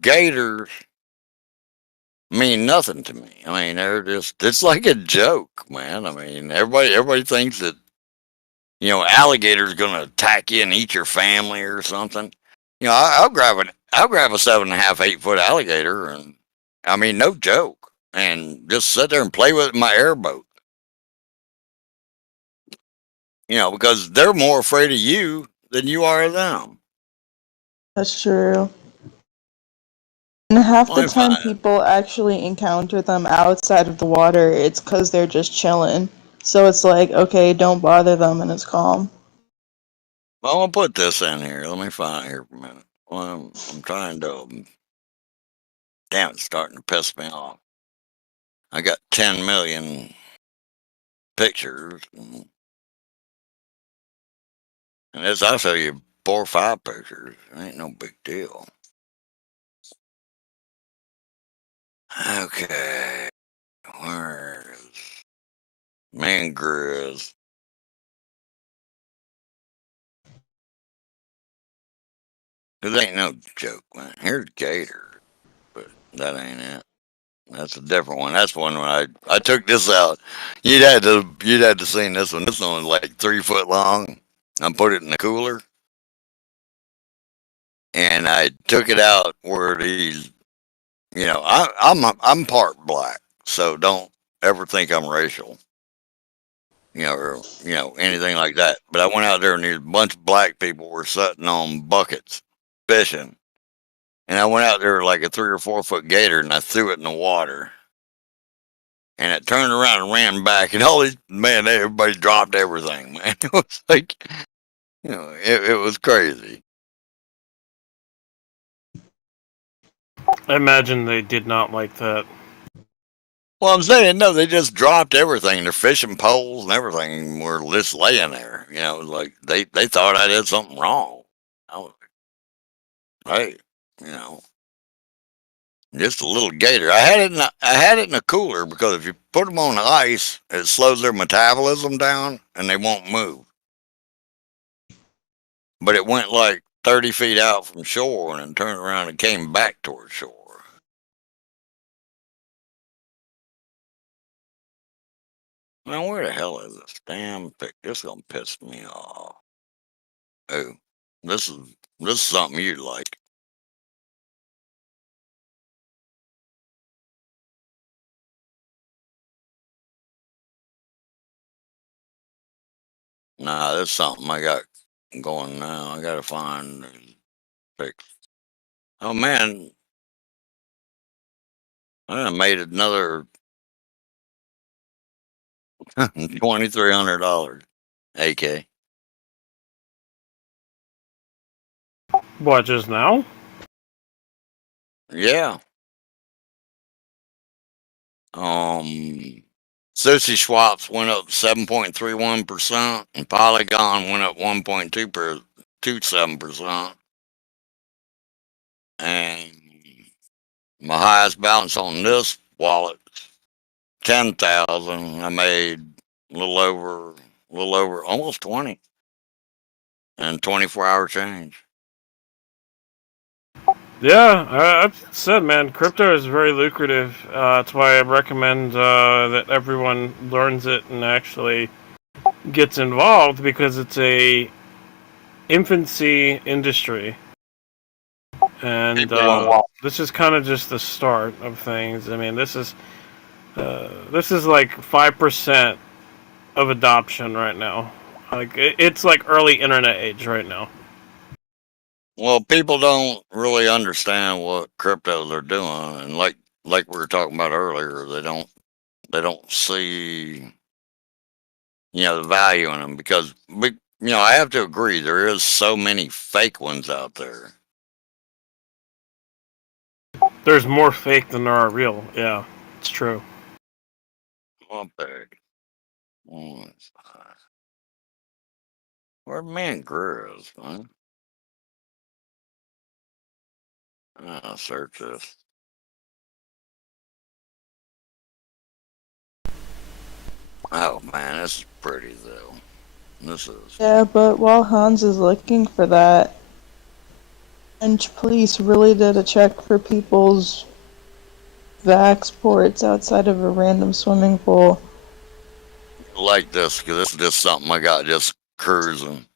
gators mean nothing to me. I mean, it's like a joke, man. I mean, everybody thinks that, alligator's going to attack you and eat your family or something. I'll grab a 7.5, 8-foot alligator, and I mean, no joke, and just sit there and play with it in my airboat. Because they're more afraid of you than you are of them. that's true. And half Well, the I'm time fine. people actually encounter them outside of the water, it's because they're just chilling. So it's like, okay, don't bother them and it's calm. Well, I'm gonna put this in here. Let me find it here for a minute. Well, I'm trying to. Damn, it's starting to piss me off. I got 10 million pictures, and this I'll show you 4 or 5 pictures. It ain't no big deal. Okay, where's man Grizz? This ain't no joke, man. Here's Gator, but that ain't it. That's a different one. That's one when I took this out. You'd had to seen this one. This one was like 3 foot long. I put it in the cooler, and I took it out where these. I'm part black, so don't ever think I'm racial. Or anything like that. But I went out there and there's a bunch of black people were sitting on buckets fishing, and I went out there like a 3 or 4 foot gator, and I threw it in the water. And it turned around and ran back, and all these everybody dropped everything, man. It was like, it was crazy. I imagine they did not like that. Well, I'm saying no, they just dropped everything. Their fishing poles and everything were just laying there. Like they thought I did something wrong. I was like, hey, you know, just a little gator. I had it in a cooler because if you put them on the ice, it slows their metabolism down and they won't move. But it went like 30 feet out from shore and then turned around and came back towards shore. Now, where the hell is this damn pic? This is gonna piss me off. Oh, this is this is something you'd like. Nah, this is something I got going now. I gotta find the pic. Oh man, I made another $2,300. AK. What, just now? Yeah. Um, Sushi swaps went up 7.31%, and Polygon went up 1.27%. And my highest balance on this wallet, 10,000. I made a little over, almost 20, and 24-hour change. Yeah, I said, man, crypto is very lucrative. That's why I recommend that everyone learns it and actually gets involved, because it's a infancy industry, and this is kind of just the start of things. I mean, this is like 5% of adoption right now. Like it's like early internet age right now. Well, people don't really understand what cryptos are doing, and like we were talking about earlier, they don't see the value in them, because I have to agree, there is so many fake ones out there. There's more fake than there are real. Yeah, it's true. One big. Where man Grizz, man? I'll search this. Oh man, this is pretty though. This is. Yeah, but while Hans is looking for that, French police really did a check for people's vax ports outside of a random swimming pool. Like this, because this is just something I got just cruising.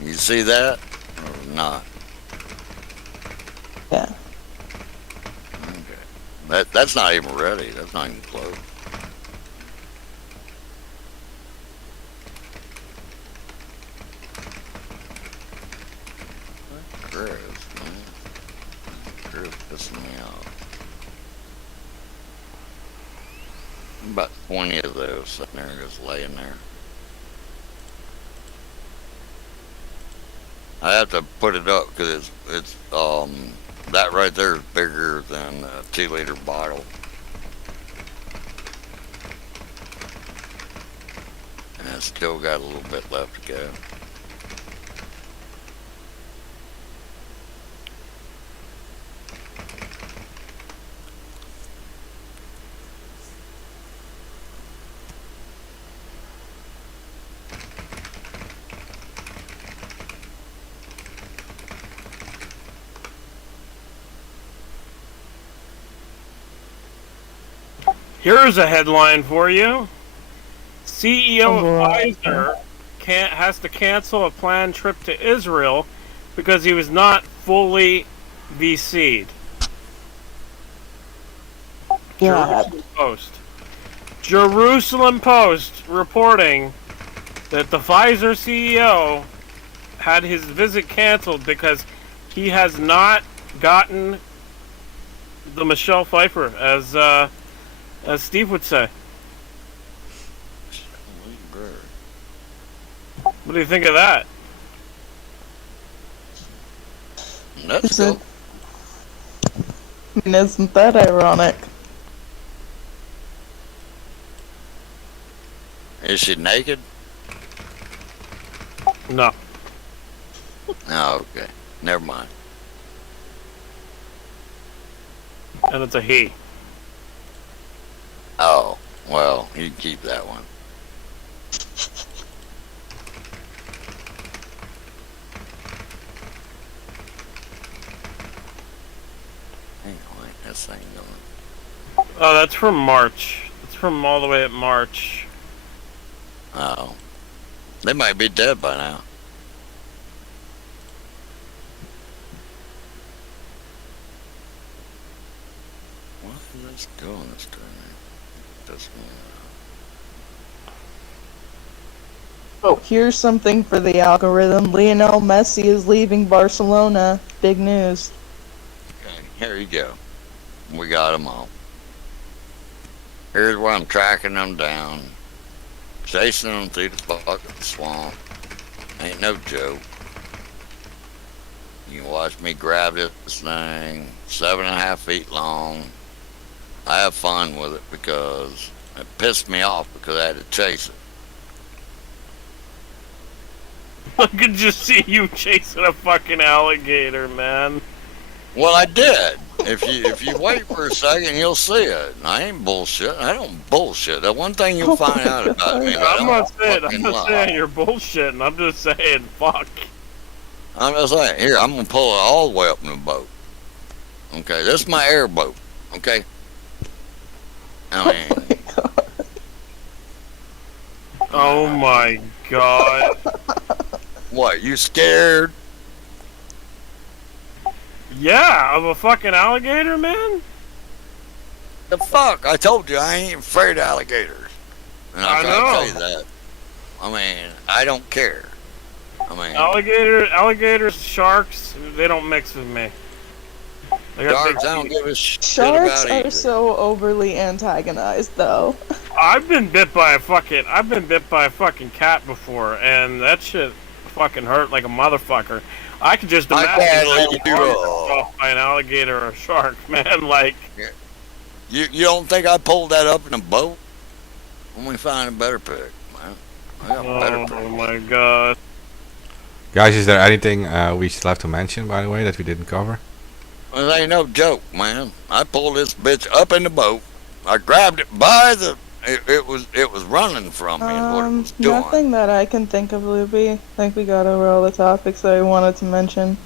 You see that or not? Yeah. Okay. That's not even ready. That's not even close. Chris, man. Chris pissing me off. About 20 of those sitting there just laying there. I have to put it up because it's that right there is bigger than a 2-liter bottle. And it's still got a little bit left to go. Here's a headline for you. CEO of Pfizer has to cancel a planned trip to Israel because he was not fully VC'd. Yeah. Jerusalem Post reporting that the Pfizer CEO had his visit canceled because he has not gotten the Michelle Pfeiffer, as Steve would say. What do you think of that? That's cool. I mean, isn't that ironic? Is she naked? No. Oh, okay. Never mind. And it's a he. Oh, well, you can keep that one. Anyway, this thing going. Oh, that's from March. It's from all the way at March. Oh. They might be dead by now. What is this doing this time? This one. Oh, here's something for the algorithm. Lionel Messi is leaving Barcelona. Big news. Okay, here you go. We got them all. Here's where I'm tracking them down, chasing them through the fucking swamp. Ain't no joke. You can watch me grab this thing, 7.5 feet long. I have fun with it because it pissed me off because I had to chase it. I could just see you chasing a fucking alligator, man. Well, I did. If you wait for a second, you'll see it. I ain't bullshit. I don't bullshit. The one thing you'll find out about me, I'm not fucking lie. saying you're bullshitting. I'm just saying, fuck. I'm just saying, here, I'm gonna pull it all the way up in the boat. Okay, this is my airboat. Okay. I mean, Oh my god. what? You scared? Yeah, of a fucking alligator, man? The fuck? I told you I ain't afraid of alligators. And I I'm trying know. to tell you that. I mean, I don't care. I mean, Alligators, sharks, they don't mix with me. They got big sharks, I don't teeth. give a shit Sharks about are either. so overly antagonized, though. I've been bit by a fucking cat before, and that shit fucking hurt like a motherfucker. I could just I imagine can't how leave hard you it's off by an alligator or a shark, man. Like, You don't think I pulled that up in a boat? When we find a better pick, man. I got a better oh pick. my god. Guys, is there anything we still have to mention, by the way, that we didn't cover? Well, it ain't no joke, man. I pulled this bitch up in the boat. I grabbed it by the. It was running from me. Is what it was doing. Nothing that I can think of, Luby. I think we got over all the topics that I wanted to mention.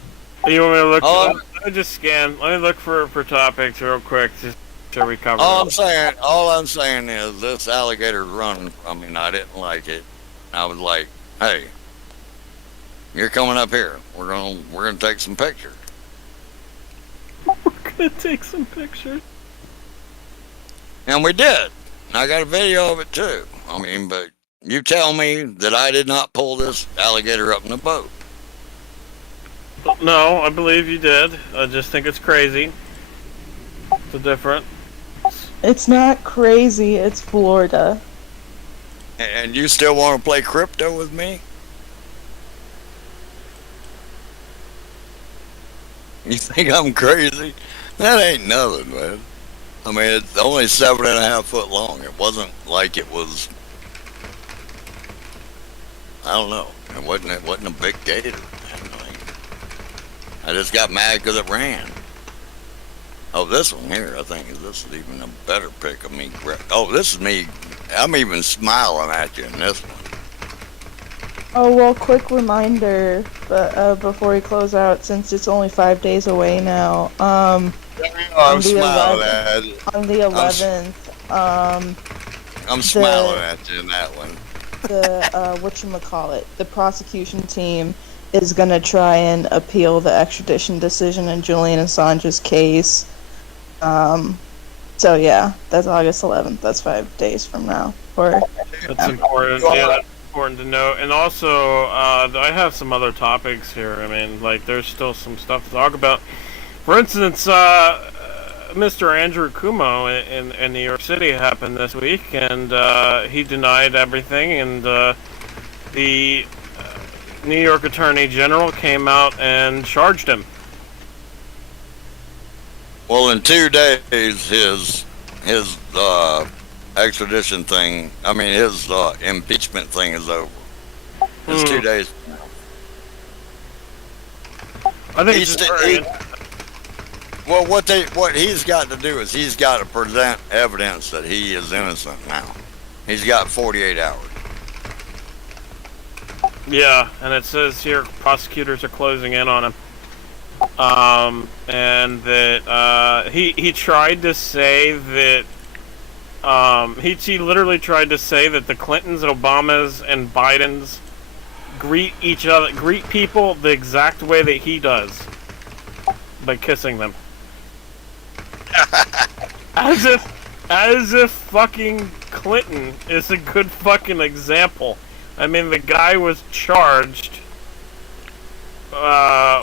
You want me to look? Oh, Let me just scan. Let me look for topics real quick. Just sure we cover. All it. I'm saying is this alligator's running from me, and I didn't like it. I was like, "Hey, you're coming up here. We're gonna take some pictures." We're gonna take some pictures. And we did. And I got a video of it too. I mean, but you tell me that I did not pull this alligator up in the boat. No, I believe you did. I just think it's crazy. It's a different. It's not crazy, it's Florida. And you still want to play crypto with me? You think I'm crazy? That ain't nothing, man. I mean, it's only 7.5 foot long. It wasn't like it was. I don't know. It wasn't a big gator. I just got mad because it ran. Oh, this one here, I think this is even a better pick of me. Oh, this is me. I'm even smiling at you in this one. Oh, well, quick reminder, but before we close out, since it's only 5 days away now, I'm smiling at you. on the 11th, I'm smiling at you in that one. the whatchamacallit, the prosecution team is gonna try and appeal the extradition decision in Julian Assange's case. So yeah, that's August 11th. That's 5 days from now. That's important. Yeah, that's important to know. And also, I have some other topics here. I mean, like, there's still some stuff to talk about. For instance, Mr. Andrew Cuomo in New York City happened this week, and he denied everything, and the New York Attorney General came out and charged him. Well, in 2 days, his extradition thing, I mean, his impeachment thing is over. It's 2 days. I think it's just well, what he's got to do is he's got to present evidence that he is innocent now. He's got 48 hours. Yeah, and it says here prosecutors are closing in on him. And that he tried to say that he literally tried to say that the Clintons, Obamas, and Bidens greet people the exact way that he does, by kissing them. as if fucking Clinton is a good fucking example. I mean, the guy was charged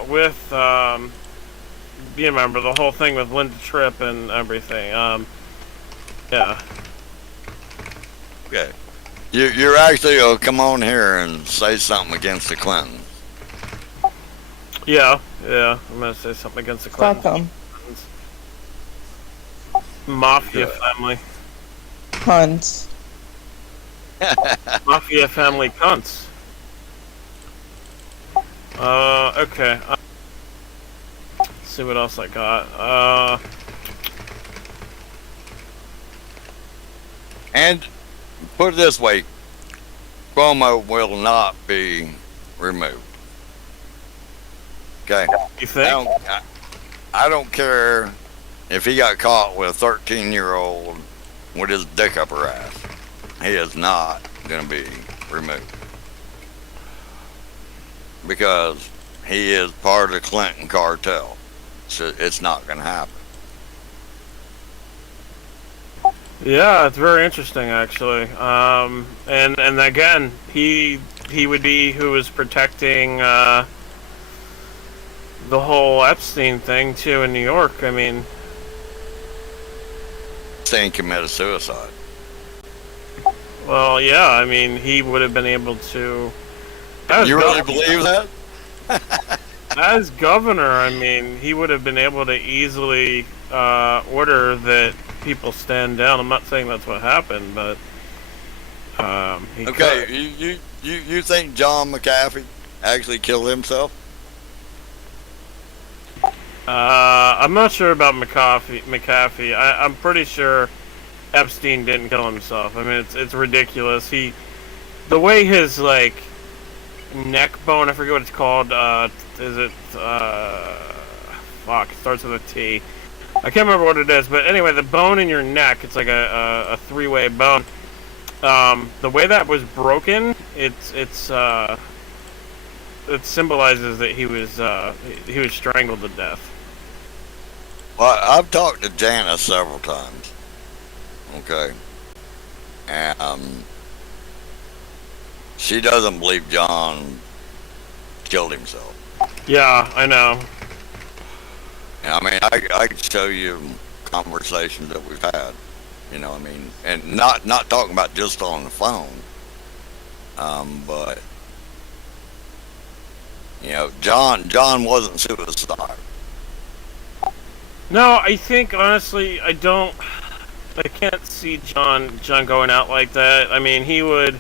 with you remember the whole thing with Linda Tripp and everything. Yeah. Okay. You're actually going to come on here and say something against the Clintons. Yeah, I'm gonna say something against the Fuck Clintons. them. Mafia family. Cunts. Mafia family cunts. Okay. Let's see what else I got. And put it this way, Cuomo will not be removed. Okay. You think? I don't care if he got caught with a 13-year-old with his dick up her ass. He is not going to be removed. Because he is part of the Clinton cartel. So it's not going to happen. Yeah, it's very interesting actually. And again, he would be who was protecting the whole Epstein thing too in New York. I mean, Saying committed suicide. well, yeah. I mean, he would have been able to. You really believe that? As governor, I mean, he would have been able to easily order that people stand down. I'm not saying that's what happened, but he Okay, could. you think John McAfee actually killed himself? I'm not sure about McAfee. I'm pretty sure Epstein didn't kill himself. I mean, it's ridiculous. The way his like neck bone, I forget what it's called. Is it fuck? It starts with a T. I can't remember what it is, but anyway, the bone in your neck, it's like a three-way bone. The way that was broken, it symbolizes that he was strangled to death. Well, I've talked to Janice several times. Okay. And she doesn't believe John killed himself. Yeah, I know. And I mean, I could show you conversations that we've had. You know, I mean, and not talking about just on the phone. But you know, John wasn't suicidal. No, I think honestly, I can't see John going out like that. I mean, he would,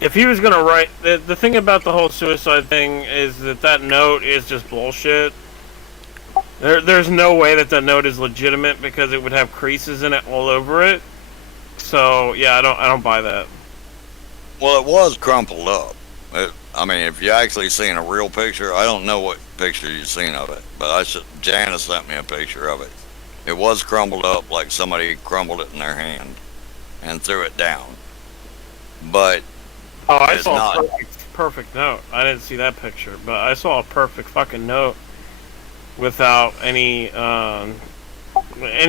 if he was gonna write. The thing about the whole suicide thing is that note is just bullshit. There's no way that note is legitimate because it would have creases in it all over it. So yeah, I don't buy that. Well, it was crumpled up. I mean, if you actually seen a real picture, I don't know what picture you've seen of it, but Janice sent me a picture of it. It was crumpled up like somebody crumbled it in their hand and threw it down. But oh, I saw a perfect note. I didn't see that picture, but I saw a perfect fucking note without any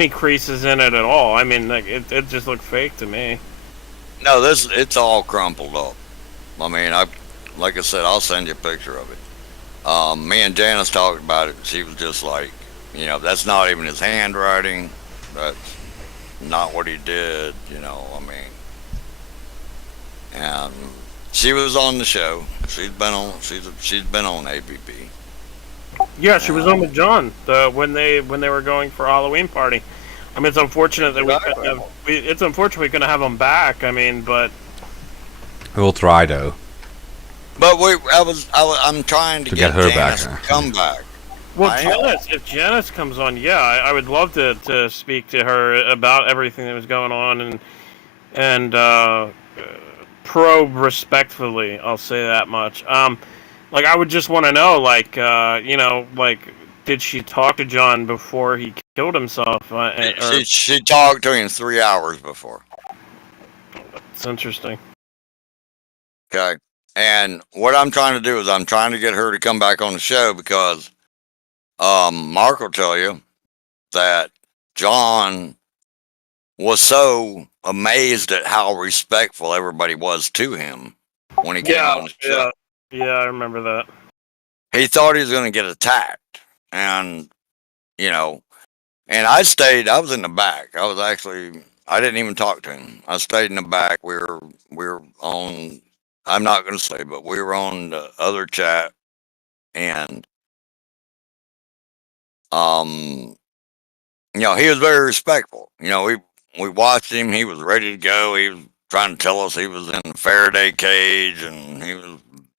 creases in it at all. I mean, like it just looked fake to me. no, it's all crumpled up. I mean, like I said, I'll send you a picture of it. Me and Janice talked about it. She was just like, you know, that's not even his handwriting. That's not what he did. You know, I mean, and she was on the show. She's been on ABB. Yeah, she was on with John when they were going for a Halloween party. I mean, it's unfortunate that it's unfortunate we couldn't have him back. I mean, but We'll try though. But I'm trying to get her Janice back. To come back. Well, if Janice comes on, yeah, I would love to speak to her about everything that was going on and probe respectfully. I'll say that much. Like I would just want to know, like, you know, like, did she talk to John before he killed himself? She talked to him 3 hours before. It's interesting. Okay. And what I'm trying to do is I'm trying to get her to come back on the show because Mark will tell you that John was so amazed at how respectful everybody was to him when he came on the show. Yeah, I remember that. He thought he was going to get attacked. And, you know, and I was in the back. I was actually I didn't even talk to him. I stayed in the back. We were on. I'm not going to say, but we were on the other chat, and um, he was very respectful. We watched him. He was ready to go. He was trying to tell us he was in the Faraday cage, and he was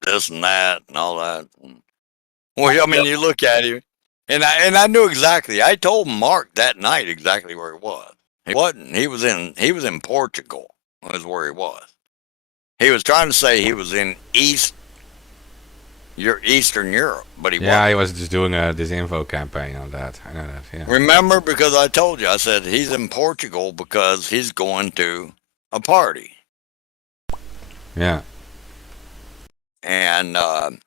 this and that and all that. Well, I mean, you look at him, and I knew exactly. I told Mark that night exactly where he was. He wasn't. He was in Portugal. Was where he was. He was trying to say he was in Eastern Europe, but he Yeah, he wasn't. was just doing a disinfo campaign on that. I know that. Yeah. Remember, because I told you, I said he's in Portugal because he's going to a party, Yeah. and but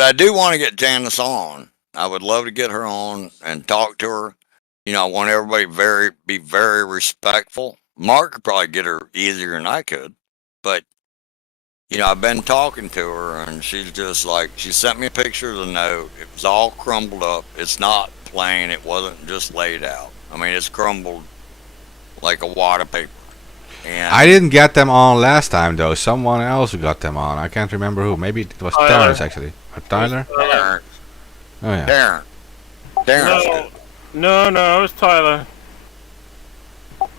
I do want to get Janice on. I would love to get her on and talk to her. I want everybody be very respectful. Mark could probably get her easier than I could, but I've been talking to her, and she's just like, she sent me a picture of the note. It was all crumbled up. It's not plain. It wasn't just laid out. I mean, it's crumbled like a wad of paper. And I didn't get them on last time though. Someone else got them on. I can't remember who. Maybe it was Tyler. Terrence actually. Or Tyler? Terrence, Oh yeah. Terrence No, did. no, it was Tyler.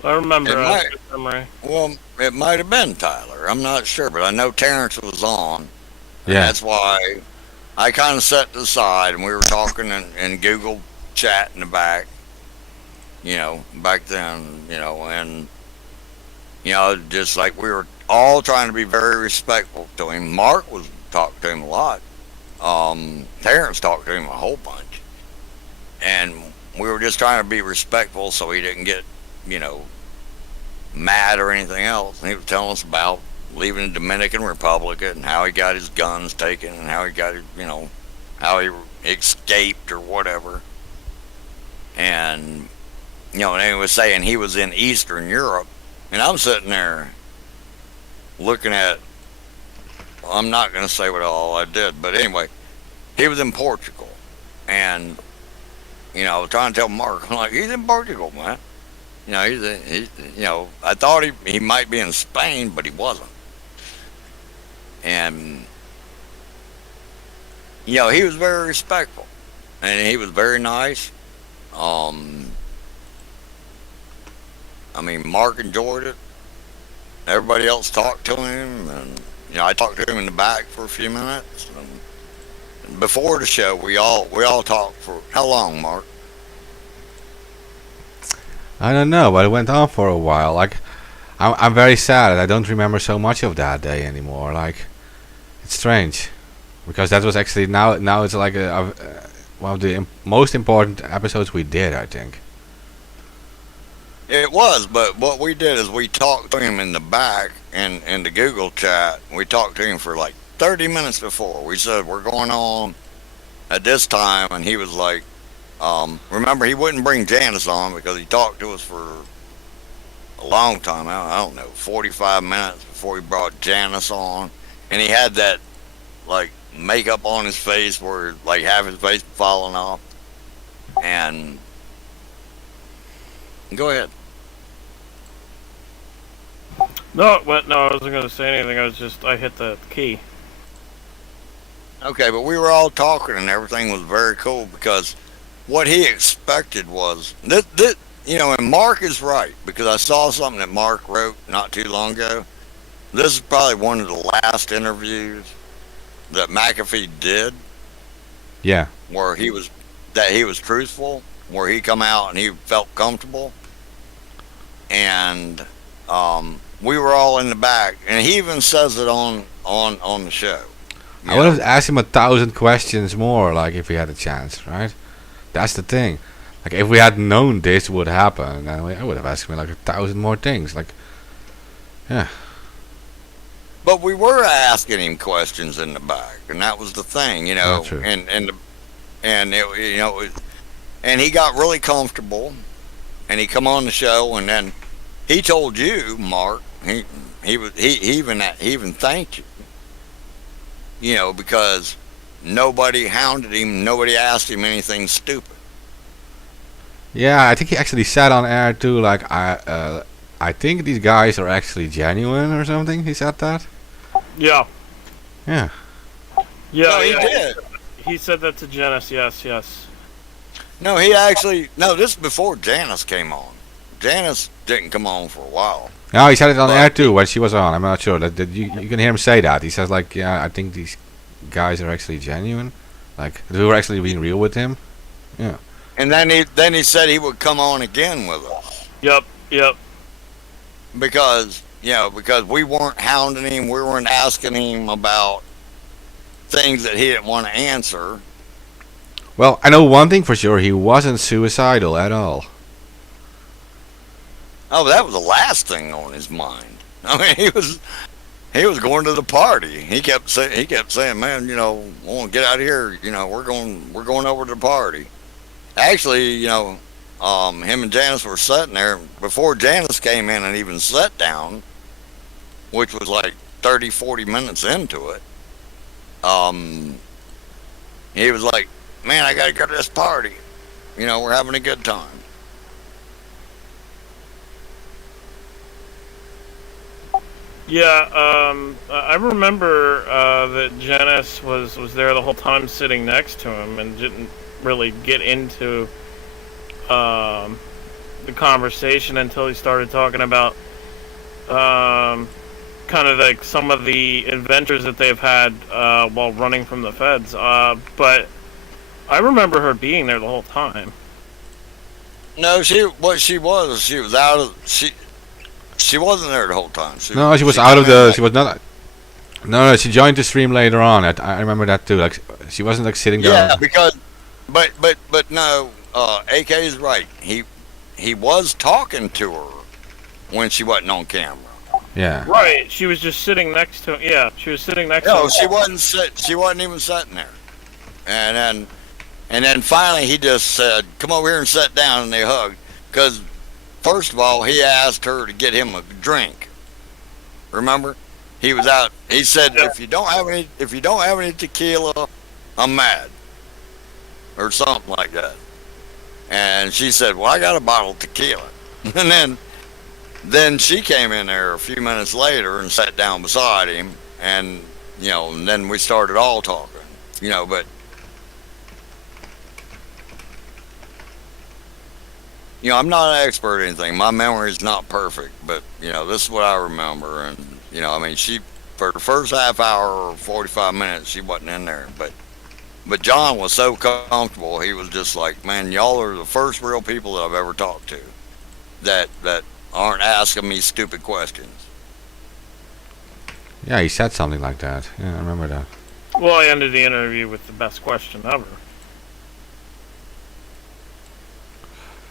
I remember. It I have might- a good memory. Well, it might have been Tyler. I'm not sure, but I know Terrence was on. And Yeah. that's why I kind of set to the side, and we were talking in Google chat in the back, back then, and, just like we were all trying to be very respectful to him. Mark was talking to him a lot. Terrence talked to him a whole bunch. And we were just trying to be respectful so he didn't get, mad or anything else. And he was telling us about leaving the Dominican Republic and how he got his guns taken and how he got his, how he escaped or whatever. And, and he was saying he was in Eastern Europe. And I'm sitting there looking at, well, I'm not going to say what all I did, but anyway, he was in Portugal. And, trying to tell Mark, I'm like, he's in Portugal, man. I thought he might be in Spain, but he wasn't. And, he was very respectful. And he was very nice. I mean, Mark enjoyed it. Everybody else talked to him. And, I talked to him in the back for a few minutes. And before the show, we all talked for, how long, Mark? I don't know, but it went on for a while. Like, I'm very sad. I don't remember so much of that day anymore. Like, it's strange, because that was actually now it's like one of the most important episodes we did, I think. It was, but what we did is we talked to him in the back in the Google chat. We talked to him for like 30 minutes before. We said we're going on at this time, and he was like, remember, he wouldn't bring Janice on because he talked to us for a long time. I don't know, 45 minutes before he brought Janice on, and he had that like makeup on his face where like half his face falling off. And go ahead. No, I wasn't going to say anything. I hit the key. Okay, but we were all talking and everything was very cool because what he expected was this, and Mark is right because I saw something that Mark wrote not too long ago. This is probably one of the last interviews that McAfee did Yeah. where he was truthful, where he come out and he felt comfortable, and we were all in the back, and he even says it on the show. I would have asked him 1,000 questions more, like, if we had a chance, right? That's the thing. Like, if we had known this would happen, then I would have asked him like 1,000 more things. Like, yeah. But we were asking him questions in the back, and that was the thing, Yeah, true. And he got really comfortable, and he come on the show, and then he told you, Mark, he even thanked you, because nobody hounded him, nobody asked him anything stupid. Yeah, I think he actually said on air too. Like I think these guys are actually genuine or something. He said that. Yeah. Yeah. Yeah, No, he yeah. did. He said that to Janice. Yes. No, he actually. No, this is before Janice came on. Janice didn't come on for a while. No, he said it on But- air too when she was on. I'm not sure. That you can hear him say that. He says like, yeah, I think these guys are actually genuine. Like they were actually being real with him. Yeah. And then he said he would come on again with us Yep. because we weren't hounding him, we weren't asking him about things that he didn't want to answer. Well, I know one thing for sure. He wasn't suicidal at all. Oh, that was the last thing on his mind. I mean, he was going to the party. He kept saying, man, I want to get out of here. We're going over to the party. Actually, him and Janice were sitting there before Janice came in and even sat down, which was like 30, 40 minutes into it. He was like, man, I got to go to this party. We're having a good time. Yeah. I remember that Janice was there the whole time, sitting next to him, and didn't really get into the conversation until he started talking about kind of like some of the adventures that they've had while running from the feds. But I remember her being there the whole time. No, she was out of she wasn't there the whole time. She was out of the. She was not. No, she joined the stream later on. I remember that too. Like she wasn't like sitting down. Yeah, because but no, AK is right. He was talking to her when she wasn't on camera. Yeah. Right. She was just sitting next to him. Yeah, she was sitting next to him. No, she wasn't even sitting there. And then finally he just said, "Come over here and sit down," and they hugged. Because first of all, he asked her to get him a drink. Remember? He was out. He said, Yeah. if you don't have any tequila, I'm mad," or something like that. And she said, "Well, I got a bottle of tequila." And then she came in there a few minutes later and sat down beside him, and and then we started all talking. But I'm not an expert or anything. My memory is not perfect, but this is what I remember. And I mean, she, for the first half hour or 45 minutes, she wasn't in there. But John was so comfortable. He was just like, man, y'all are the first real people that I've ever talked to that aren't asking me stupid questions. Yeah, he said something like that. Yeah, I remember that. Well, I ended the interview with the best question ever.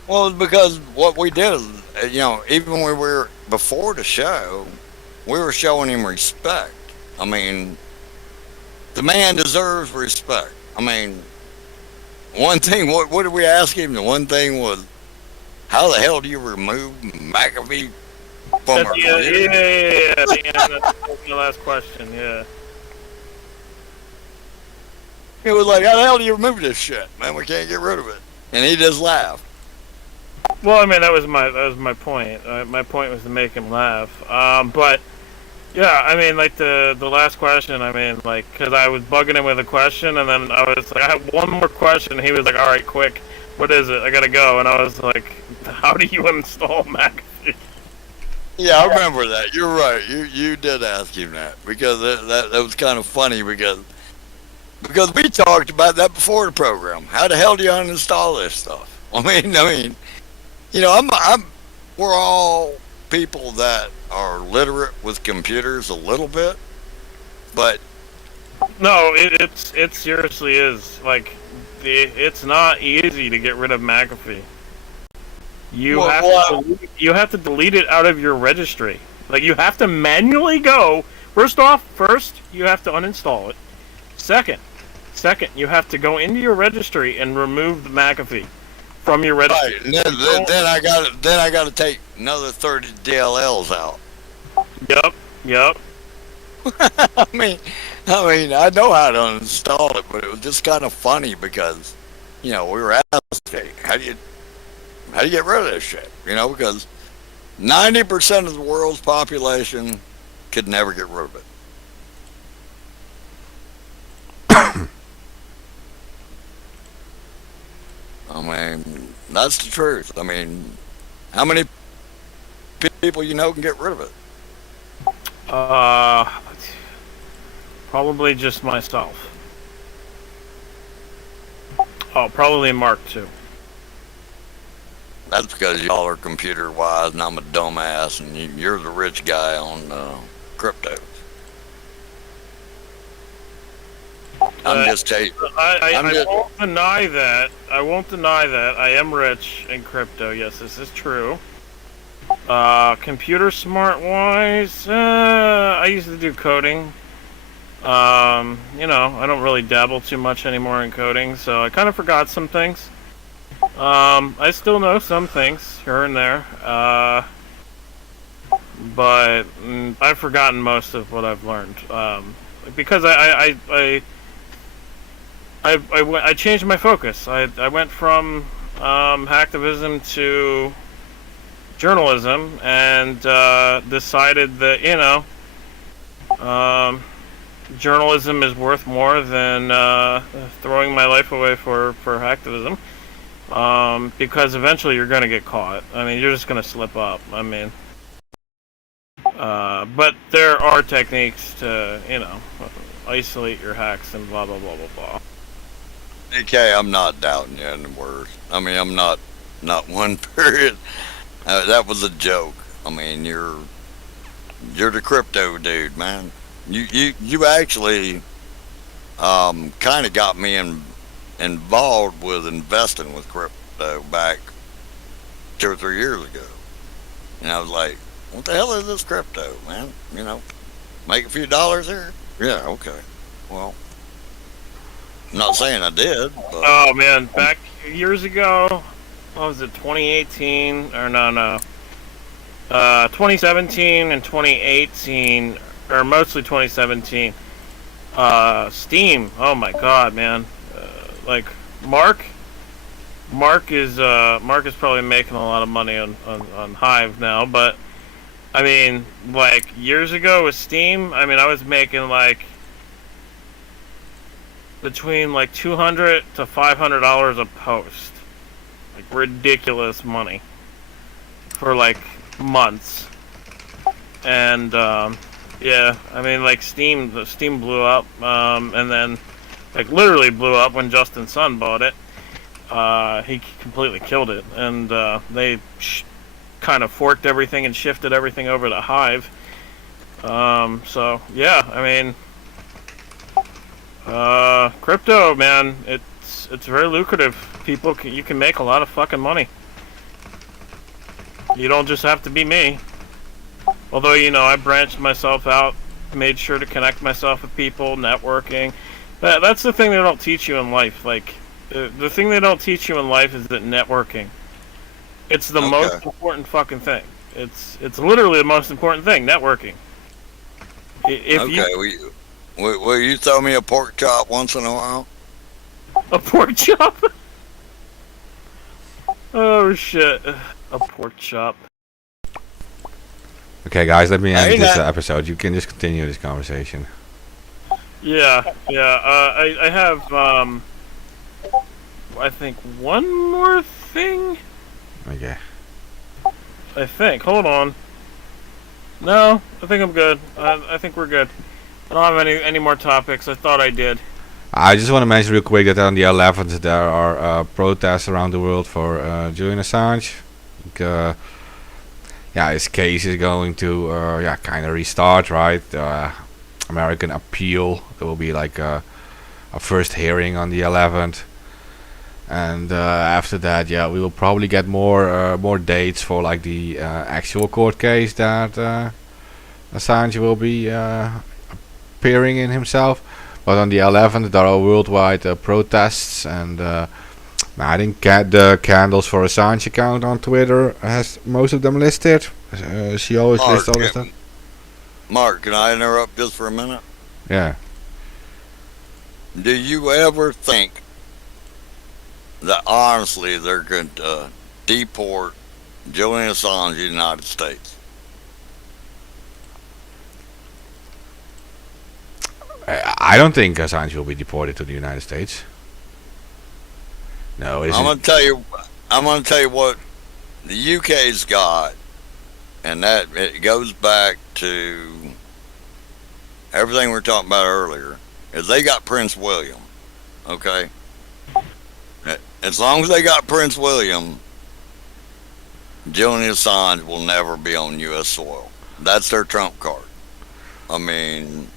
Well, it's because what we did is, even when we were before the show, we were showing him respect. I mean, the man deserves respect. I mean, one thing, what did we ask him? The one thing was, how the hell do you remove McAfee from our computer? Yeah. That's the last question. Yeah. He was like, how the hell do you remove this shit? Man, we can't get rid of it. And he just laughed. Well, I mean, that was my point. My point was to make him laugh. But yeah, I mean, like the last question. I mean, like, because I was bugging him with a question, and then I was like, I have one more question. And he was like, all right, quick, what is it? I gotta go. And I was like, how do you install McAfee? Yeah, I remember that. You're right. You did ask him that because that was kind of funny because we talked about that before the program. How the hell do you uninstall this stuff? I mean, we're all people that are literate with computers a little bit, but No, it seriously is. Like, it's not easy to get rid of McAfee. You have to delete it out of your registry. Like, you have to manually go. First, you have to uninstall it. Second, you have to go into your registry and remove the McAfee from your registry. right. And then I got to take another 30 DLLs out. Yep. I mean, I know how to uninstall it, but it was just kind of funny because, we were asking, How do you get rid of this shit? You know, because 90% of the world's population could never get rid of it. I mean, that's the truth. I mean, how many people you know can get rid of it? Probably just myself. Oh, probably Mark too. That's because y'all are computer wise and I'm a dumbass and you're the rich guy on crypto. I'm just telling you. I won't deny that. I won't deny that. I am rich in crypto. Yes, this is true. Computer smart wise, I used to do coding. You know, I don't really dabble too much anymore in coding, so I kind of forgot some things. I still know some things here and there, but I've forgotten most of what I've learned. Because I changed my focus. I went from hacktivism to journalism and decided that, you know, journalism is worth more than throwing my life away for hacktivism, because eventually you're going to get caught. I mean, you're just going to slip up. I mean, but there are techniques to, you know, isolate your hacks and blah blah blah blah blah. Okay, I'm not doubting you in the words. I mean, I'm not one period. That was a joke. I mean, you're the crypto dude, man. You actually kind of got me involved with investing with crypto back 2 or 3 years ago. And I was like, what the hell is this crypto, man? You know, make a few dollars here? Yeah, okay. Well, I'm not saying I did. But... Oh man, back years ago, what was it, 2018 or no, 2017 and 2018, or mostly 2017. Steam. Oh my god, man. Like Mark is probably making a lot of money on Hive now, but I mean, like years ago with Steam, I mean, I was making like between like $200 to $500 a post, like ridiculous money for like months. And yeah, I mean, like Steam blew up, and then like literally blew up when Justin Sun bought it. He completely killed it, and they kind of forked everything and shifted everything over to Hive. So yeah, I mean, crypto, man, it's very lucrative. You can make a lot of fucking money. You don't just have to be me. Although, you know, I branched myself out, made sure to connect myself with people, networking. That's the thing they don't teach you in life. Like, the thing they don't teach you in life is that networking. It's the most important fucking thing. It's literally the most important thing, networking. Will you throw me a pork chop once in a while? A pork chop? Oh shit. A pork chop. Okay, guys, let me end this episode. You can just continue this conversation. Yeah. I have, I think one more thing? Okay. I think. Hold on. No, I think I'm good. I think we're good. I don't have any more topics. I thought I did. I just want to mention real quick that on the 11th there are protests around the world for Julian Assange. Yeah, his case is going to kind of restart, right? American appeal. There will be like a first hearing on the 11th, and after that, yeah, we will probably get more dates for like the actual court case that Assange will be appearing in himself. But on the 11th, there are worldwide protests, and I think the Candles for Assange account on Twitter has most of them listed. She always lists all this stuff. Mark, can I interrupt just for a minute? Yeah. Do you ever think that honestly they're going to deport Julian Assange to the United States? I don't think Assange will be deported to the United States. No, is I'm it? gonna tell you. I'm gonna tell you what the UK's got, and that it goes back to everything we were talking about earlier. Is they got Prince William? Okay. As long as they got Prince William, Julian Assange will never be on U.S. soil. That's their trump card. I mean,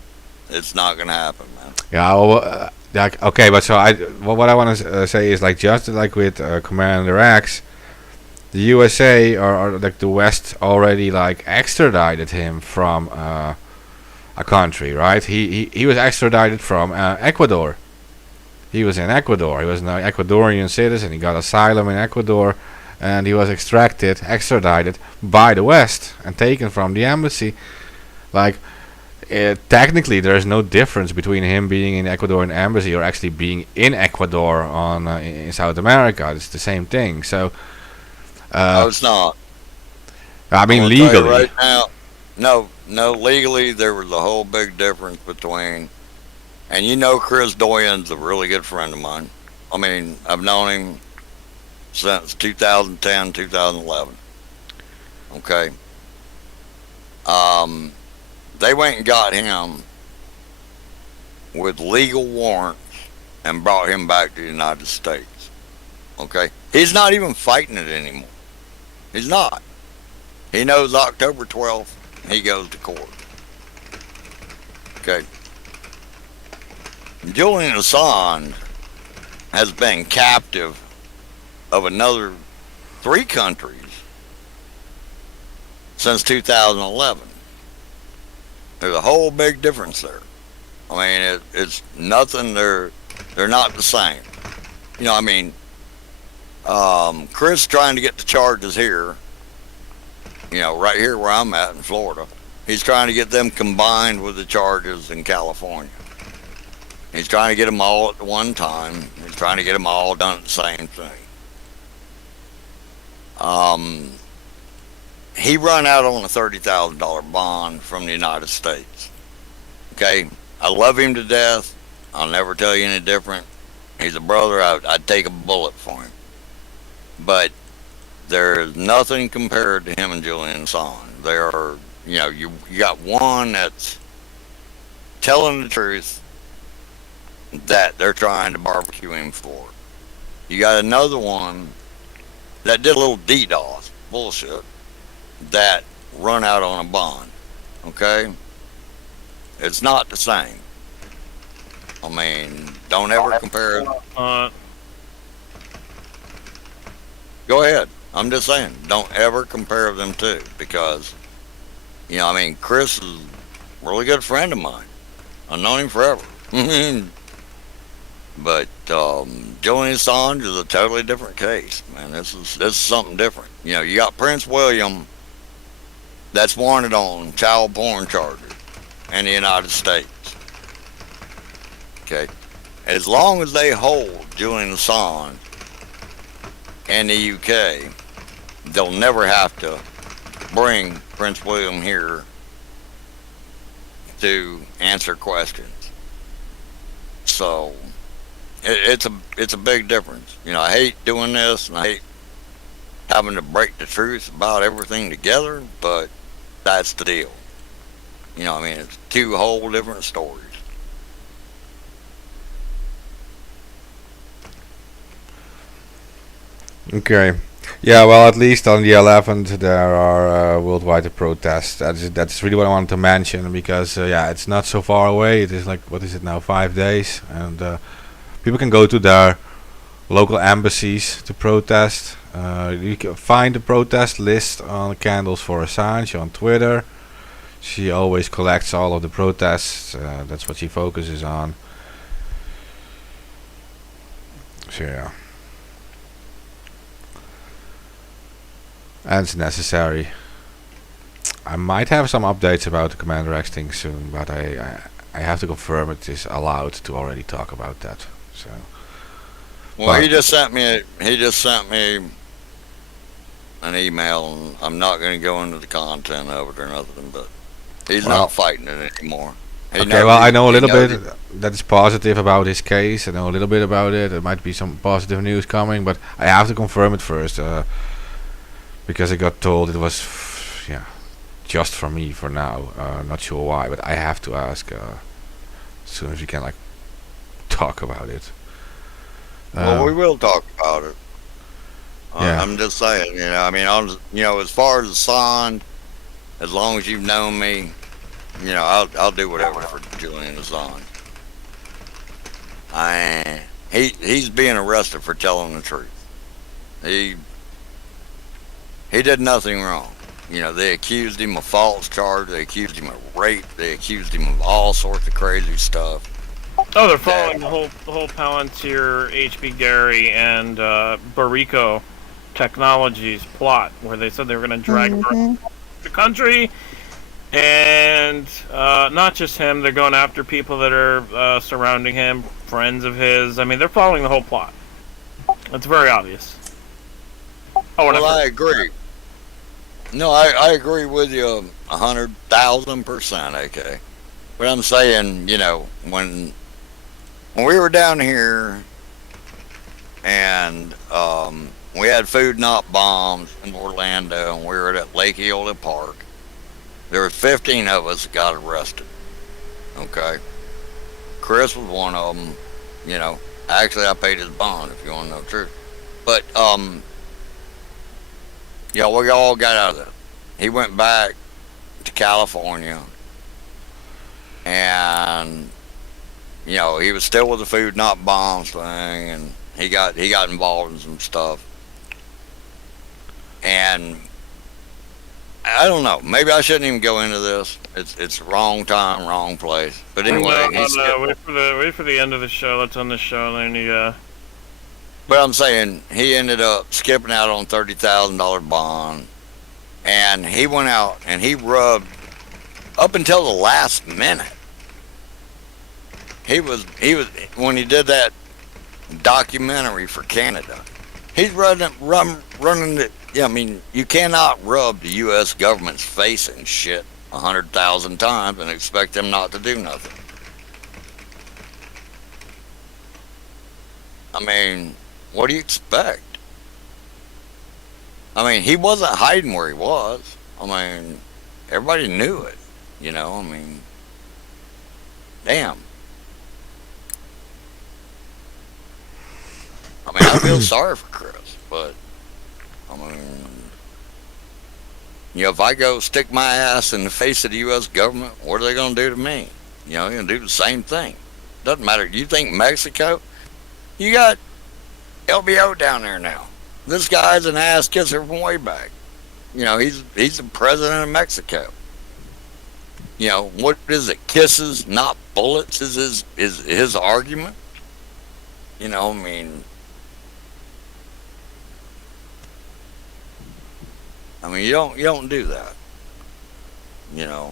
it's not going to happen, man. Yeah. Well, like, okay, but so what I want to say is like just like with Commander X, the USA or like the West already like extradited him from a country, right? He was extradited from Ecuador. He was in Ecuador. He was an Ecuadorian citizen. He got asylum in Ecuador, and he was extradited by the West and taken from the embassy. Like, technically, there is no difference between him being in Ecuadorian embassy or actually being in Ecuador on in South America. It's the same thing. So, No, it's not. I mean, I'm gonna tell you legally, right now, no, legally there was a whole big difference between, and you know, Chris Doyen's a really good friend of mine. I mean, I've known him since 2010, 2011. Okay. They went and got him with legal warrants and brought him back to the United States. Okay. He's not even fighting it anymore. He's not. He knows October 12th, he goes to court. Okay. Julian Assange has been captive of another 3 countries since 2011. There's a whole big difference there. I mean, it's nothing. They're not the same. You know, I mean, Chris trying to get the charges here. You know, right here where I'm at in Florida, he's trying to get them combined with the charges in California. He's trying to get them all at one time. He's trying to get them all done at the same thing. He run out on a $30,000 bond from the United States. Okay, I love him to death. I'll never tell you any different. He's a brother. I'd take a bullet for him. But there's nothing compared to him and Julian Assange. There are, you know, you got one that's telling the truth that they're trying to barbecue him for. You got another one that did a little DDoS bullshit that run out on a bond. Okay? It's not the same. I mean, don't ever compare. Go ahead. I'm just saying, don't ever compare them two because, you know, I mean, Chris is a really good friend of mine. I've known him forever. But Julian Assange is a totally different case, man. This is something different. You know, you got Prince William that's wanted on child porn charges in the United States. Okay, as long as they hold Julian Assange in the UK, they'll never have to bring Prince William here to answer questions. So it's a big difference. You know, I hate doing this and I hate having to break the truth about everything together, but that's the deal. You know, I mean, it's 2 whole different stories. okay. Yeah, well, at least on the 11th there are worldwide protests. That's really what I wanted to mention because yeah, it's not so far away. It is like, what is it now, 5 days, and people can go to their local embassies to protest. You can find the protest list on Candles for Assange on Twitter. She always collects all of the protests. That's what she focuses on. So yeah. And it's necessary. I might have some updates about the Commander X thing soon, but I have to confirm it is allowed to already talk about that. So. Well, he just sent me an email, and I'm not going to go into the content of it or nothing, but he's Well, not fighting it anymore. He okay, knows well, I it- know a he little knows bit it- that is positive about his case. I know a little bit about it. There might be some positive news coming, but I have to confirm it first because I got told it was, yeah, just for me for now. Not sure why, but I have to ask as soon as we can, like, talk about it. Well, we will talk about it. Yeah. I'm just saying, I mean, as far as Assange, as long as you've known me, I'll do whatever for Julian Assange. He's being arrested for telling the truth. He did nothing wrong. They accused him of false charge. They accused him of rape. They accused him of all sorts of crazy stuff. Oh, they're following the whole Palantir, HB Gary, and Barrico Technologies plot, where they said they were going to drag the country, and not just him. They're going after people that are surrounding him, friends of his. I mean, they're following the whole plot. It's very obvious. Well, I agree. No, I agree with you 100,000%, AK. But I'm saying, when we were down here and we had food not bombs in Orlando, and we were at Lake Eola Park, there were 15 of us that got arrested. Okay? Chris was one of them. Actually, I paid his bond, if you want to know the truth. But, we all got out of that. He went back to California, and he was still with the food not bombs thing, and he got involved in some stuff. And I don't know, maybe I shouldn't even go into this. It's wrong time, wrong place. But anyway, no, wait for the end of the show. Let's end the show, and then But I'm saying he ended up skipping out on $30,000 bond, and he went out and he rubbed up until the last minute. He was when he did that documentary for Canada. He's running it. Yeah, I mean, you cannot rub the U.S. government's face and shit 100,000 times and expect them not to do nothing. I mean, what do you expect? I mean, he wasn't hiding where he was. I mean, everybody knew it. I mean, damn. I mean, I feel sorry for Chris, but I mean, if I go stick my ass in the face of the U.S. government, what are they going to do to me? They're going to do the same thing. Doesn't matter. You think Mexico? You got LBO down there now. This guy's an ass kisser from way back. He's the president of Mexico. What is it? Kisses, not bullets, is his argument. I mean, you don't do that. Yeah,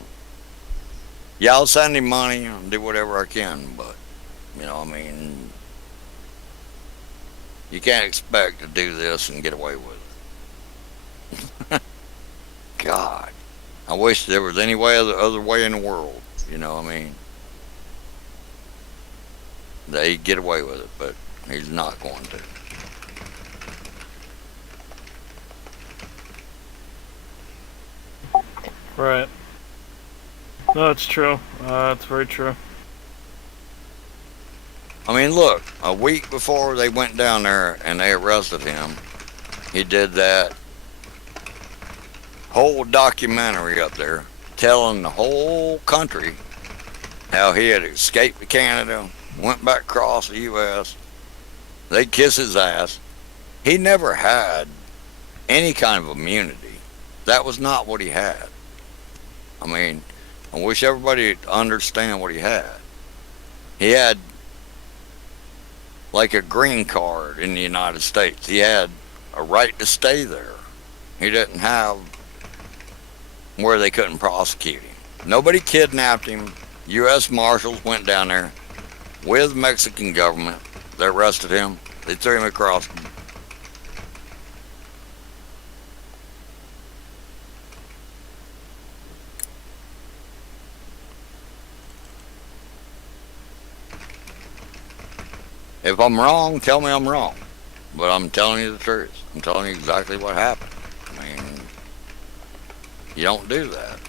I'll send him money and do whatever I can, but I mean, you can't expect to do this and get away with it. God, I wish there was any other way in the world. I mean, they get away with it, but he's not going to. Right. No, it's true. It's very true. I mean, look, a week before they went down there and they arrested him, he did that whole documentary up there telling the whole country how he had escaped to Canada, went back across the U.S. They kiss his ass. He never had any kind of immunity. That was not what he had. I mean, I wish everybody would understand what he had. He had like a green card in the United States. He had a right to stay there. He didn't have where they couldn't prosecute him. Nobody kidnapped him. U.S. Marshals went down there with Mexican government. They arrested him. They threw him across If I'm wrong, tell me I'm wrong. But I'm telling you the truth. I'm telling you exactly what happened. I mean, you don't do that.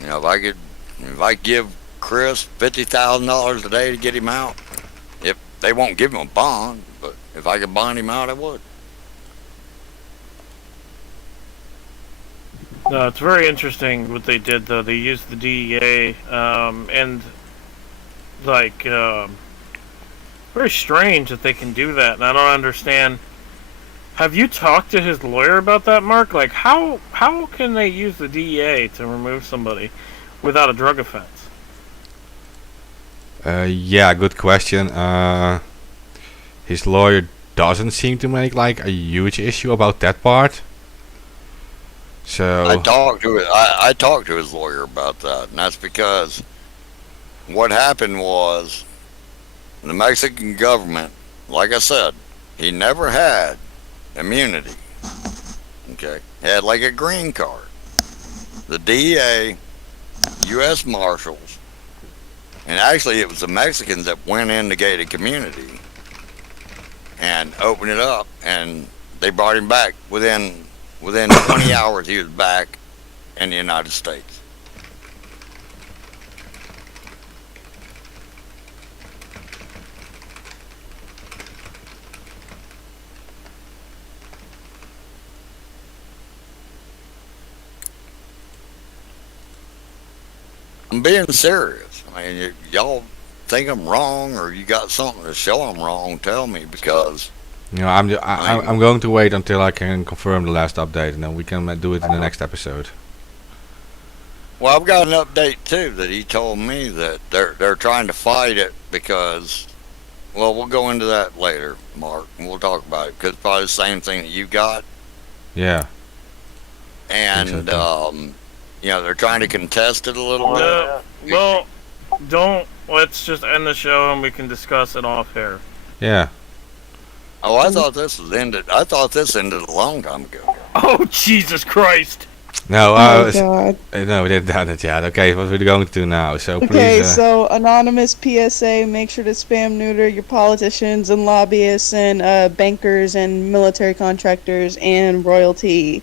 You know, if I give Chris $50,000 a day to get him out, if they won't give him a bond, but if I could bond him out, I would. No, it's very interesting what they did, though. They used the DEA, and, like, very strange that they can do that, and I don't understand. Have you talked to his lawyer about that, Mark? Like, how can they use the DEA to remove somebody without a drug offense? Yeah, good question. His lawyer doesn't seem to make like a huge issue about that part. So I talked to his lawyer about that, and that's because what happened was the Mexican government, like I said, he never had immunity. Okay, he had like a green card. The DEA, U.S. Marshals, and actually it was the Mexicans that went in the gated community and opened it up, and they brought him back within 20 hours. He was back in the United States. I'm being serious. I mean, y'all think I'm wrong, or you got something to show I'm wrong, tell me, because you know, I'm going to wait until I can confirm the last update, and then we can do it in the next episode. well, I've got an update too that he told me that they're trying to fight it because, well, we'll go into that later, Mark, and we'll talk about it because it's probably the same thing that you got, Yeah. and you know, they're trying to contest it a little bit. No, well, don't. Let's just end the show and we can discuss it off here. Yeah. Oh, I thought this was ended. I thought this ended a long time ago. Oh, Jesus Christ! No, Oh god. no, we didn't done it yet. Okay, what we're going to do now? So Okay, please. so anonymous PSA: make sure to spam neuter your politicians and lobbyists and bankers and military contractors and royalty.